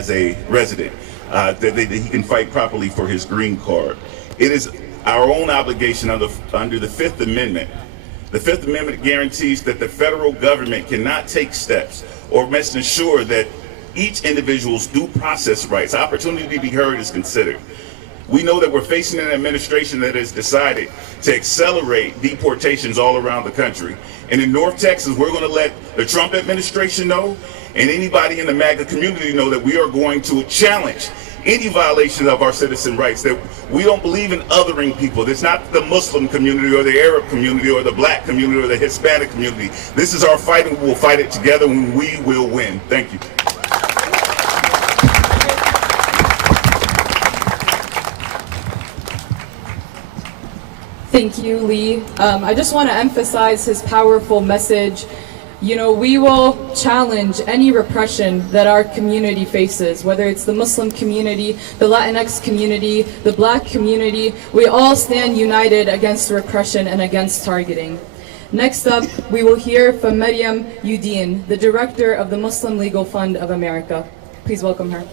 a resident. That he can fight properly for his green card. It is our own obligation under the Fifth Amendment. The Fifth Amendment guarantees that the federal government cannot take steps or must ensure that each individual's due process rights, opportunity to be heard, is considered. We know that we're facing an administration that has decided to accelerate deportations all around the country. And in North Texas, we're going to let the Trump administration know, and anybody in the MAGA community know, that we are going to challenge any violation of our citizen rights, that we don't believe in othering people. It's not the Muslim community or the Arab community or the black community or the Hispanic community. This is our fight, and we will fight it together, and we will win. Thank you. Thank you, Lee. I just want to emphasize his powerful message. You know, we will challenge any repression that our community faces, whether it's the Muslim community, the Latinx community, the Black community. We all stand united against repression and against targeting. Next up, we will hear from Maryam Udin, the director of the Muslim Legal Fund of America. Please welcome her.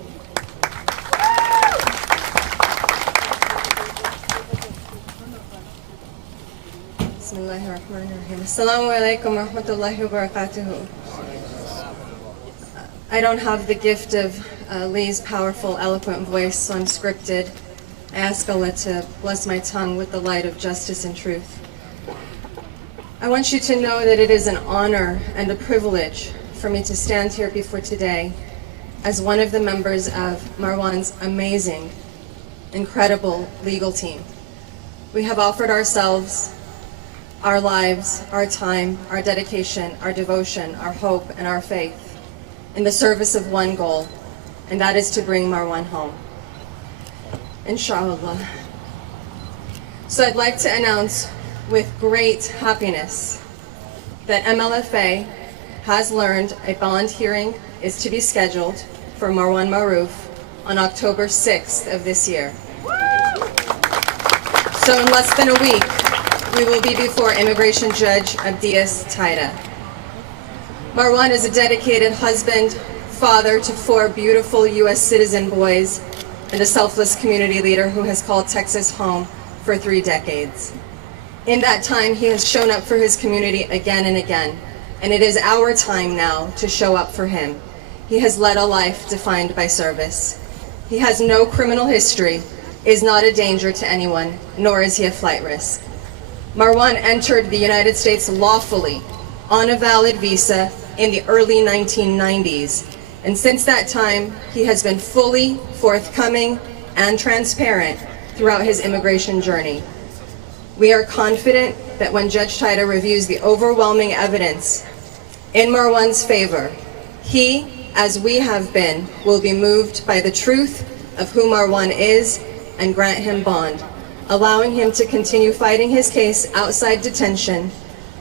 Assalamu alaikum wa rahmatullahi wa barakatuhu. I don't have the gift of Lee's powerful, eloquent voice, so I'm scripted. I ask Allah to bless my tongue with the light of justice and truth. I want you to know that it is an honor and a privilege for me to stand here before today as one of the members of Marwan's amazing, incredible legal team. We have offered ourselves, our lives, our time, our dedication, our devotion, our hope, and our faith in the service of one goal, and that is to bring Marwan home. Inshallah. So I'd like to announce with great happiness that MLFA has learned a bond hearing is to be scheduled for Marwan Marouf on October 6th of this year. So in less than a week, we will be before Immigration Judge Abdias Taida. Marwan is a dedicated husband, father to 4 beautiful U.S. citizen boys, and a selfless community leader who has called Texas home for 3 decades. In that time, he has shown up for his community again and again, and it is our time now to show up for him. He has led a life defined by service. He has no criminal history, is not a danger to anyone, nor is he a flight risk. Marwan entered the United States lawfully on a valid visa in the early 1990s, and since that time, he has been fully forthcoming and transparent throughout his immigration journey. We are confident that when Judge Taida reviews the overwhelming evidence in Marwan's favor, he, as we have been, will be moved by the truth of who Marwan is and grant him bond, allowing him to continue fighting his case outside detention,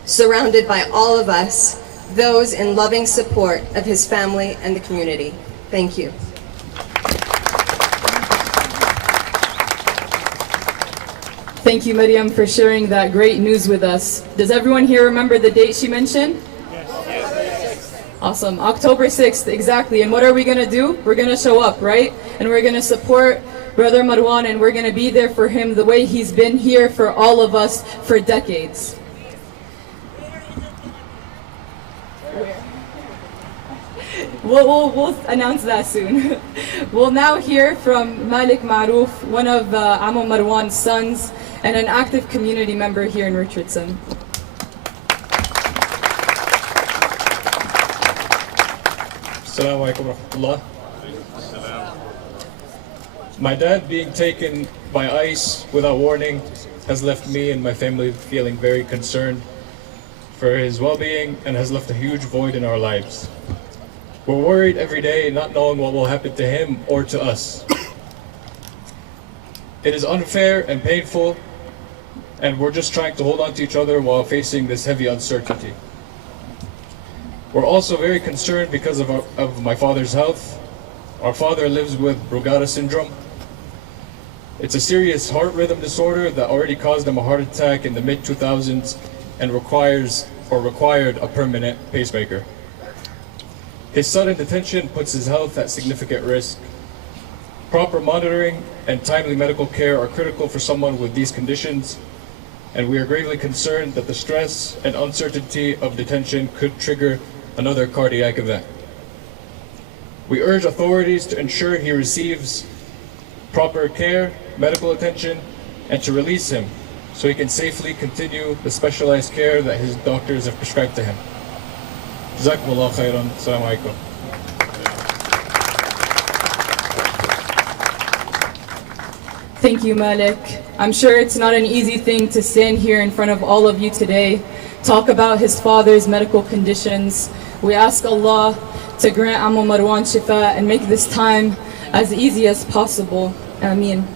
surrounded by all of us, those in loving support of his family and the community. Thank you. Thank you, Maryam, for sharing that great news with us. Does everyone here remember the date she mentioned? Yes. Awesome. October 6th, exactly. And what are we going to do? We're going to show up, right? And we're going to support Brother Marwan, and we're going to be there for him the way he's been here for all of us for decades. We'll announce that soon. We'll now hear from Marwan Marouf, one of Ammo Marwan's sons and an active community member here in Richardson. Assalamu alaikum wa rahmatullah. My dad being taken by ICE without warning has left me and my family feeling very concerned for his well-being and has left a huge void in our lives. We're worried every day, not knowing what will happen to him or to us. It is unfair and painful, and we're just trying to hold on to each other while facing this heavy uncertainty. We're also very concerned because of my father's health. Our father lives with Brugada syndrome. It's a serious heart rhythm disorder that already caused him a heart attack in the mid-2000s and required a permanent pacemaker. His sudden detention puts his health at significant risk. Proper monitoring and timely medical care are critical for someone with these conditions, and we are gravely concerned that the stress and uncertainty of detention could trigger another cardiac event. We urge authorities to ensure he receives proper care, medical attention, and to release him so he can safely continue the specialized care that his doctors have prescribed to him. Jazakumullah khairan. Assalamu alaikum. Thank you, Malik. I'm sure it's not an easy thing to stand here in front of all of you today, talk about his father's medical conditions. We ask Allah to grant Ammo Marwan shifa and make this time as easy as possible. Ameen.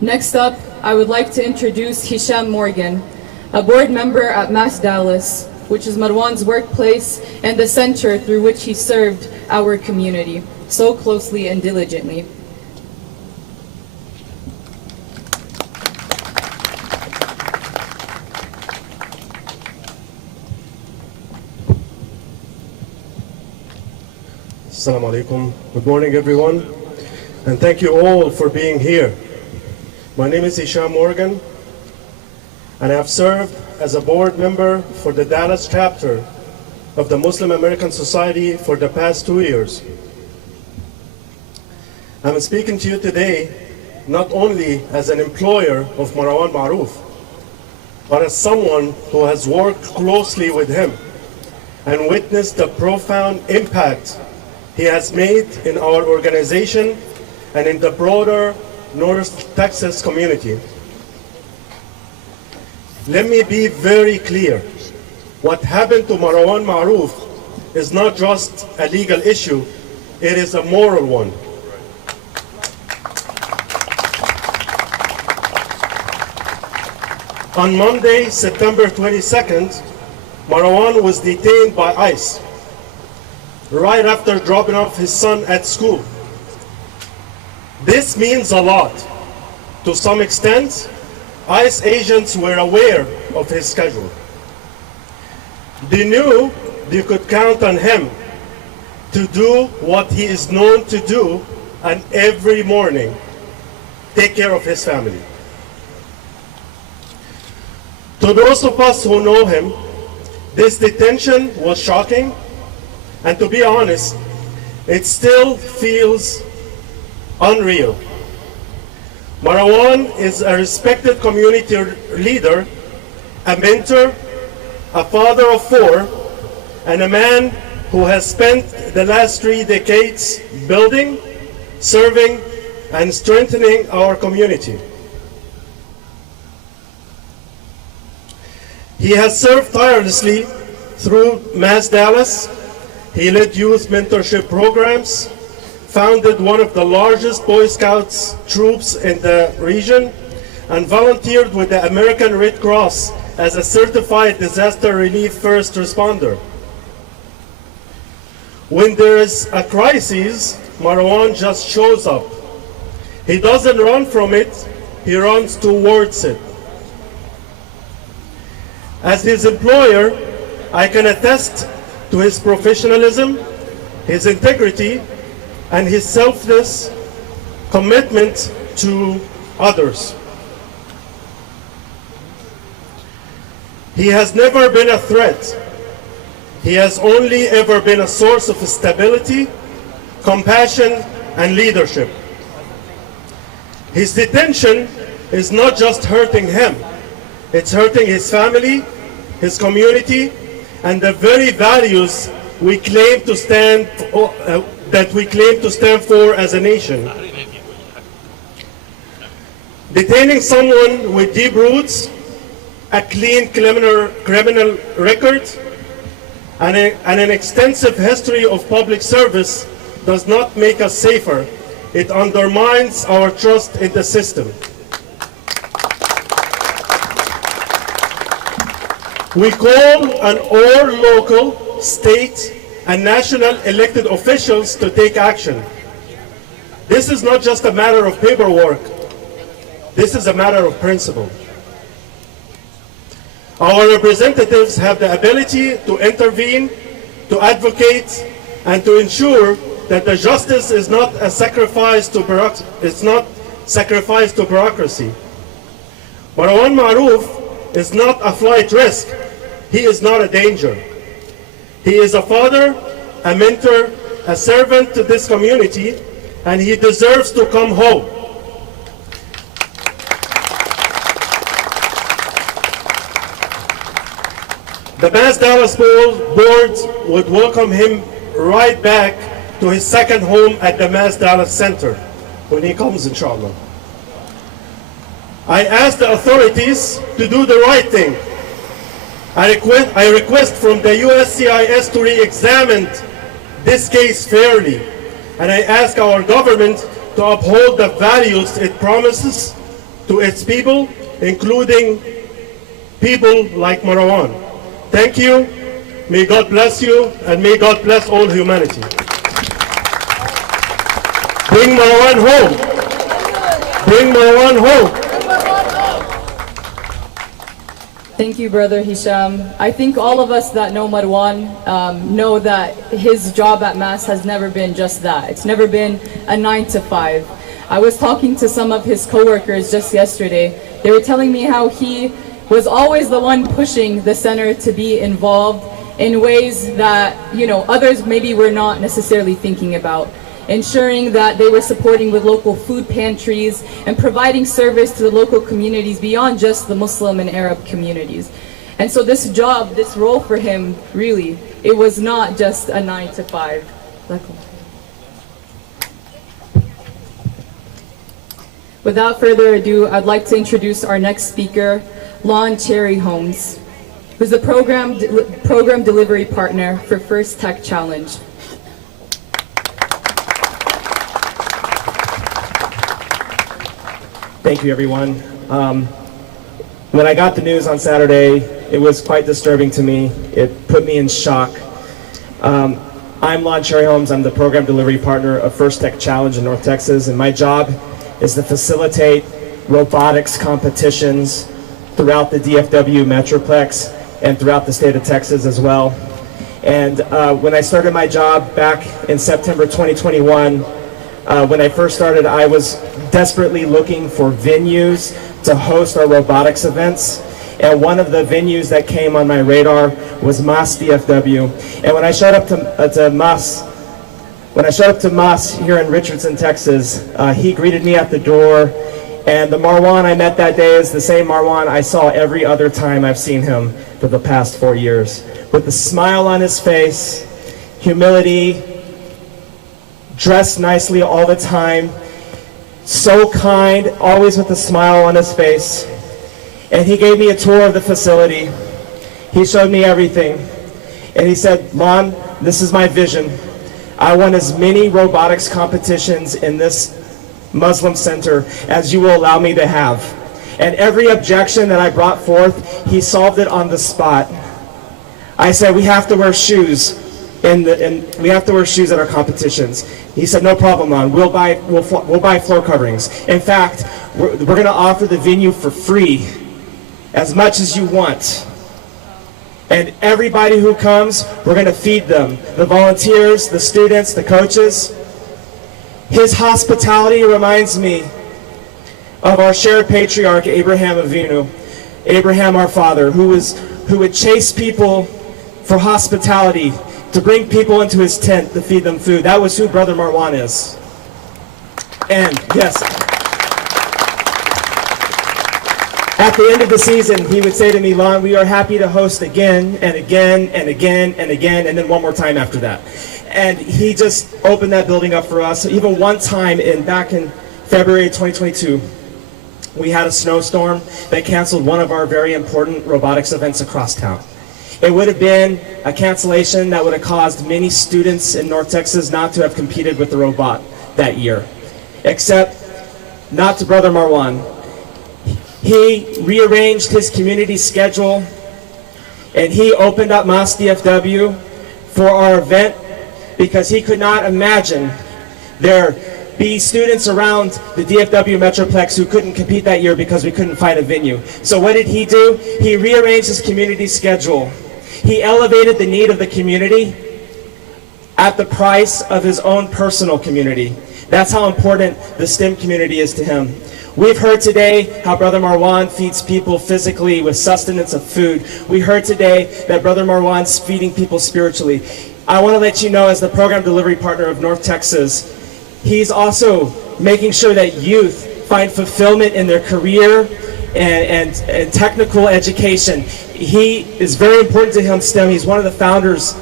Next up, I would like to introduce Hisham Morgan, a board member at Mass Dallas, which is Marwan's workplace and the center through which he served our community so closely and diligently. Assalamu alaikum. Good morning, everyone, and thank you all for being here. My name is Hisham Morgan, and I have served as a board member for the Dallas chapter of the Muslim American Society for the past 2 years. I'm speaking to you today not only as an employer of Marwan Marouf, but as someone who has worked closely with him and witnessed the profound impact he has made in our organization and in the broader North Texas community. Let me be very clear. What happened to Marwan Marouf is not just a legal issue, it is a moral one. On Monday, September 22nd, Marwan was detained by ICE right after dropping off his son at school. This means a lot. To some extent, ICE agents were aware of his schedule. They knew they could count on him to do what he is known to do, and every morning take care of his family. To those of us who know him, this detention was shocking, and to be honest, it still feels unreal. Marwan is a respected community leader, a mentor, a father of 4, and a man who has spent the last 3 decades building, serving, and strengthening our community. He has served tirelessly through Mass Dallas. He led youth mentorship programs, founded one of the largest Boy Scouts troops in the region, and volunteered with the American Red Cross as a certified disaster relief first responder. When there is a crisis, Marwan just shows up. He doesn't run from it, he runs towards it. As his employer, I can attest to his professionalism, his integrity, and his selfless commitment to others. He has never been a threat. He has only ever been a source of stability, compassion, and leadership. His detention is not just hurting him, it's hurting his family, his community, and the very values we claim to stand for as a nation. Detaining someone with deep roots, a clean criminal record, and an extensive history of public service does not make us safer. It undermines our trust in the system. We call on all local, state, and national elected officials to take action. This is not just a matter of paperwork. This is a matter of principle. Our representatives have the ability to intervene, to advocate, and to ensure that the justice is not a sacrifice to bureaucracy. Marwan Marouf is not a flight risk. He is not a danger. He is a father, a mentor, a servant to this community, and he deserves to come home. The Mass Dallas Board would welcome him right back to his second home at the Mass Dallas Center when he comes, inshallah. I ask the authorities to do the right thing. I request from the USCIS to re-examine this case fairly, and I ask our government to uphold the values it promises to its people, including people like Marwan. Thank you. May God bless you, and may God bless all humanity. Bring Marwan home. Bring Marwan home. Thank you, Brother Hisham. I think all of us that know Marwan know that his job at MAS has never been just that. It's never been a 9 to 5. I was talking to some of his coworkers just yesterday. They were telling me how he was always the one pushing the center to be involved in ways that, others maybe were not necessarily thinking about. Ensuring that they were supporting with local food pantries and providing service to the local communities beyond just the Muslim and Arab communities. And so this job, this role for him, really, it was not just a 9 to 5. Without further ado, I'd like to introduce our next speaker, Lon Cherry Holmes, who's the program delivery partner for First Tech Challenge. Thank you, everyone. When I got the news on Saturday, it was quite disturbing to me. It put me in shock. I'm Lon Cherry Holmes. I'm the program delivery partner of First Tech Challenge in North Texas, and my job is to facilitate robotics competitions throughout the DFW Metroplex and throughout the state of Texas as well. And when I started my job back in September 2021, when I first started, I was desperately looking for venues to host our robotics events. And one of the venues that came on my radar was MAS DFW. And when I showed up to MAS here in Richardson, Texas, he greeted me at the door. And the Marwan I met that day is the same Marwan I saw every other time I've seen him for the past 4 years. With a smile on his face, humility, dressed nicely all the time, so kind, always with a smile on his face. And he gave me a tour of the facility. He showed me everything. And he said, Lon, this is my vision. I want as many robotics competitions in this Muslim center as you will allow me to have. And every objection that I brought forth, he solved it on the spot. I said, we have to wear shoes. We have to wear shoes at our competitions. He said, no problem, Lon. We'll buy floor coverings. In fact, we're going to offer the venue for free, as much as you want. And everybody who comes, we're going to feed them. The volunteers, the students, the coaches. His hospitality reminds me of our shared patriarch, Abraham Avinu, Abraham our father, who would chase people for hospitality, to bring people into his tent to feed them food. That was who Brother Marwan is. And yes, at the end of the season, he would say to me, Lon, we are happy to host again and again and again and again, and then one more time after that. And he just opened that building up for us. Even one time back in February 2022, we had a snowstorm that canceled one of our very important robotics events across town. It would have been a cancellation that would have caused many students in North Texas not to have competed with the robot that year. Except not to Brother Marwan. He rearranged his community schedule and he opened up MAS DFW for our event because he could not imagine there be students around the DFW Metroplex who couldn't compete that year because we couldn't find a venue. So what did he do? He rearranged his community schedule. He elevated the need of the community at the price of his own personal community. That's how important the STEM community is to him. We've heard today how Brother Marwan feeds people physically with sustenance of food. We heard today that Brother Marwan's feeding people spiritually. I want to let you know, as the program delivery partner of North Texas, he's also making sure that youth find fulfillment in their career and technical education. He is very important to him, STEM. He's one of the founders,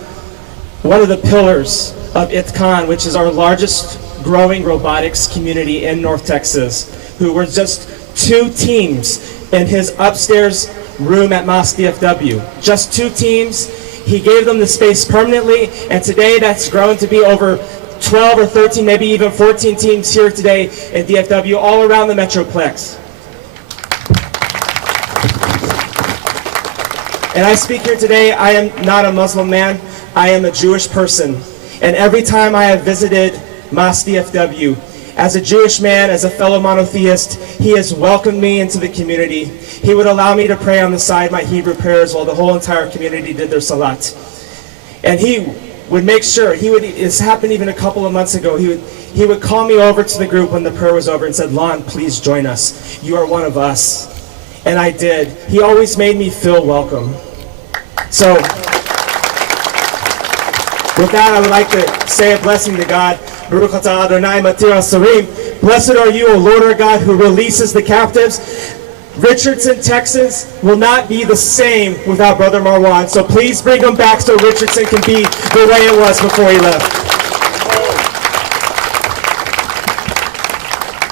one of the pillars of ITCON, which is our largest growing robotics community in North Texas, who were just 2 teams in his upstairs room at MAS DFW. Just 2 teams. He gave them the space permanently, and today that's grown to be over 12 or 13, maybe even 14 teams here today in DFW, all around the Metroplex. And I speak here today, I am not a Muslim man, I am a Jewish person. And every time I have visited Mosque DFW, as a Jewish man, as a fellow monotheist, he has welcomed me into the community. He would allow me to pray on the side my Hebrew prayers while the whole entire community did their salat. And he would make sure, this happened even a couple of months ago, he would call me over to the group when the prayer was over and said, Lon, please join us. You are one of us. And I did. He always made me feel welcome. So, with that, I would like to say a blessing to God. Baruch atah Adonai matir asarim. Blessed are you, O Lord our God, who releases the captives. Richardson, Texas will not be the same without Brother Marwan. So please bring him back so Richardson can be the way it was before he left.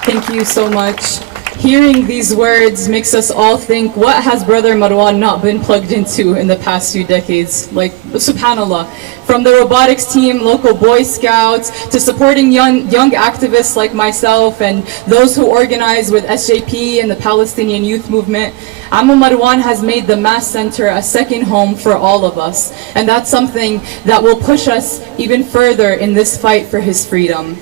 Thank you so much. Hearing these words makes us all think, what has Brother Marwan not been plugged into in the past few decades? Like, subhanAllah. From the robotics team, local Boy Scouts, to supporting young activists like myself and those who organize with SJP and the Palestinian Youth Movement, Ammu Marwan has made the Mass Center a second home for all of us. And that's something that will push us even further in this fight for his freedom.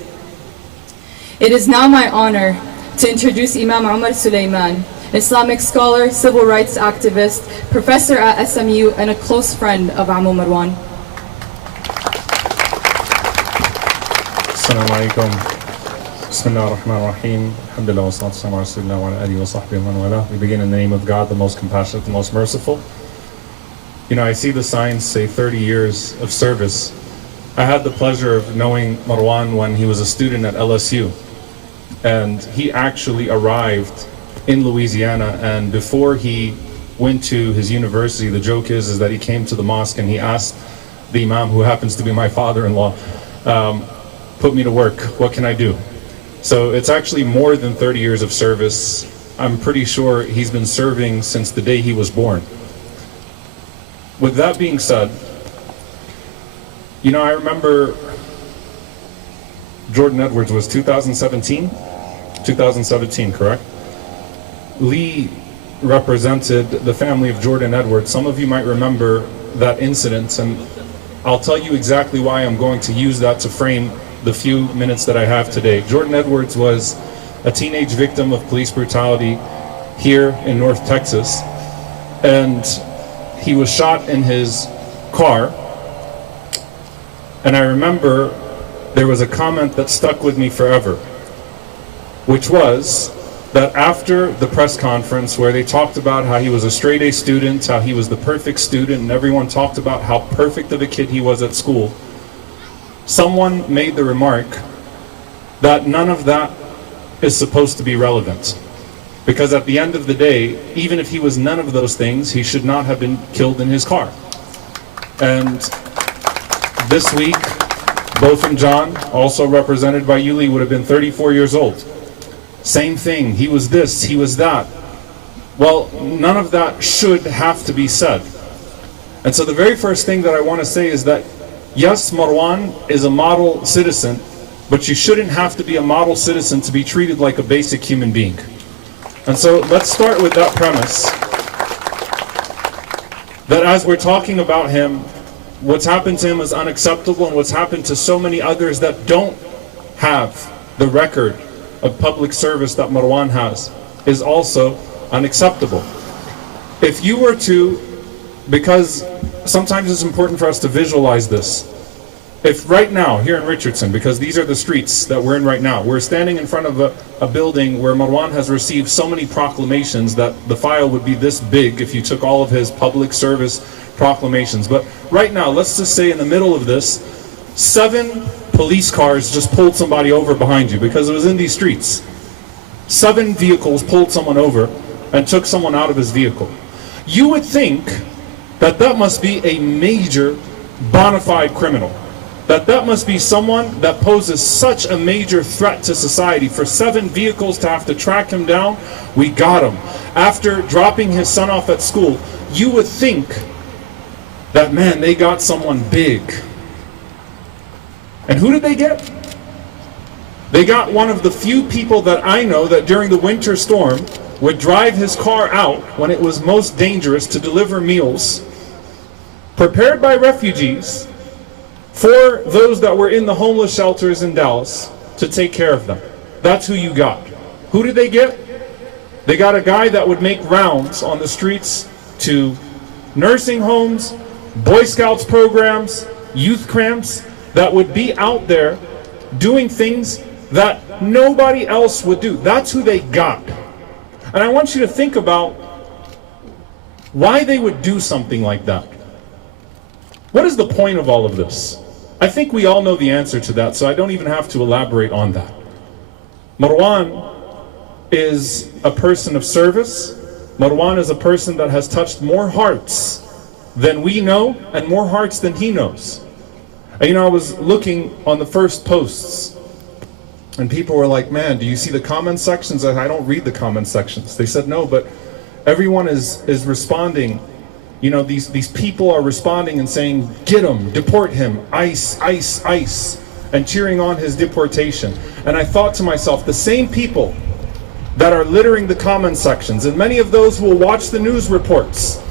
It is now my honor to introduce Imam Omar Suleiman, Islamic scholar, civil rights activist, professor at SMU, and a close friend of Ammu Marwan. Assalamu alaikum. Bismillah ar-Rahman ar-Rahim. Alhamdulillah wa salatu wa rasulullah wa alihi wa sahbihi wa man wala. We begin in the name of God, the most compassionate, the most merciful. You know, I see the signs say 30 years of service. I had the pleasure of knowing Marwan when he was a student at LSU. And he actually arrived in Louisiana, and before he went to his university, the joke is that he came to the mosque and he asked the imam, who happens to be my father-in-law, put me to work, what can I do? So it's actually more than 30 years of service. I'm pretty sure he's been serving since the day he was born. With that being said, you know, I remember Jordan Edwards was 2017, correct? Lee represented the family of Jordan Edwards. Some of you might remember that incident, and I'll tell you exactly why I'm going to use that to frame the few minutes that I have today. Jordan Edwards was a teenage victim of police brutality here in North Texas, and he was shot in his car. And I remember there was a comment that stuck with me forever, which was that after the press conference where they talked about how he was a straight A student, how he was the perfect student, and everyone talked about how perfect of a kid he was at school, someone made the remark that none of that is supposed to be relevant. Because at the end of the day, even if he was none of those things, he should not have been killed in his car. And this week, Botham John, also represented by Yuli, would have been 34 years old. Same thing, he was this, he was that. Well, none of that should have to be said. And so the very first thing that I want to say is that, yes, Marwan is a model citizen, but you shouldn't have to be a model citizen to be treated like a basic human being. And so let's start with that premise, that as we're talking about him, what's happened to him is unacceptable, and what's happened to so many others that don't have the record of public service that Marwan has is also unacceptable. If you were to, because sometimes it's important for us to visualize this, if right now here in Richardson, because these are the streets that we're in right now, we're standing in front of a building where Marwan has received so many proclamations that the file would be this big if you took all of his public service proclamations. But right now, let's just say in the middle of this, 7 police cars just pulled somebody over behind you because it was in these streets. 7 vehicles pulled someone over and took someone out of his vehicle. You would think that that must be a major bona fide criminal. That must be someone that poses such a major threat to society. For 7 vehicles to have to track him down, we got him. After dropping his son off at school, you would think that, man, they got someone big. And who did they get? They got one of the few people that I know that during the winter storm would drive his car out when it was most dangerous to deliver meals prepared by refugees for those that were in the homeless shelters in Dallas to take care of them. That's who you got. Who did they get? They got a guy that would make rounds on the streets to nursing homes, Boy Scouts programs, youth camps, that would be out there doing things that nobody else would do. That's who they got. And I want you to think about why they would do something like that. What is the point of all of this? I think we all know the answer to that, so I don't even have to elaborate on that. Marwan is a person of service. Marwan is a person that has touched more hearts than we know and more hearts than he knows. And, you know, I was looking on the first posts and people were like, man, do you see the comment sections? I don't read the comment sections. They said, no, but everyone is responding. You know, these people are responding and saying, get him, deport him, ICE, ICE, ICE, and cheering on his deportation. And I thought to myself, the same people that are littering the comment sections, and many of those will watch the news reports,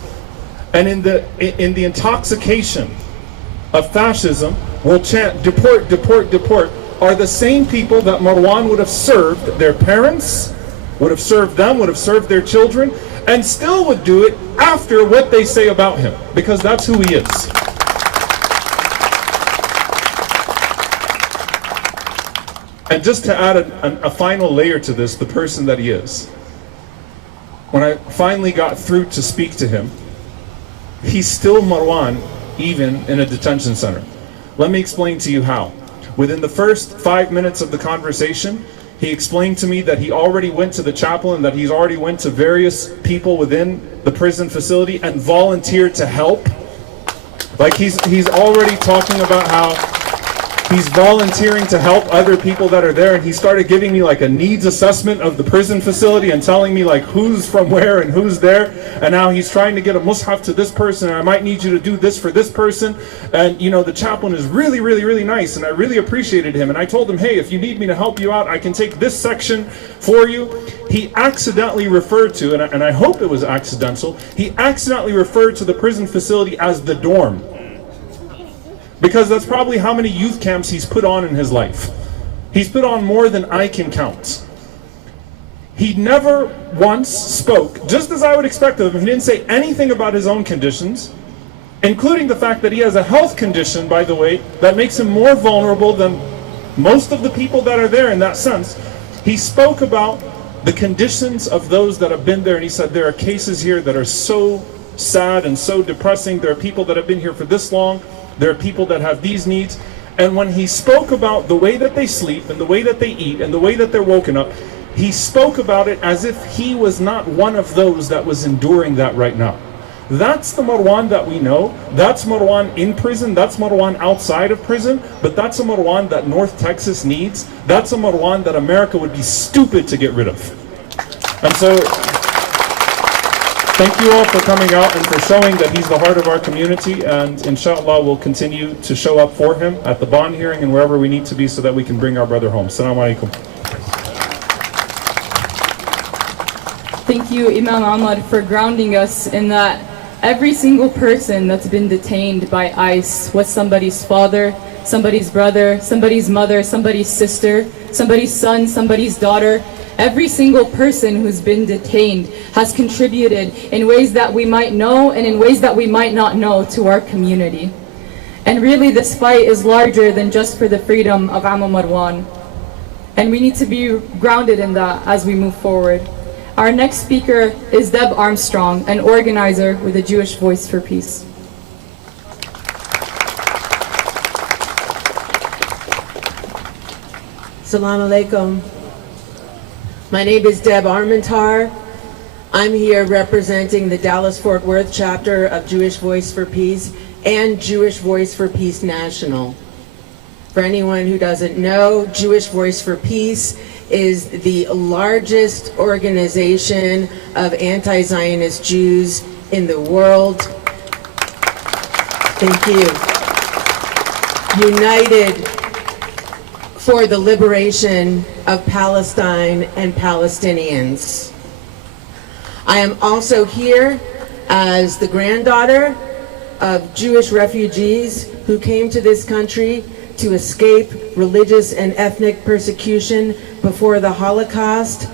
and in the intoxication of fascism will chant, deport, deport, deport, are the same people that Marwan would have served their parents, would have served them, would have served their children, and still would do it after what they say about him, because that's who he is. And just to add a final layer to this, the person that he is. When I finally got through to speak to him, he's still Marwan, even in a detention center. Let me explain to you how. Within the first 5 minutes of the conversation, he explained to me that he already went to the chapel and that he's already went to various people within the prison facility and volunteered to help. Like he's already talking about how he's volunteering to help other people that are there, and he started giving me like a needs assessment of the prison facility and telling me like who's from where and who's there, and now he's trying to get a mushaf to this person, and I might need you to do this for this person. And you know, the chaplain is really, really, really nice, and I really appreciated him. And I told him, hey, if you need me to help you out, I can take this section for you. He accidentally referred to, and I hope it was accidental, he accidentally referred to the prison facility as the dorm. Because that's probably how many youth camps he's put on in his life. He's put on more than I can count. He never once spoke, just as I would expect of him, he didn't say anything about his own conditions, including the fact that he has a health condition, by the way, that makes him more vulnerable than most of the people that are there in that sense. He spoke about the conditions of those that have been there, and he said there are cases here that are so sad and so depressing. There are people that have been here for this long. There are people that have these needs. And when he spoke about the way that they sleep and the way that they eat and the way that they're woken up, he spoke about it as if he was not one of those that was enduring that right now. That's the Marwan that we know. That's Marwan in prison. That's Marwan outside of prison. But that's a Marwan that North Texas needs. That's a Marwan that America would be stupid to get rid of. And so, thank you all for coming out and for showing that he's the heart of our community, and inshallah we'll continue to show up for him at the bond hearing and wherever we need to be so that we can bring our brother home. Assalamu alaikum. Thank you, Imam Ahmad, for grounding us in that every single person that's been detained by ICE was somebody's father, somebody's brother, somebody's mother, somebody's sister, somebody's son, somebody's daughter. Every single person who's been detained has contributed in ways that we might know and in ways that we might not know to our community. And really this fight is larger than just for the freedom of Amma Marwan. And we need to be grounded in that as we move forward. Our next speaker is Deb Armstrong, an organizer with the Jewish Voice for Peace. Assalamu alaikum. My name is Deb Armentar. I'm here representing the Dallas-Fort Worth chapter of Jewish Voice for Peace and Jewish Voice for Peace National. For anyone who doesn't know, Jewish Voice for Peace is the largest organization of anti-Zionist Jews in the world. Thank you. United for the liberation of Palestine and Palestinians. I am also here as the granddaughter of Jewish refugees who came to this country to escape religious and ethnic persecution before the Holocaust.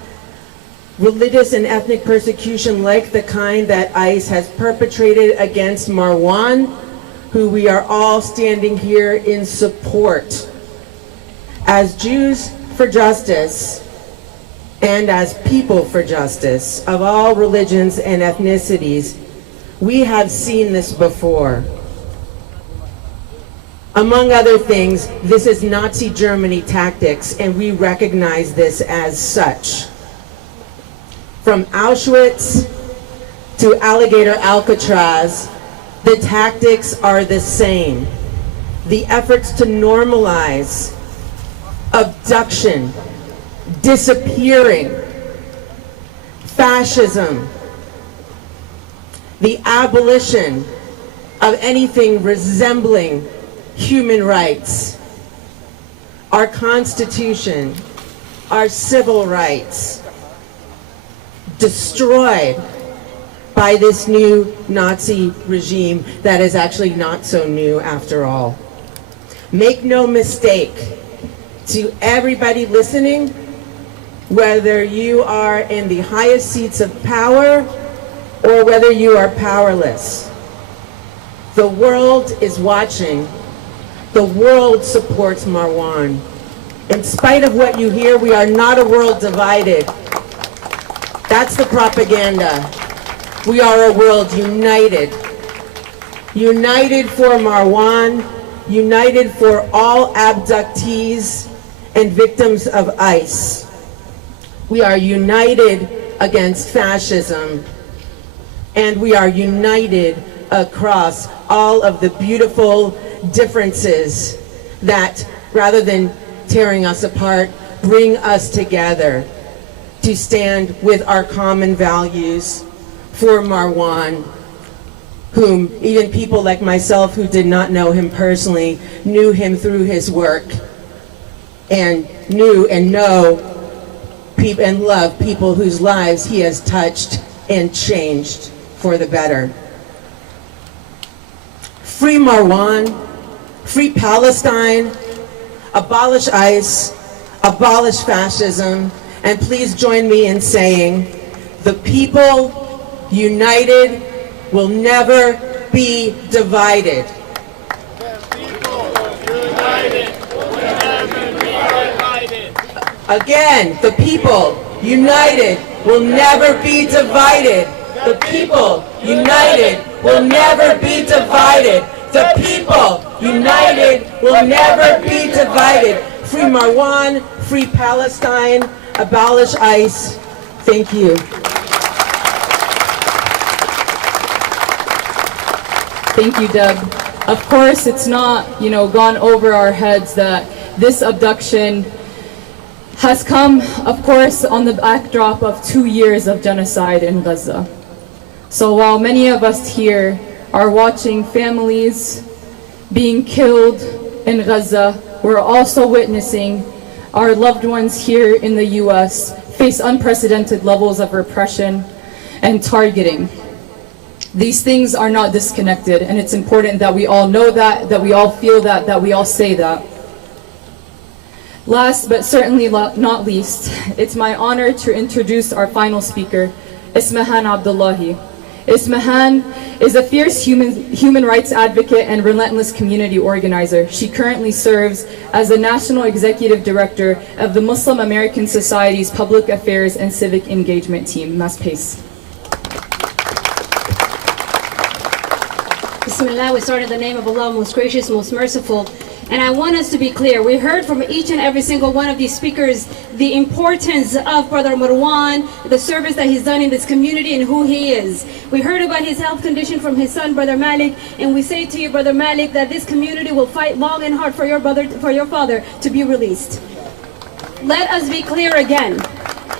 Religious and ethnic persecution like the kind that ICE has perpetrated against Marwan, who we are all standing here in support. As Jews for justice and as people for justice of all religions and ethnicities, we have seen this before. Among other things, this is Nazi Germany tactics, and we recognize this as such. From Auschwitz to Alligator Alcatraz, the tactics are the same. The efforts to normalize abduction, disappearing, fascism, the abolition of anything resembling human rights, our Constitution, our civil rights, destroyed by this new Nazi regime that is actually not so new after all. Make no mistake, to everybody listening, whether you are in the highest seats of power or whether you are powerless, the world is watching. The world supports Marwan. In spite of what you hear, we are not a world divided. That's the propaganda. We are a world united. United for Marwan, united for all abductees and victims of ICE. We are united against fascism, and we are united across all of the beautiful differences that, rather than tearing us apart, bring us together to stand with our common values for Marwan, whom even people like myself who did not know him personally knew him through his work and knew and know and love people whose lives he has touched and changed for the better. Free Marwan, free Palestine, abolish ICE, abolish fascism, and please join me in saying, the people united will never be divided. Again, the people united will never be divided. The people united will never be divided. The people united will never be divided. Free Marwan, free Palestine, abolish ICE. Thank you. Thank you, Deb. Of course, it's not, gone over our heads that this abduction has come, of course, on the backdrop of 2 years of genocide in Gaza. So while many of us here are watching families being killed in Gaza, we're also witnessing our loved ones here in the US face unprecedented levels of repression and targeting. These things are not disconnected, and it's important that we all know that we all feel that we all say that. Last but certainly not least, it's my honor to introduce our final speaker, Ismahan Abdullahi. Ismahan is a fierce human rights advocate and relentless community organizer. She currently serves as the National Executive Director of the Muslim American Society's Public Affairs and Civic Engagement Team. Mass pace. Bismillah, we start in the name of Allah, most gracious, most merciful. And I want us to be clear. We heard from each and every single one of these speakers the importance of Brother Marwan, the service that he's done in this community and who he is. We heard about his health condition from his son, Brother Malik, and we say to you, Brother Malik, that this community will fight long and hard for your father to be released. Let us be clear again.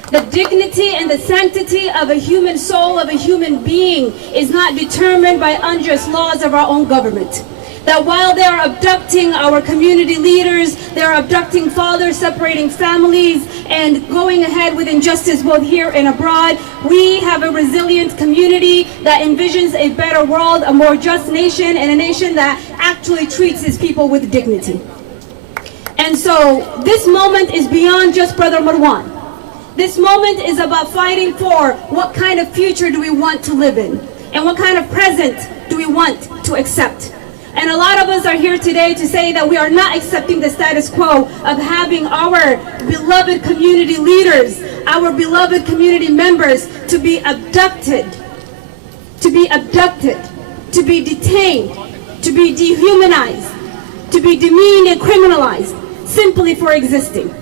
The dignity and the sanctity of a human soul, of a human being, is not determined by unjust laws of our own government. that while they are abducting our community leaders, they are abducting fathers, separating families, and going ahead with injustice both here and abroad, we have a resilient community that envisions a better world, a more just nation, and a nation that actually treats its people with dignity. And so this moment is beyond just Brother Marwan. This moment is about fighting for what kind of future do we want to live in, and what kind of present do we want to accept. And a lot of us are here today to say that we are not accepting the status quo of having our beloved community leaders, our beloved community members to be abducted, to be detained, to be dehumanized, to be demeaned and criminalized simply for existing.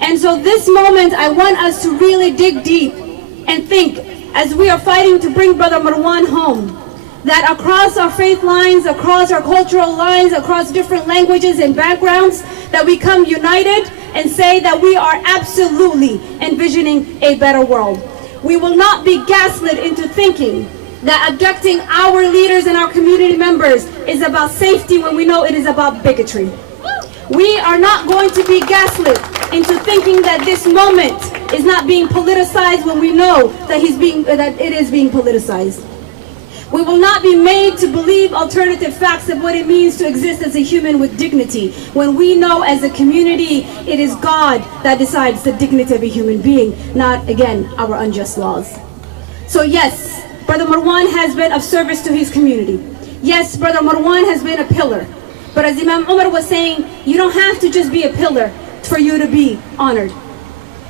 And so this moment, I want us to really dig deep and think, as we are fighting to bring Brother Marwan home, that across our faith lines, across our cultural lines, across different languages and backgrounds, that we come united and say that we are absolutely envisioning a better world. We will not be gaslit into thinking that abducting our leaders and our community members is about safety when we know it is about bigotry. We are not going to be gaslit into thinking that this moment is not being politicized when we know that it is being politicized. We will not be made to believe alternative facts of what it means to exist as a human with dignity, when we know as a community it is God that decides the dignity of a human being, not, again, our unjust laws. So yes, Brother Marwan has been of service to his community. Yes, Brother Marwan has been a pillar. But as Imam Umar was saying, you don't have to just be a pillar for you to be honored.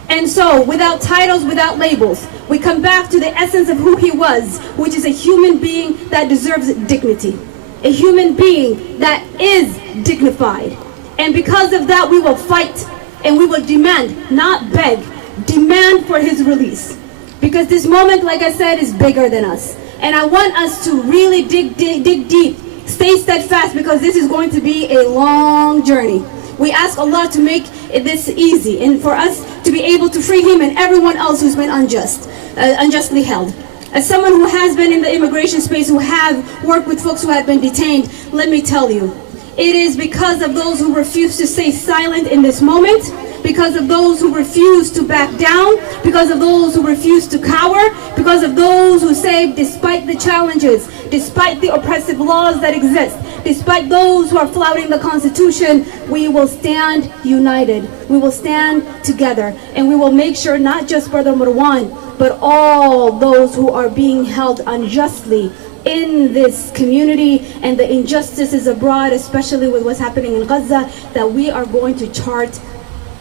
And so, without titles, without labels, we come back to the essence of who he was, which is a human being that deserves dignity. A human being that is dignified. And because of that, we will fight and we will demand, not beg, demand for his release. Because this moment, like I said, is bigger than us. And I want us to really dig deep, stay steadfast, because this is going to be a long journey. We ask Allah to make this easy and for us to be able to free him and everyone else who's been unjustly held. As someone who has been in the immigration space, who have worked with folks who have been detained, let me tell you, it is because of those who refuse to stay silent in this moment, because of those who refuse to back down, because of those who refuse to cower, because of those who say, despite the challenges, despite the oppressive laws that exist, despite those who are flouting the Constitution, we will stand united. We will stand together, and we will make sure not just Brother Marwan, but all those who are being held unjustly in this community and the injustices abroad, especially with what's happening in Gaza, that we are going to chart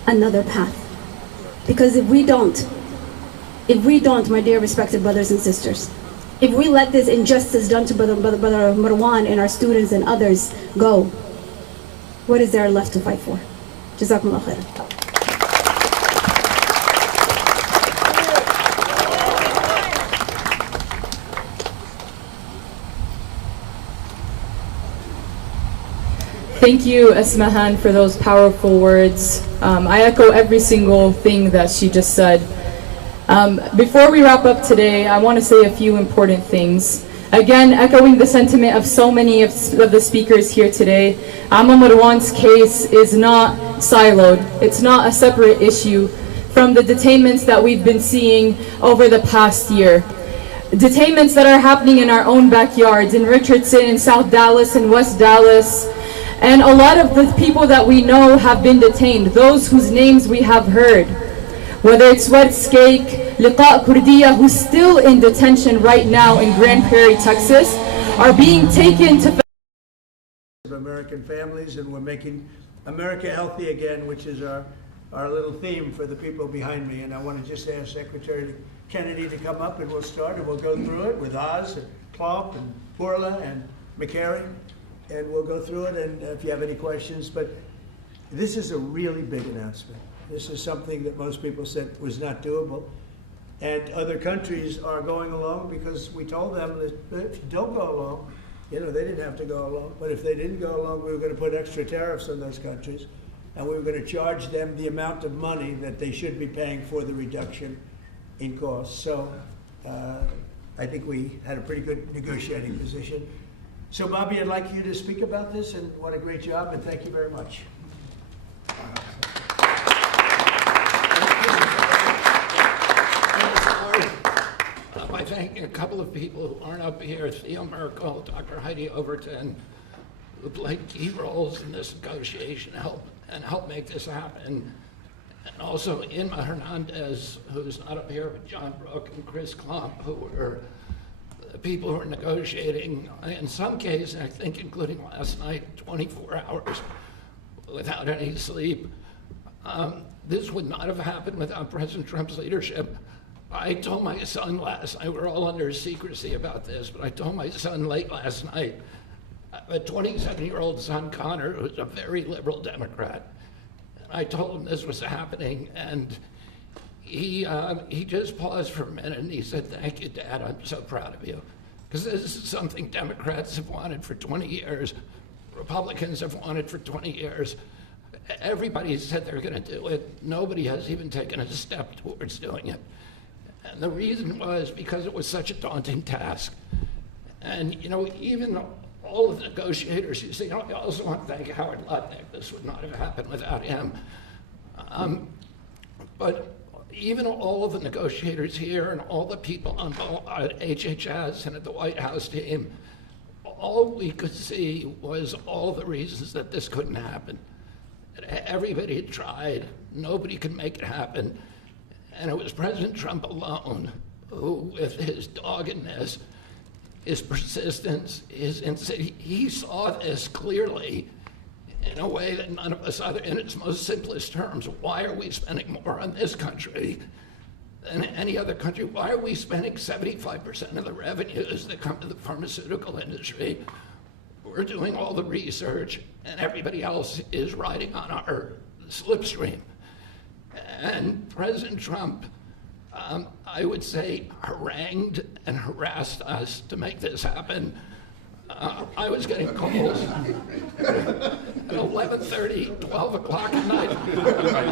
another path. Because if we don't, my dear respected brothers and sisters, if we let this injustice done to Brother Marwan and our students and others go, what is there left to fight for? Jazakumullah khair. Thank you, Esmahan, for those powerful words. I echo every single thing that she just said. Before we wrap up today, I want to say a few important things. Again, echoing the sentiment of so many of the speakers here today, Amma Marwan's case is not siloed. It's not a separate issue from the detainments that we've been seeing over the past year. Detainments that are happening in our own backyards, in Richardson, in South Dallas, in West Dallas. And a lot of the people that we know have been detained, those whose names we have heard. Whether it's Wed Skeik, Liqa Kurdiya, who's still in detention right now in Grand Prairie, Texas, are being taken to American families, and we're making America healthy again, which is our little theme for the people behind me. And I want to just ask Secretary Kennedy to come up, and we'll start, and we'll go through it with Oz and Klopp and Burla and McCary. And we'll go through it, and if you have any questions. But this is a really big announcement. This is something that most people said was not doable. And other countries are going along because we told them that don't go along. You know, they didn't have to go along. But if they didn't go along, we were going to put extra tariffs on those countries. And we were going to charge them the amount of money that they should be paying for the reduction in costs. So I think we had a pretty good negotiating position. So, Bobby, I'd like you to speak about this, and what a great job, and thank you very much. By thanking a couple of people who aren't up here, Theo Merkel, Dr. Heidi Overton, who played key roles in this negotiation help make this happen. And also Inma Hernandez, who's not up here, but John Brooke and Chris Klump, who were the people who were negotiating, in some cases, I think including last night, 24 hours without any sleep. This would not have happened without President Trump's leadership. I told my son last night, we're all under secrecy about this, but I told my son late last night, a 27-year-old son, Connor, who's a very liberal Democrat, and I told him this was happening, and he just paused for a minute and he said, "Thank you, Dad, I'm so proud of you." Because this is something Democrats have wanted for 20 years, Republicans have wanted for 20 years. Everybody said they're going to do it. Nobody has even taken a step towards doing it. And the reason was because it was such a daunting task. And, you know, even all of the negotiators, you see, I also want to thank Howard Lutnick. This would not have happened without him. But even all of the negotiators here and all the people on at HHS and at the White House team, all we could see was all the reasons that this couldn't happen. Everybody had tried. Nobody could make it happen. And it was President Trump alone who, with his doggedness, his persistence, he saw this clearly in a way that none of us other, in its most simplest terms. Why are we spending more on this country than any other country? Why are we spending 75% of the revenues that come to the pharmaceutical industry? We're doing all the research, and everybody else is riding on our slipstream. And President Trump, I would say, harangued and harassed us to make this happen. I was getting calls at 11:30, 12 o'clock at night.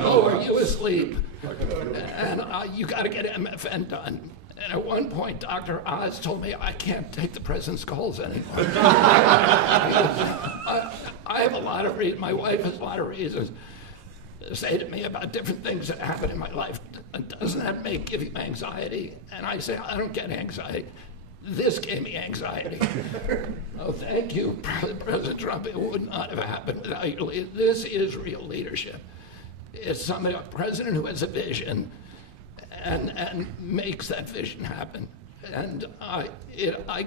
"Oh, are you asleep? And you got to get MFN done." And at one point, Dr. Oz told me, "I can't take the president's calls anymore." I have a lot of reasons. My wife has a lot of reasons to say to me about different things that happen in my life. Doesn't that give you anxiety? And I say, I don't get anxiety. This gave me anxiety. Oh, thank you, President Trump. It would not have happened without your leadership. This is real leadership. It's a president who has a vision and makes that vision happen. And I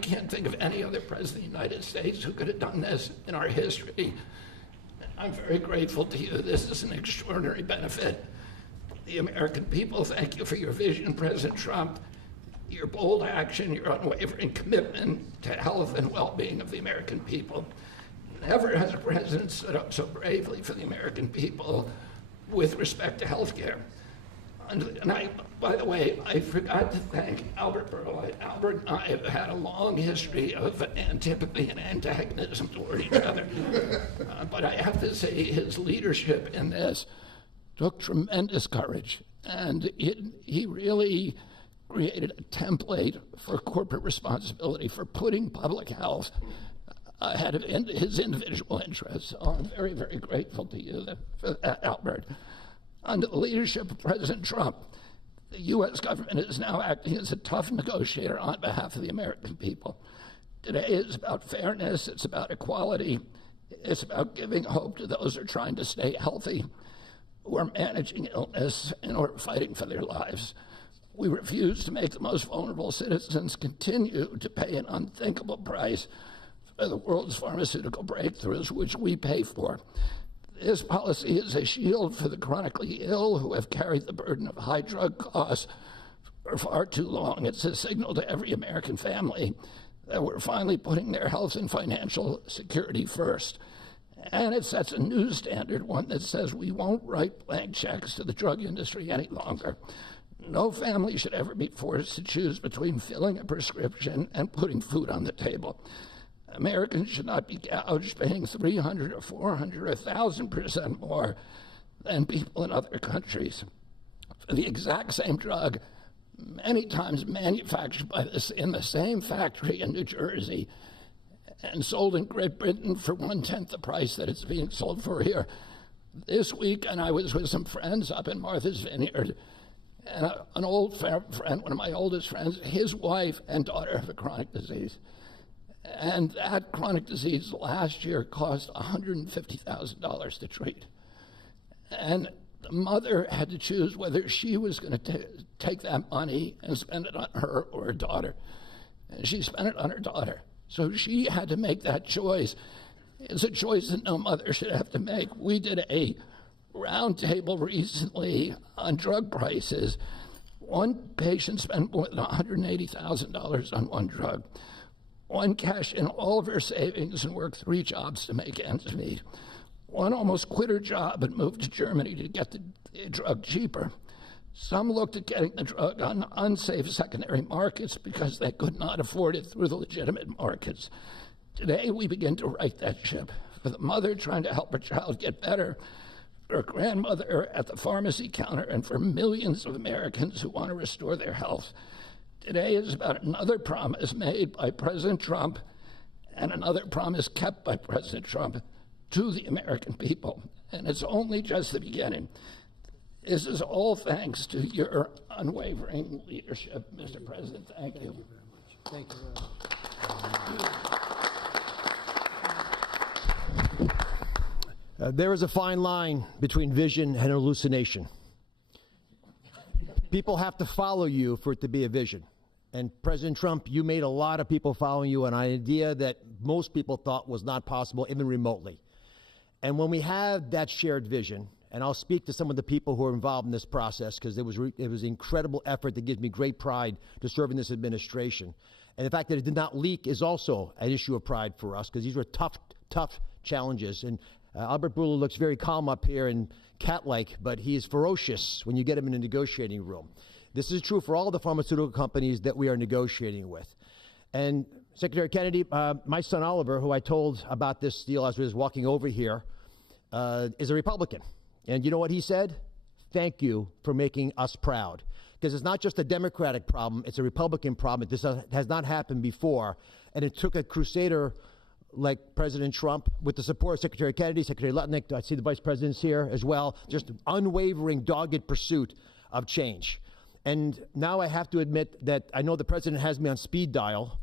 can't think of any other president of the United States who could have done this in our history. I'm very grateful to you. This is an extraordinary benefit. The American people, thank you for your vision, President Trump, your bold action, your unwavering commitment to health and well-being of the American people. Never has a president stood up so bravely for the American people with respect to health care. And by the way, I forgot to thank Albert Berlin. Albert and I have had a long history of antipathy and antagonism toward each other. But I have to say his leadership in this took tremendous courage. And he really created a template for corporate responsibility, for putting public health ahead of his individual interests. So I'm very, very grateful to you for that, Albert. Under the leadership of President Trump, the U.S. government is now acting as a tough negotiator on behalf of the American people. Today is about fairness, it's about equality, it's about giving hope to those who are trying to stay healthy, who are managing illness and or fighting for their lives. We refuse to make the most vulnerable citizens continue to pay an unthinkable price for the world's pharmaceutical breakthroughs, which we pay for. This policy is a shield for the chronically ill who have carried the burden of high drug costs for far too long. It's a signal to every American family that we're finally putting their health and financial security first. And it sets a new standard, one that says we won't write blank checks to the drug industry any longer. No family should ever be forced to choose between filling a prescription and putting food on the table. Americans should not be gouged paying 300 or 400 or 1,000% more than people in other countries for the exact same drug, many times manufactured by in the same factory in New Jersey. and sold in Great Britain for 1/10 the price that it's being sold for here. This weekend, I was with some friends up in Martha's Vineyard, and an old friend, one of my oldest friends, his wife and daughter have a chronic disease. And that chronic disease last year cost $150,000 to treat. And the mother had to choose whether she was going to take that money and spend it on her or her daughter. And she spent it on her daughter. So she had to make that choice. It's a choice that no mother should have to make. We did a roundtable recently on drug prices. One patient spent more than $180,000 on one drug. One cashed in all of her savings and worked 3 jobs to make ends meet. One almost quit her job and moved to Germany to get the drug cheaper. Some looked at getting the drug on unsafe secondary markets because they could not afford it through the legitimate markets. Today, we begin to right that ship. For the mother trying to help her child get better, for a grandmother at the pharmacy counter, and for millions of Americans who want to restore their health. Today is about another promise made by President Trump and another promise kept by President Trump to the American people. And it's only just the beginning. This is all thanks to your unwavering leadership, Mr. President. Thank you. Thank you very much. There is a fine line between vision and hallucination. People have to follow you for it to be a vision. And President Trump, you made a lot of people following you, an idea that most people thought was not possible, even remotely. And when we have that shared vision, and I'll speak to some of the people who are involved in this process because it was incredible effort that gives me great pride to serve in this administration. And the fact that it did not leak is also an issue of pride for us because these were tough challenges. And Albert Bourla looks very calm up here and cat-like, but he is ferocious when you get him in a negotiating room. This is true for all the pharmaceutical companies that we are negotiating with. And Secretary Kennedy, my son Oliver, who I told about this deal as we was walking over here, is a Republican. And you know what he said? Thank you for making us proud. Because it's not just a Democratic problem, it's a Republican problem. This has not happened before. And it took a crusader like President Trump, with the support of Secretary Kennedy, Secretary Lutnick, I see the Vice President's here as well, just unwavering, dogged pursuit of change. And now I have to admit that I know the President has me on speed dial,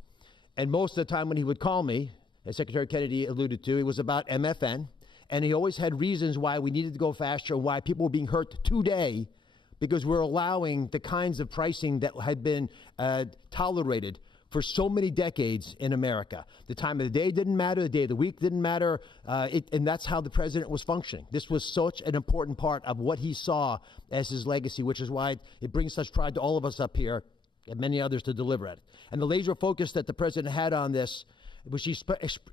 and most of the time when he would call me, as Secretary Kennedy alluded to, it was about MFN, and he always had reasons why we needed to go faster and why people were being hurt today because we're allowing the kinds of pricing that had been tolerated for so many decades in America. The time of the day didn't matter, the day of the week didn't matter, and that's how the president was functioning. This was such an important part of what he saw as his legacy, which is why it brings such pride to all of us up here and many others to deliver it. And the laser focus that the president had on this, which he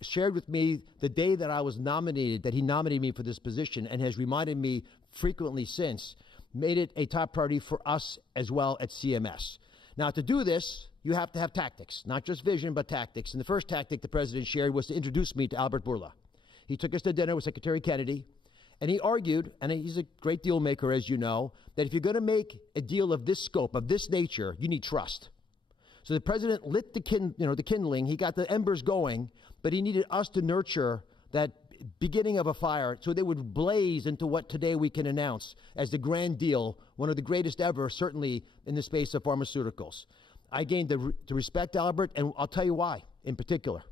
shared with me the day that I was nominated, that he nominated me for this position and has reminded me frequently since, made it a top priority for us as well at CMS. Now, to do this, you have to have tactics, not just vision, but tactics. And the first tactic the president shared was to introduce me to Albert Bourla. He took us to dinner with Secretary Kennedy, and he argued, and he's a great deal maker, as you know, that if you're going to make a deal of this scope, of this nature, you need trust. So the president lit the kindling, he got the embers going, but he needed us to nurture that beginning of a fire so they would blaze into what today we can announce as the grand deal, one of the greatest ever, certainly in the space of pharmaceuticals. I gained to respect Albert, and I'll tell you why in particular.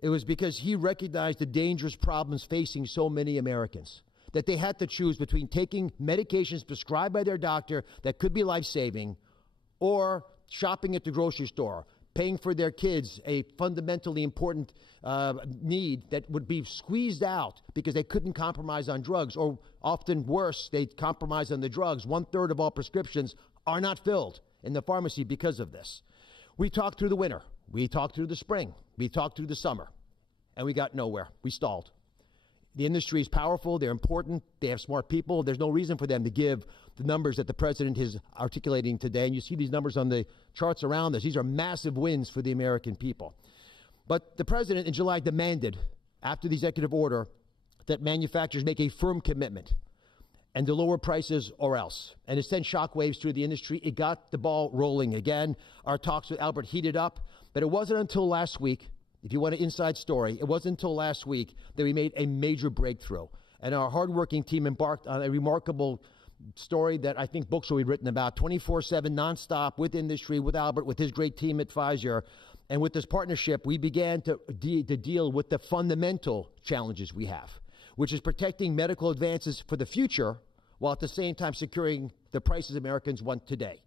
It was because he recognized the dangerous problems facing so many Americans, that they had to choose between taking medications prescribed by their doctor that could be life-saving or shopping at the grocery store, paying for their kids a fundamentally important need that would be squeezed out because they couldn't compromise on drugs, or often worse, they compromise on the drugs. 1/3 of all prescriptions are not filled in the pharmacy because of this. We talked through the winter, we talked through the spring, we talked through the summer, and we got nowhere. We stalled. The industry is powerful, they're important, they have smart people. There's no reason for them to give the numbers that the president is articulating today. And you see these numbers on the charts around us. These are massive wins for the American people. But the president in July demanded, after the executive order, that manufacturers make a firm commitment and to lower prices or else. And it sent shockwaves through the industry. It got the ball rolling again. Our talks with Albert heated up, but it wasn't until last week If you want an inside story, it wasn't until last week that we made a major breakthrough. And our hardworking team embarked on a remarkable story that I think books will be written about, 24/7, nonstop, with industry, with Albert, with his great team at Pfizer. And with this partnership, we began to deal with the fundamental challenges we have, which is protecting medical advances for the future while at the same time securing the prices Americans want today.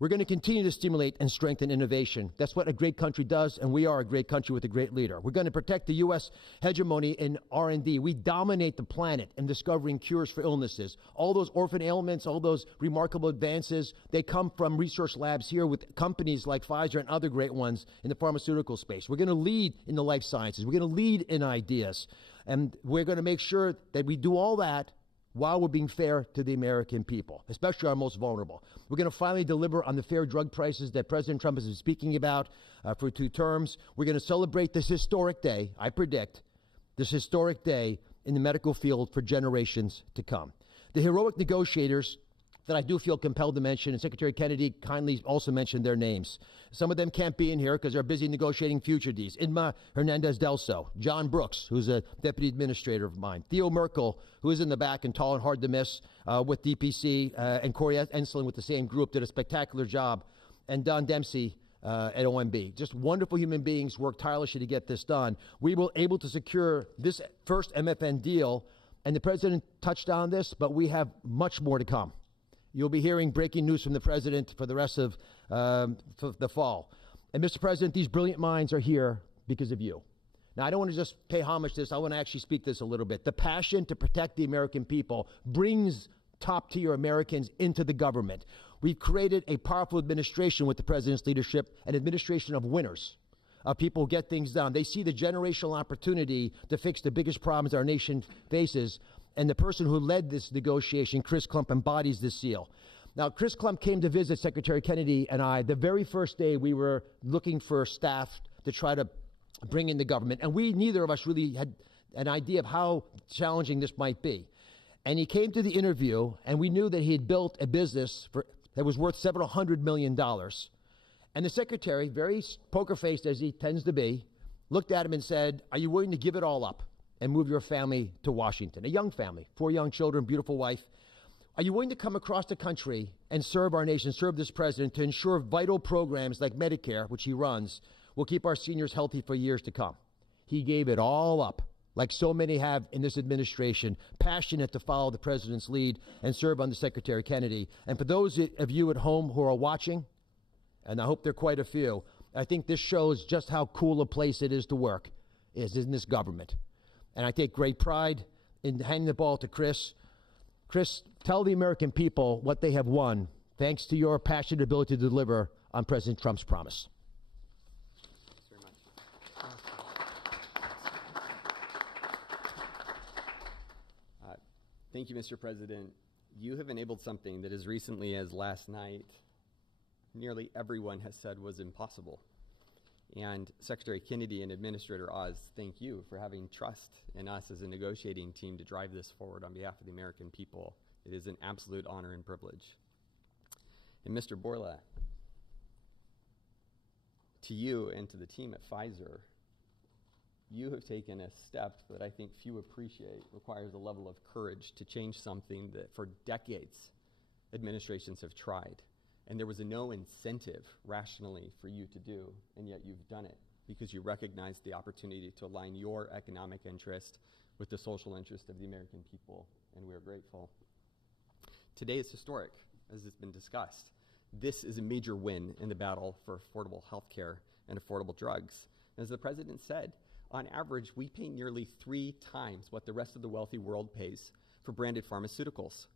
We're going to continue to stimulate and strengthen innovation. That's what a great country does, and we are a great country with a great leader. We're going to protect the U.S. hegemony in R&D. We dominate the planet in discovering cures for illnesses. All those orphan ailments, all those remarkable advances, they come from research labs here with companies like Pfizer and other great ones in the pharmaceutical space. We're going to lead in the life sciences. We're going to lead in ideas. And we're going to make sure that we do all that while we're being fair to the American people, especially our most vulnerable. We're going to finally deliver on the fair drug prices that President Trump has been speaking about for 2 terms. We're going to celebrate this historic day, I predict, this historic day in the medical field for generations to come. The heroic negotiators that I do feel compelled to mention, and Secretary Kennedy kindly also mentioned their names. Some of them can't be in here because they're busy negotiating future deals. Inma Hernandez-Delso, John Brooks, who's a deputy administrator of mine, Theo Merkel, who is in the back and tall and hard to miss with DPC, and Corey Enslin with the same group, did a spectacular job, and Don Dempsey at OMB. Just wonderful human beings, worked tirelessly to get this done. We were able to secure this first MFN deal, and the president touched on this, but we have much more to come. You'll be hearing breaking news from the president for the rest of the fall. And Mr. President, these brilliant minds are here because of you. Now, I don't want to just pay homage to this. I want to actually speak this a little bit. The passion to protect the American people brings top-tier Americans into the government. We've created a powerful administration with the president's leadership, an administration of winners. People get things done. They see the generational opportunity to fix the biggest problems our nation faces. And the person who led this negotiation, Chris Klump, embodies this seal. Now, Chris Klump came to visit Secretary Kennedy and I the very first day we were looking for staff to try to bring in the government. And neither of us really had an idea of how challenging this might be. And he came to the interview, and we knew that he had built a business that was worth several $100 million. And the secretary, very poker-faced as he tends to be, looked at him and said, "Are you willing to give it all up and move your family to Washington?" A young family, 4 young children, beautiful wife. "Are you willing to come across the country and serve our nation, serve this president to ensure vital programs like Medicare, which he runs, will keep our seniors healthy for years to come?" He gave it all up, like so many have in this administration, passionate to follow the president's lead and serve under Secretary Kennedy. And for those of you at home who are watching, and I hope there are quite a few, I think this shows just how cool a place it is to work, is in this government. And I take great pride in handing the ball to Chris. Chris, tell the American people what they have won thanks to your passionate ability to deliver on President Trump's promise. Thanks very much. Thank you, Mr. President. You have enabled something that as recently as last night, nearly everyone has said was impossible. And Secretary Kennedy and Administrator Oz, thank you for having trust in us as a negotiating team to drive this forward on behalf of the American people. It is an absolute honor and privilege. And Mr. Borla, to you and to the team at Pfizer, you have taken a step that I think few appreciate, requires a level of courage to change something that for decades administrations have tried. And there was no incentive rationally for you to do, and yet you've done it because you recognized the opportunity to align your economic interest with the social interest of the American people, and we're grateful. Today is historic, as has been discussed. This is a major win in the battle for affordable health care and affordable drugs. As the president said, on average, we pay nearly 3 times what the rest of the wealthy world pays for branded pharmaceuticals.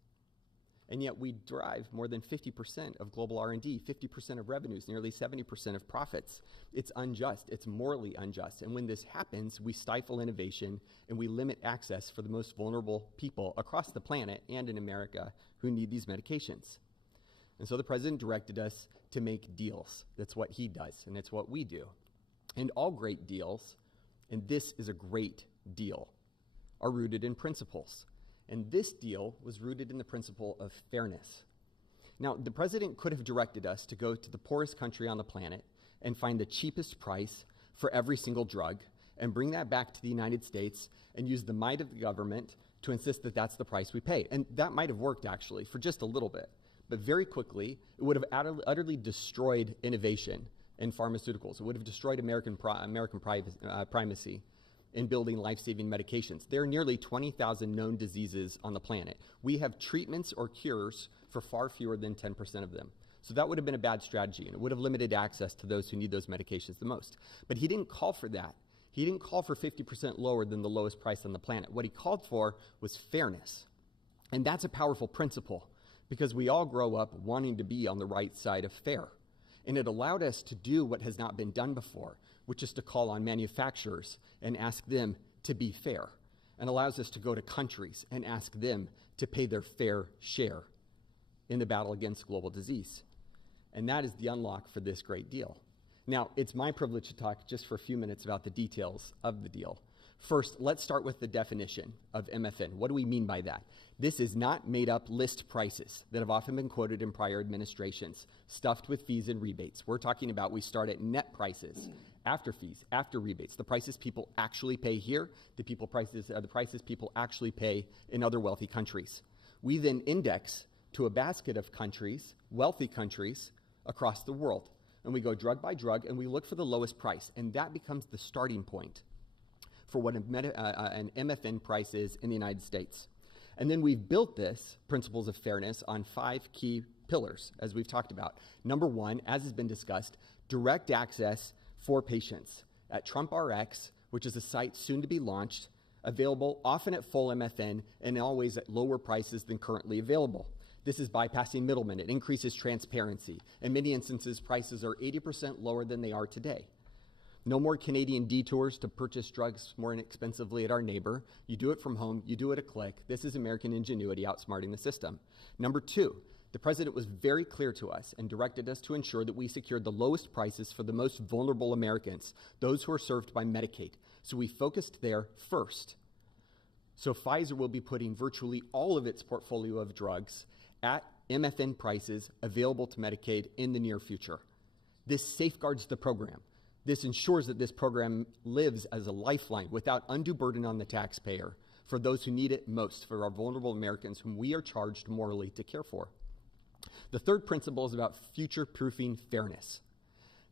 And yet we drive more than 50% of global R&D, 50% of revenues, nearly 70% of profits. It's unjust. It's morally unjust. And when this happens, we stifle innovation and we limit access for the most vulnerable people across the planet and in America who need these medications. And so the president directed us to make deals. That's what he does, and it's what we do. And all great deals, and this is a great deal, are rooted in principles. And this deal was rooted in the principle of fairness. Now, the president could have directed us to go to the poorest country on the planet and find the cheapest price for every single drug and bring that back to the United States and use the might of the government to insist that that's the price we pay. And that might have worked, actually, for just a little bit. But very quickly, it would have utterly destroyed innovation in pharmaceuticals. It would have destroyed American primacy in building life-saving medications. There are nearly 20,000 known diseases on the planet. We have treatments or cures for far fewer than 10% of them. So that would have been a bad strategy, and it would have limited access to those who need those medications the most. But he didn't call for that. He didn't call for 50% lower than the lowest price on the planet. What he called for was fairness. And that's a powerful principle, because we all grow up wanting to be on the right side of fair. And it allowed us to do what has not been done before, which is to call on manufacturers and ask them to be fair, and allows us to go to countries and ask them to pay their fair share in the battle against global disease. And that is the unlock for this great deal. Now, it's my privilege to talk just for a few minutes about the details of the deal. First, let's start with the definition of MFN. What do we mean by that? This is not made-up list prices that have often been quoted in prior administrations, stuffed with fees and rebates. We're talking about we start at net prices, after fees, after rebates, the prices people actually pay here, the prices people actually pay in other wealthy countries. We then index to a basket of countries, wealthy countries, across the world. And we go drug by drug, and we look for the lowest price. And that becomes the starting point for what an MFN price is in the United States. And then we've built this principles of fairness on 5 key pillars, as we've talked about. Number 1, as has been discussed, direct access for patients at TrumpRx, which is a site soon to be launched, available often at full MFN and always at lower prices than currently available. This is bypassing middlemen. It increases transparency. In many instances, prices are 80% lower than they are today. No more Canadian detours to purchase drugs more inexpensively at our neighbor. You do it from home. You do it a click. This is American ingenuity outsmarting the system. Number 2, the president was very clear to us and directed us to ensure that we secured the lowest prices for the most vulnerable Americans, those who are served by Medicaid. So we focused there first. So Pfizer will be putting virtually all of its portfolio of drugs at MFN prices available to Medicaid in the near future. This safeguards the program. This ensures that this program lives as a lifeline without undue burden on the taxpayer for those who need it most, for our vulnerable Americans whom we are charged morally to care for. The third principle is about future-proofing fairness.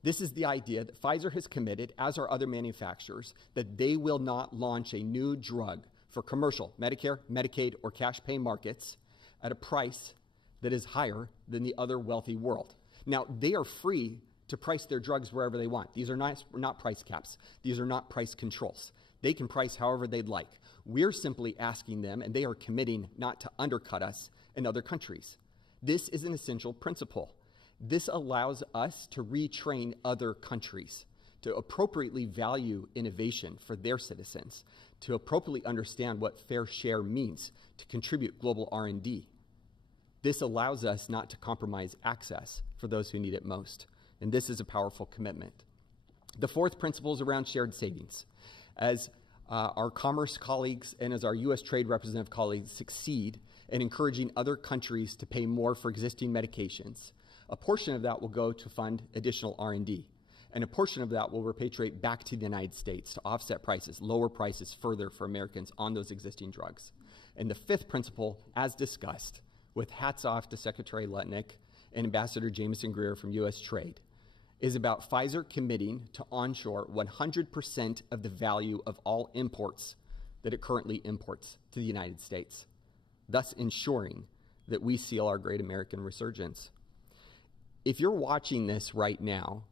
This is the idea that Pfizer has committed, as are other manufacturers, that they will not launch a new drug for commercial, Medicare, Medicaid, or cash pay markets at a price that is higher than the other wealthy world. Now, they are free to price their drugs wherever they want. These are not price caps. These are not price controls. They can price however they'd like. We're simply asking them, and they are committing not to undercut us in other countries. This is an essential principle. This allows us to retrain other countries to appropriately value innovation for their citizens, to appropriately understand what fair share means, to contribute global R&D. This allows us not to compromise access for those who need it most. And this is a powerful commitment. The fourth principle is around shared savings. As our commerce colleagues and as our U.S. trade representative colleagues succeed in encouraging other countries to pay more for existing medications, a portion of that will go to fund additional R&D. And a portion of that will repatriate back to the United States to offset prices, lower prices further for Americans on those existing drugs. And the fifth principle, as discussed, with hats off to Secretary Lutnick and Ambassador Jameson Greer from U.S. Trade, is about Pfizer committing to onshore 100% of the value of all imports that it currently imports to the United States, thus ensuring that we seal our great American resurgence. If you're watching this right now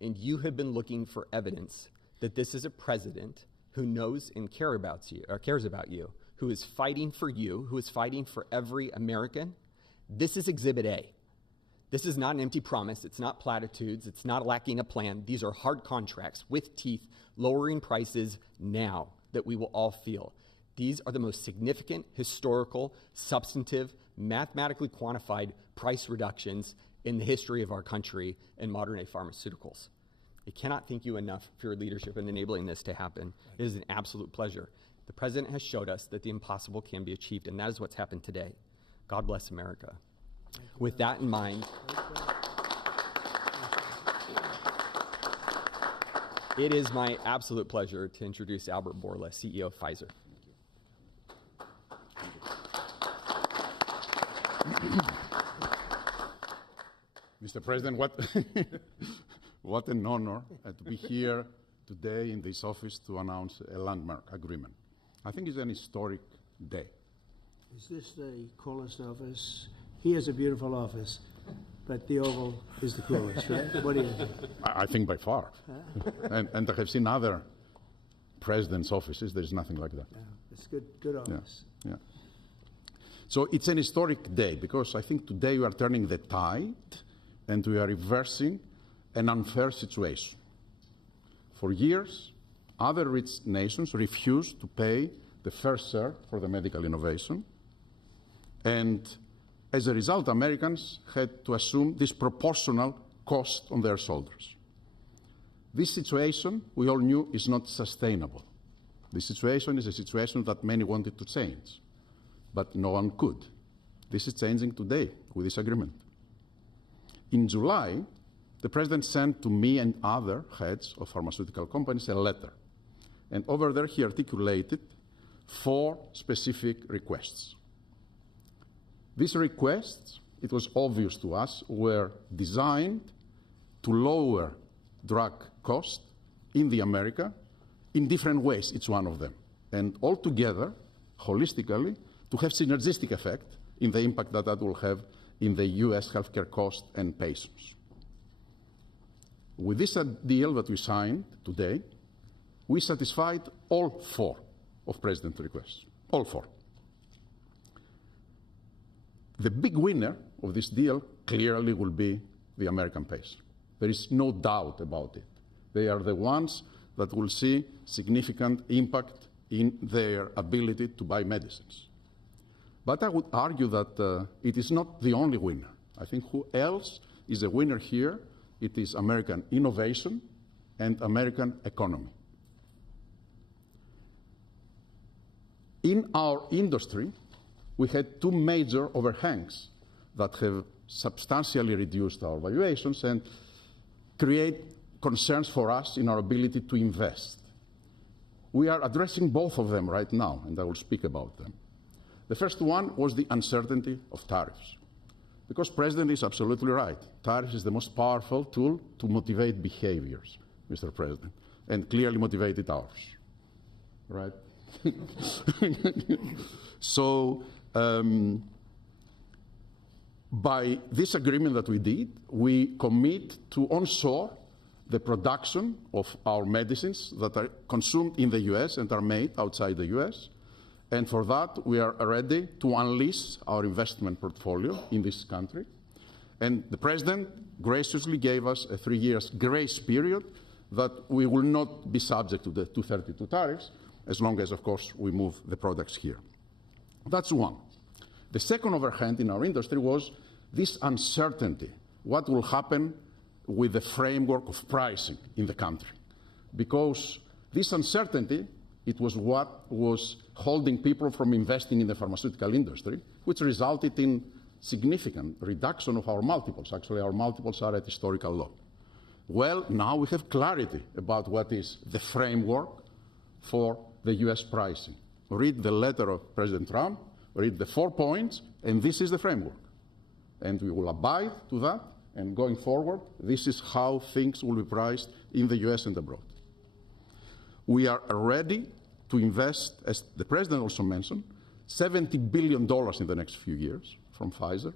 and you have been looking for evidence that this is a president who knows and cares about you, who is fighting for you, who is fighting for every American, this is Exhibit A. This is not an empty promise. It's not platitudes. It's not lacking a plan. These are hard contracts with teeth, lowering prices now that we will all feel. These are the most significant, historical, substantive, mathematically quantified price reductions in the history of our country in modern-day pharmaceuticals. I cannot thank you enough for your leadership in enabling this to happen. It is an absolute pleasure. The President has showed us that the impossible can be achieved, and that is what's happened today. God bless America. With that in mind, It is my absolute pleasure to introduce Albert Bourla, CEO of Pfizer. Mr. President, what an honor to be here today in this office to announce a landmark agreement. I think it's an historic day. Is this the coolest office? He has a beautiful office, but the Oval is the coolest, right? What do you think? I think by far. And I have seen other presidents' offices. There's nothing like that. Yeah, it's good office. Yeah. So it's an historic day because I think today we are turning the tide and we are reversing an unfair situation. For years, other rich nations refused to pay the fair share for the medical innovation. And as a result, Americans had to assume disproportional cost on their shoulders. This situation, we all knew, is not sustainable. This situation is a situation that many wanted to change, but no one could. This is changing today with this agreement. In July, the President sent to me and other heads of pharmaceutical companies a letter. And over there, he articulated 4 specific requests. These requests, it was obvious to us, were designed to lower drug cost in the America in different ways, each one of them. And altogether, holistically, to have synergistic effect in the impact that that will have in the US healthcare cost and patients. With this deal that we signed today, we satisfied all 4 of President's requests, all 4. The big winner of this deal clearly will be the American patient. There is no doubt about it. They are the ones that will see significant impact in their ability to buy medicines. But I would argue that it is not the only winner. I think who else is a winner here? It is American innovation and American economy. In our industry, we had 2 major overhangs that have substantially reduced our valuations and create concerns for us in our ability to invest. We are addressing both of them right now, and I will speak about them. The first one was the uncertainty of tariffs. Because President is absolutely right. Tariffs is the most powerful tool to motivate behaviors, Mr. President, and clearly motivated ours, right? So by this agreement that we did, we commit to onshore the production of our medicines that are consumed in the US and are made outside the US. And for that, we are ready to unleash our investment portfolio in this country. And the President graciously gave us a 3-year grace period that we will not be subject to the 232 tariffs, as long as, of course, we move the products here. That's one. The second overhang in our industry was this uncertainty. What will happen with the framework of pricing in the country? Because this uncertainty, it was what was holding people from investing in the pharmaceutical industry, which resulted in significant reduction of our multiples. Actually, our multiples are at historical low. Well, now we have clarity about what is the framework for the US pricing. Read the letter of President Trump, read the 4 points, and this is the framework. And we will abide to that, and going forward, this is how things will be priced in the US and abroad. We are ready to invest, as the President also mentioned, $70 billion in the next few years from Pfizer.